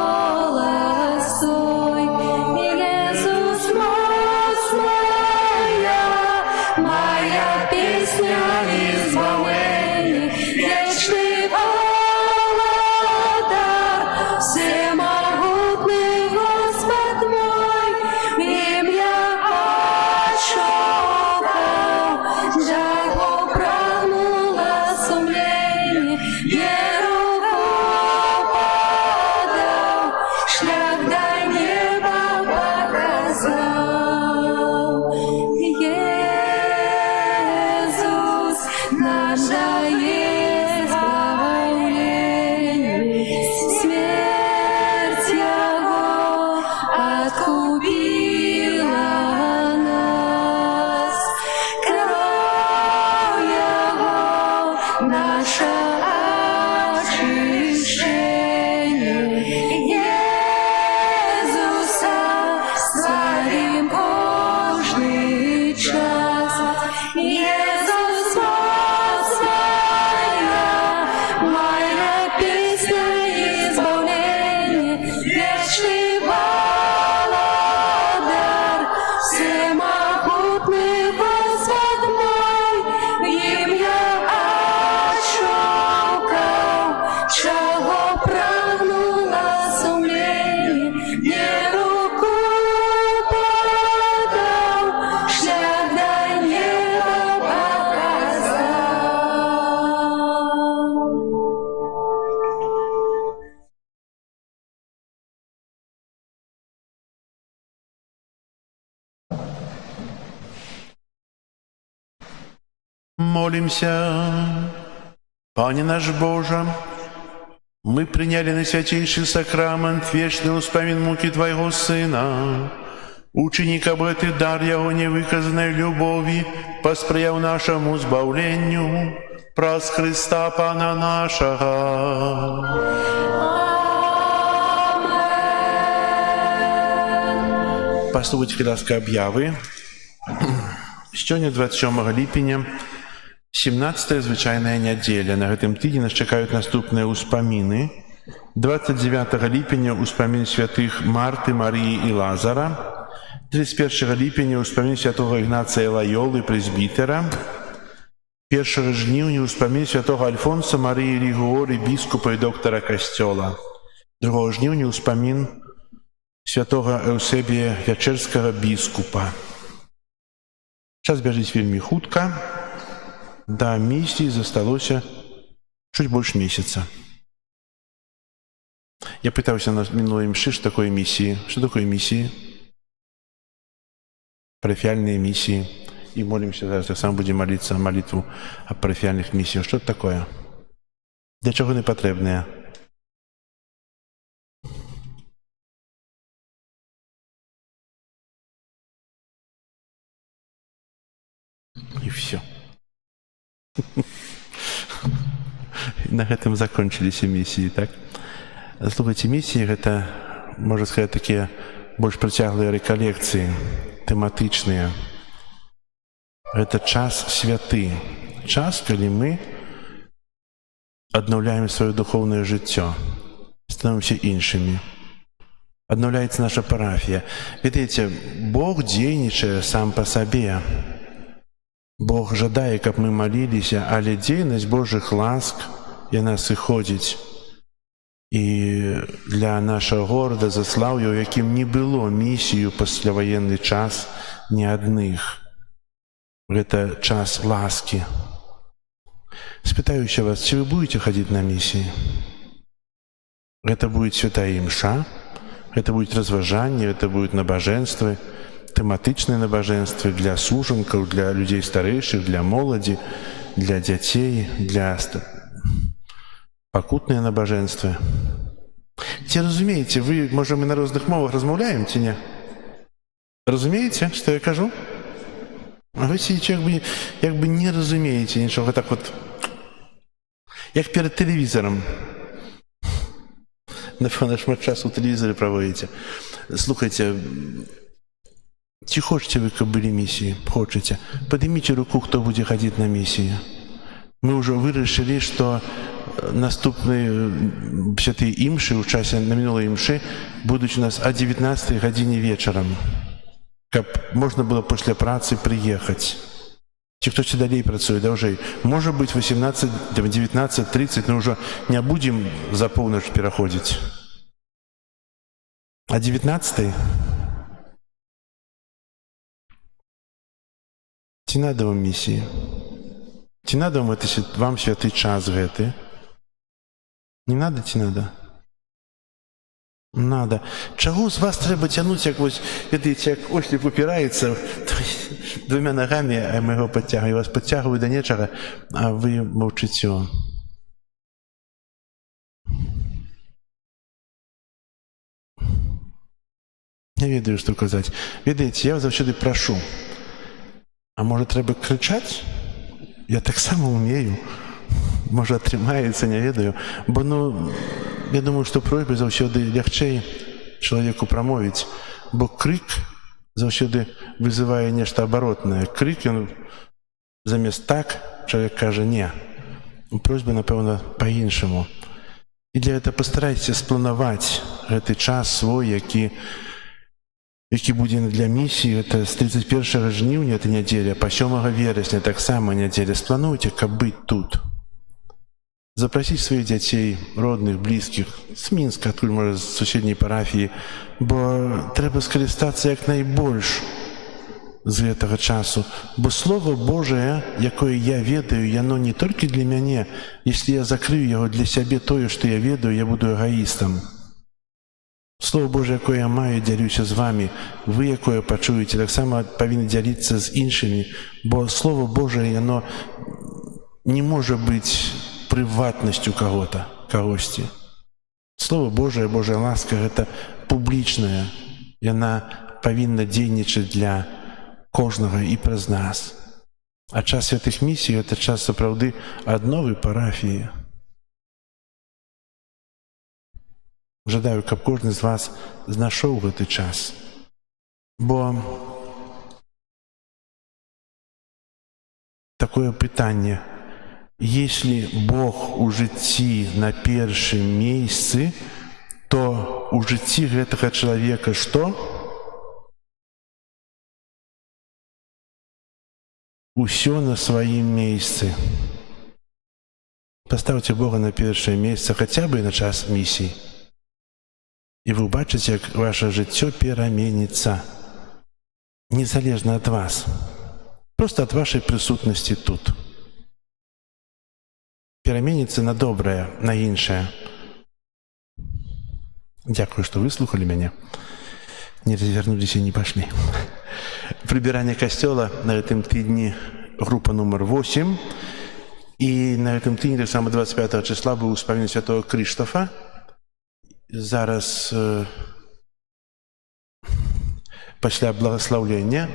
наше очищение. Иисуса славим кожный час. Иисус, моя песня избавления, вечный Владар, всемогутный Господь мой, им я ошукал, чего прагнуло сумление, мне руку подал, шлях до неба показал. Молимся. Пане наш Боже, мы приняли на святейший сакрамент вечный успомин муки Твоего Сына. Ученик об этой дар Его невыказанной любови посприял нашему избавлению. Праз Христа Пана нашего. Послухайте, будь ласка, об'яви. Сьогодні, 27 липня, 17-та звичайна неділя. На гэтым тыдні нас чекають наступні успоміни. 29 липня успомін святих Марти, Марії і Лазара. 31 липня успомін святого Ігнація Лайоли, пресбітера. 1 жнівня успомін святого Альфонса, Марії Рігуори, біскупа і доктора Костьола. 2 жнівня успомін святого Еусебія Ячерського біскупа. Час бяжыць вельмі хутка. Да місіі засталося чуть больш месяца. Я пытаўся на мінулай мшы, што такое місіі. Што такое місіі? Парафіяльныя місіі. І молімся зараз, так сам будзем маліцца малітву аб парафіяльных місіях. Што это такое? Для чаго яны патрэбныя? І все. На гэтым закончыліся місіі, так? Слухайце, місіі гэта, можна сказаць, такія больш працяглыя рэкалекцыі, тэматычныя. Гэта час святы. Час, калі мы аднаўляем сваё духоўнае жыццё, становімся іншымі. Аднаўляецца наша парафія. Ведаеце, Бог дзейнічае сам па сабе. Бог жадае, каб мы маліліся, але дзейнасць Божых ласк, яна сыходзіць. І для нашага горада Заслаўя, у якім не было місію пасляваенны час ні адных. Гэта час ласкі. Спытаюся вас, ці вы будете хадзіць на місіі? Гэта будет святая імша, гэта будет разважанне, гэта будет набажэнствы, тэматычныя набажэнствы для сужанкаў, для людзей старэйшых, для моладзі, для дзяцей, для пакутныя набажэнствы. Ці разумееце, вы, можа, мы на розных мовах размаўляем, ці не? Разумееце, што я кажу? А вы сидите, як бы не разумееце нічога, так вот, як перад тэлевізарам. Напэўна, шмат часу ў тэлевізары праводзіце. Слухайце, ці хочаце вы, каб былі місіі? Хочаце. Падыміце руку, хто будзе хадзіць на місіі. Мы ўжо вырашылі, што наступныя святыя імшы ў часе на мінулай імшы будуць у нас о 19 гадзіне вечарам, каб можна было пасля працы прыехаць. Ці хтосьці далей працуе даўжэй. Можа быць 19:30, но ўжо не будзем за поўнач пераходзіць. А 19? Ці надо вам місіі? Ці надо вам святы час гэты? Не надо ці надо? Надо. Чаго з вас трэба цянуць, як вось, ведаеце, як осліп упіраецца двумя нагамі, а мы яго падцягваем. Я вас падцягваю да нечага, а вы маўчыце. Не ведаю, што казаць. Ведаеце, я заўсёды прашу. А можа, трэба крычаць? Я таксама умею. можа атрымаецца, не ведаю, бо я думаю, што просьбы заўсёды лягчэй чалавеку прамовіць, бо крык заўсёды вызывае нешта абаротнае. Крык, ён замест так, чалавек кажа не. Просьба, напэўна, па-іншаму. І для гэта пастарайцеся спланаваць гэты час свой, які будзе для місіі. Это з 31 жніўня, это нядзеля, па 7 верасня таксама нядзеля. Сплануйце, каб быць тут. Запрасіць сваіх дзяцей, родных, блізкіх, з Мінска, адкуль, можа, з суседняй парафіі, бо трэба скарыстацца як найбольш з гэтага часу. Бо Слово Божае, якое я ведаю, яно не толькі для мяне. Если я закрыю яго для сябе тое, што я ведаю, я буду эгоістам. Слово Божие, якое я маю, дзялюся з вами. Вы, якое пачуеце, таксама павінны дзяліцца з іншымі, бо Слово Божие, яно не можа быць прыватнасцю кагосьці. Слово Божие, Божая ласка, гэта публічная. Яна павінна дзейнічаць для кожнага і праз нас. А час святых місій – гэта час сапраўды адновы парафіі. Жадаю, каб кожны з вас знайшоў гэты час. Бо такое пытанне. Если Бог у жыцці на першым месцы, то у жыцці гэтага чалавека што? Усё на сваім месцы. Паставьте Бога на першае месца, хаця бы і на час місій. І вы ўбачыце, як ваше жыццё пераменіцца. Незалежна ад вас. Просто ад вашай прысутнасці тут. Пераменіцца на добрае, на іншае. Дзякую, што выслухалі мяне. Не развярнуліся і не пашлі. Прыбіранне касцёла на гэтым тыдні група нумар 8. І на гэтым тыдні, таксама 25 числа, быў успамін святого Крыштафа. Зараз пасля благословлення,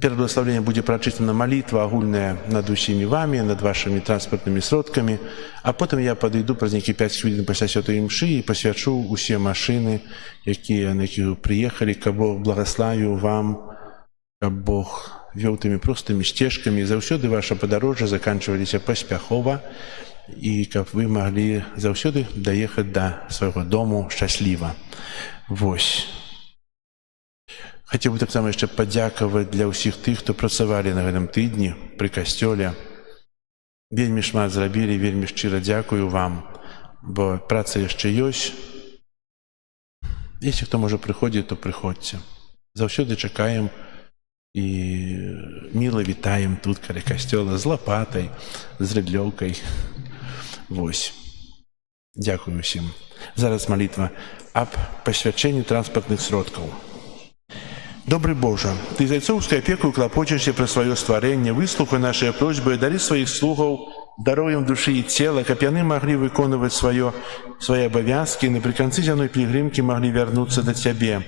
перед благословением будзе прачыстана малітва агульная над усімі вами, над вашими транспортнымі сродкамі, а потым я падыйду праз нейкі 5 хвілін пасля святой імшы і пасвячу усе машыны, на якіх прыехалі, каб Бог благословіў вам, каб Бог вёў тымі простымі сцежкамі, заўсёды ваша падарожжа заканчваліся паспяхова, і каб вы маглі заўсёды даехаць да свайго дому шчасліва. Вось. Хацеў бы таксама яшчэ падзякаваць для ўсіх тых, хто працавалі на гэтым тыдні пры касцёле. Вельмі шмат зрабілі, вельмі шчыра дзякую вам, бо праца яшчэ ёсць. Если хто можа прыходзіць, то прыходзьце. Заўсёды чакаем і міла вітаем тут каля касцёла з лапатай, з рыдлёўкай. Вось. Дзякую усім. Зараз малітва аб пасвячэнні транспартных сродкаў. Добры Божа, Ты зайцоўскай апекаю клапочешся пра сваё стварэнне, выслухай нашыя просьбы і далі сваіх слугаў дароем душы і цела, каб яны маглі выконваць свае абавязкі і напрыканцы зямной пілігрымкі маглі вярнуцца да Цябе.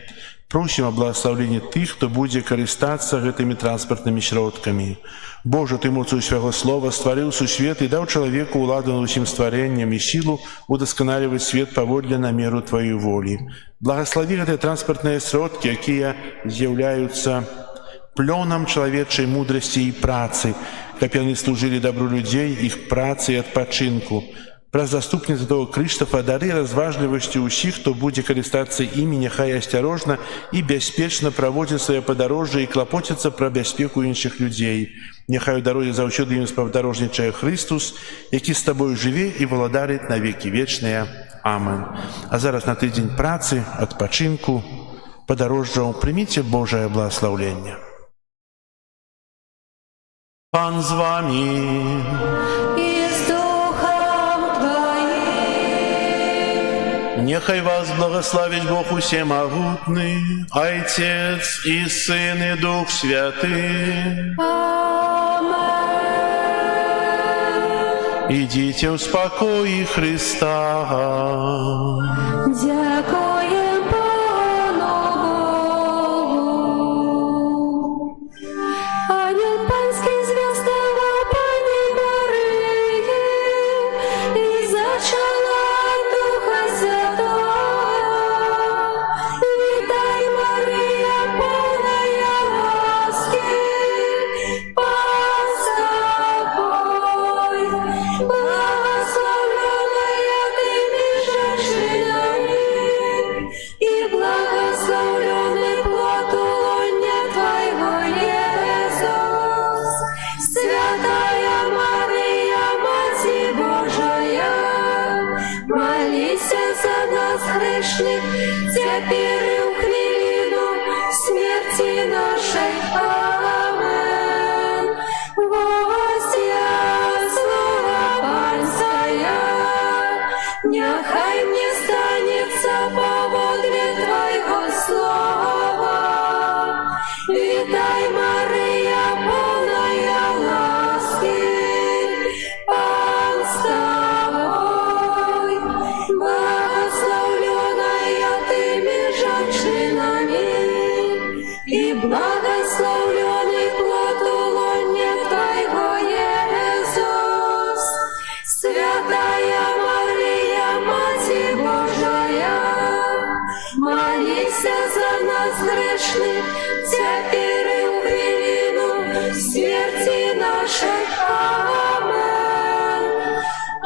Просім о благословенні тых, хто будзе карыстацца гэтымі транспартнымі сродкамі. Божа, Ты моцаю свайго слова стварыў сусвет і даў чалавеку ўладу над усім стварэннем і сілу удасканаліваць свет паводле намеру Тваёй волі. Благослови гэтыя транспартныя сродкі, якія з'яўляюцца плёнам чалавечай мудрасці і працы, каб яны служылі дабру людзей, іх працы і адпачынку. Праз заступніц святого Крыштафа дары разважлівасці ўсіх, хто будзе карыстацца імі, няхай асцярожна і бяспечна праводзіць свае падарожжа і клапоціцца пра бяспеку іншых людзей. Няхай у дарозе заўсёды ім спаўдарожнічае Христус, які з Табою жыве і валадарыць на векі вечныя. Амен. А зараз на тыдзень працы, адпачынку, падарожжаў прыміце Божае благословенне. Пан з вами. Нехай вас благословить Бог усемогутный, Отец и Сын и Дух Святый. Идите в спокое Христа. Дякуєм Пану Богу. Ангел панський зв'язного Пані Марії, грешных, теперь и в хвилину смерти нашей. Амен. Воздя слава Панская, няхай мне станется поводле Твоего слова. Витай, Мария, полная ласки, Пан с тобой, благословленная Ты между женщинами, и благословленный плод лона Твоего, Иисус. Святая Мария, Мать Божия, молись за нас грешных, теперь и в хвилину смерти нашей. Амен. А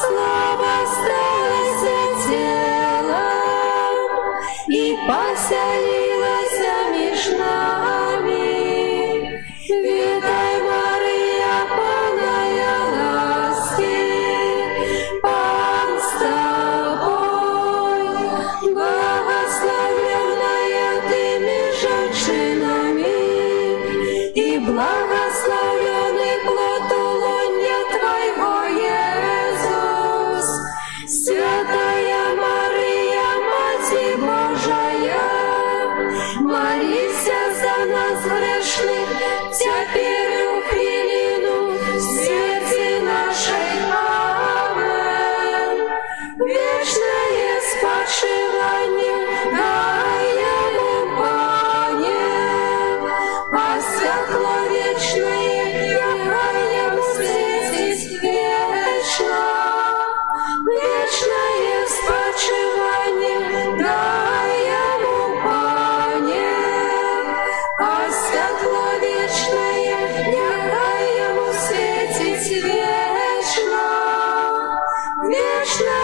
слава сталась телом и поселилась меж нами. Витай, Мария, полная ласки, Пан с тобой, благословленная Ты между женщинами, и благословленный плод лона Твоего, Иисус. Святая Мария, Мать Божия, молись за нас грешных, теперь и в хвилину смерти нашей. Амен. Вечное спочивание дай ему, Пане, а светло вечное нехай ему светить вечно. Вечное спочивание дай ему, Пане, а светло вечное нехай ему светить вечно. Вечное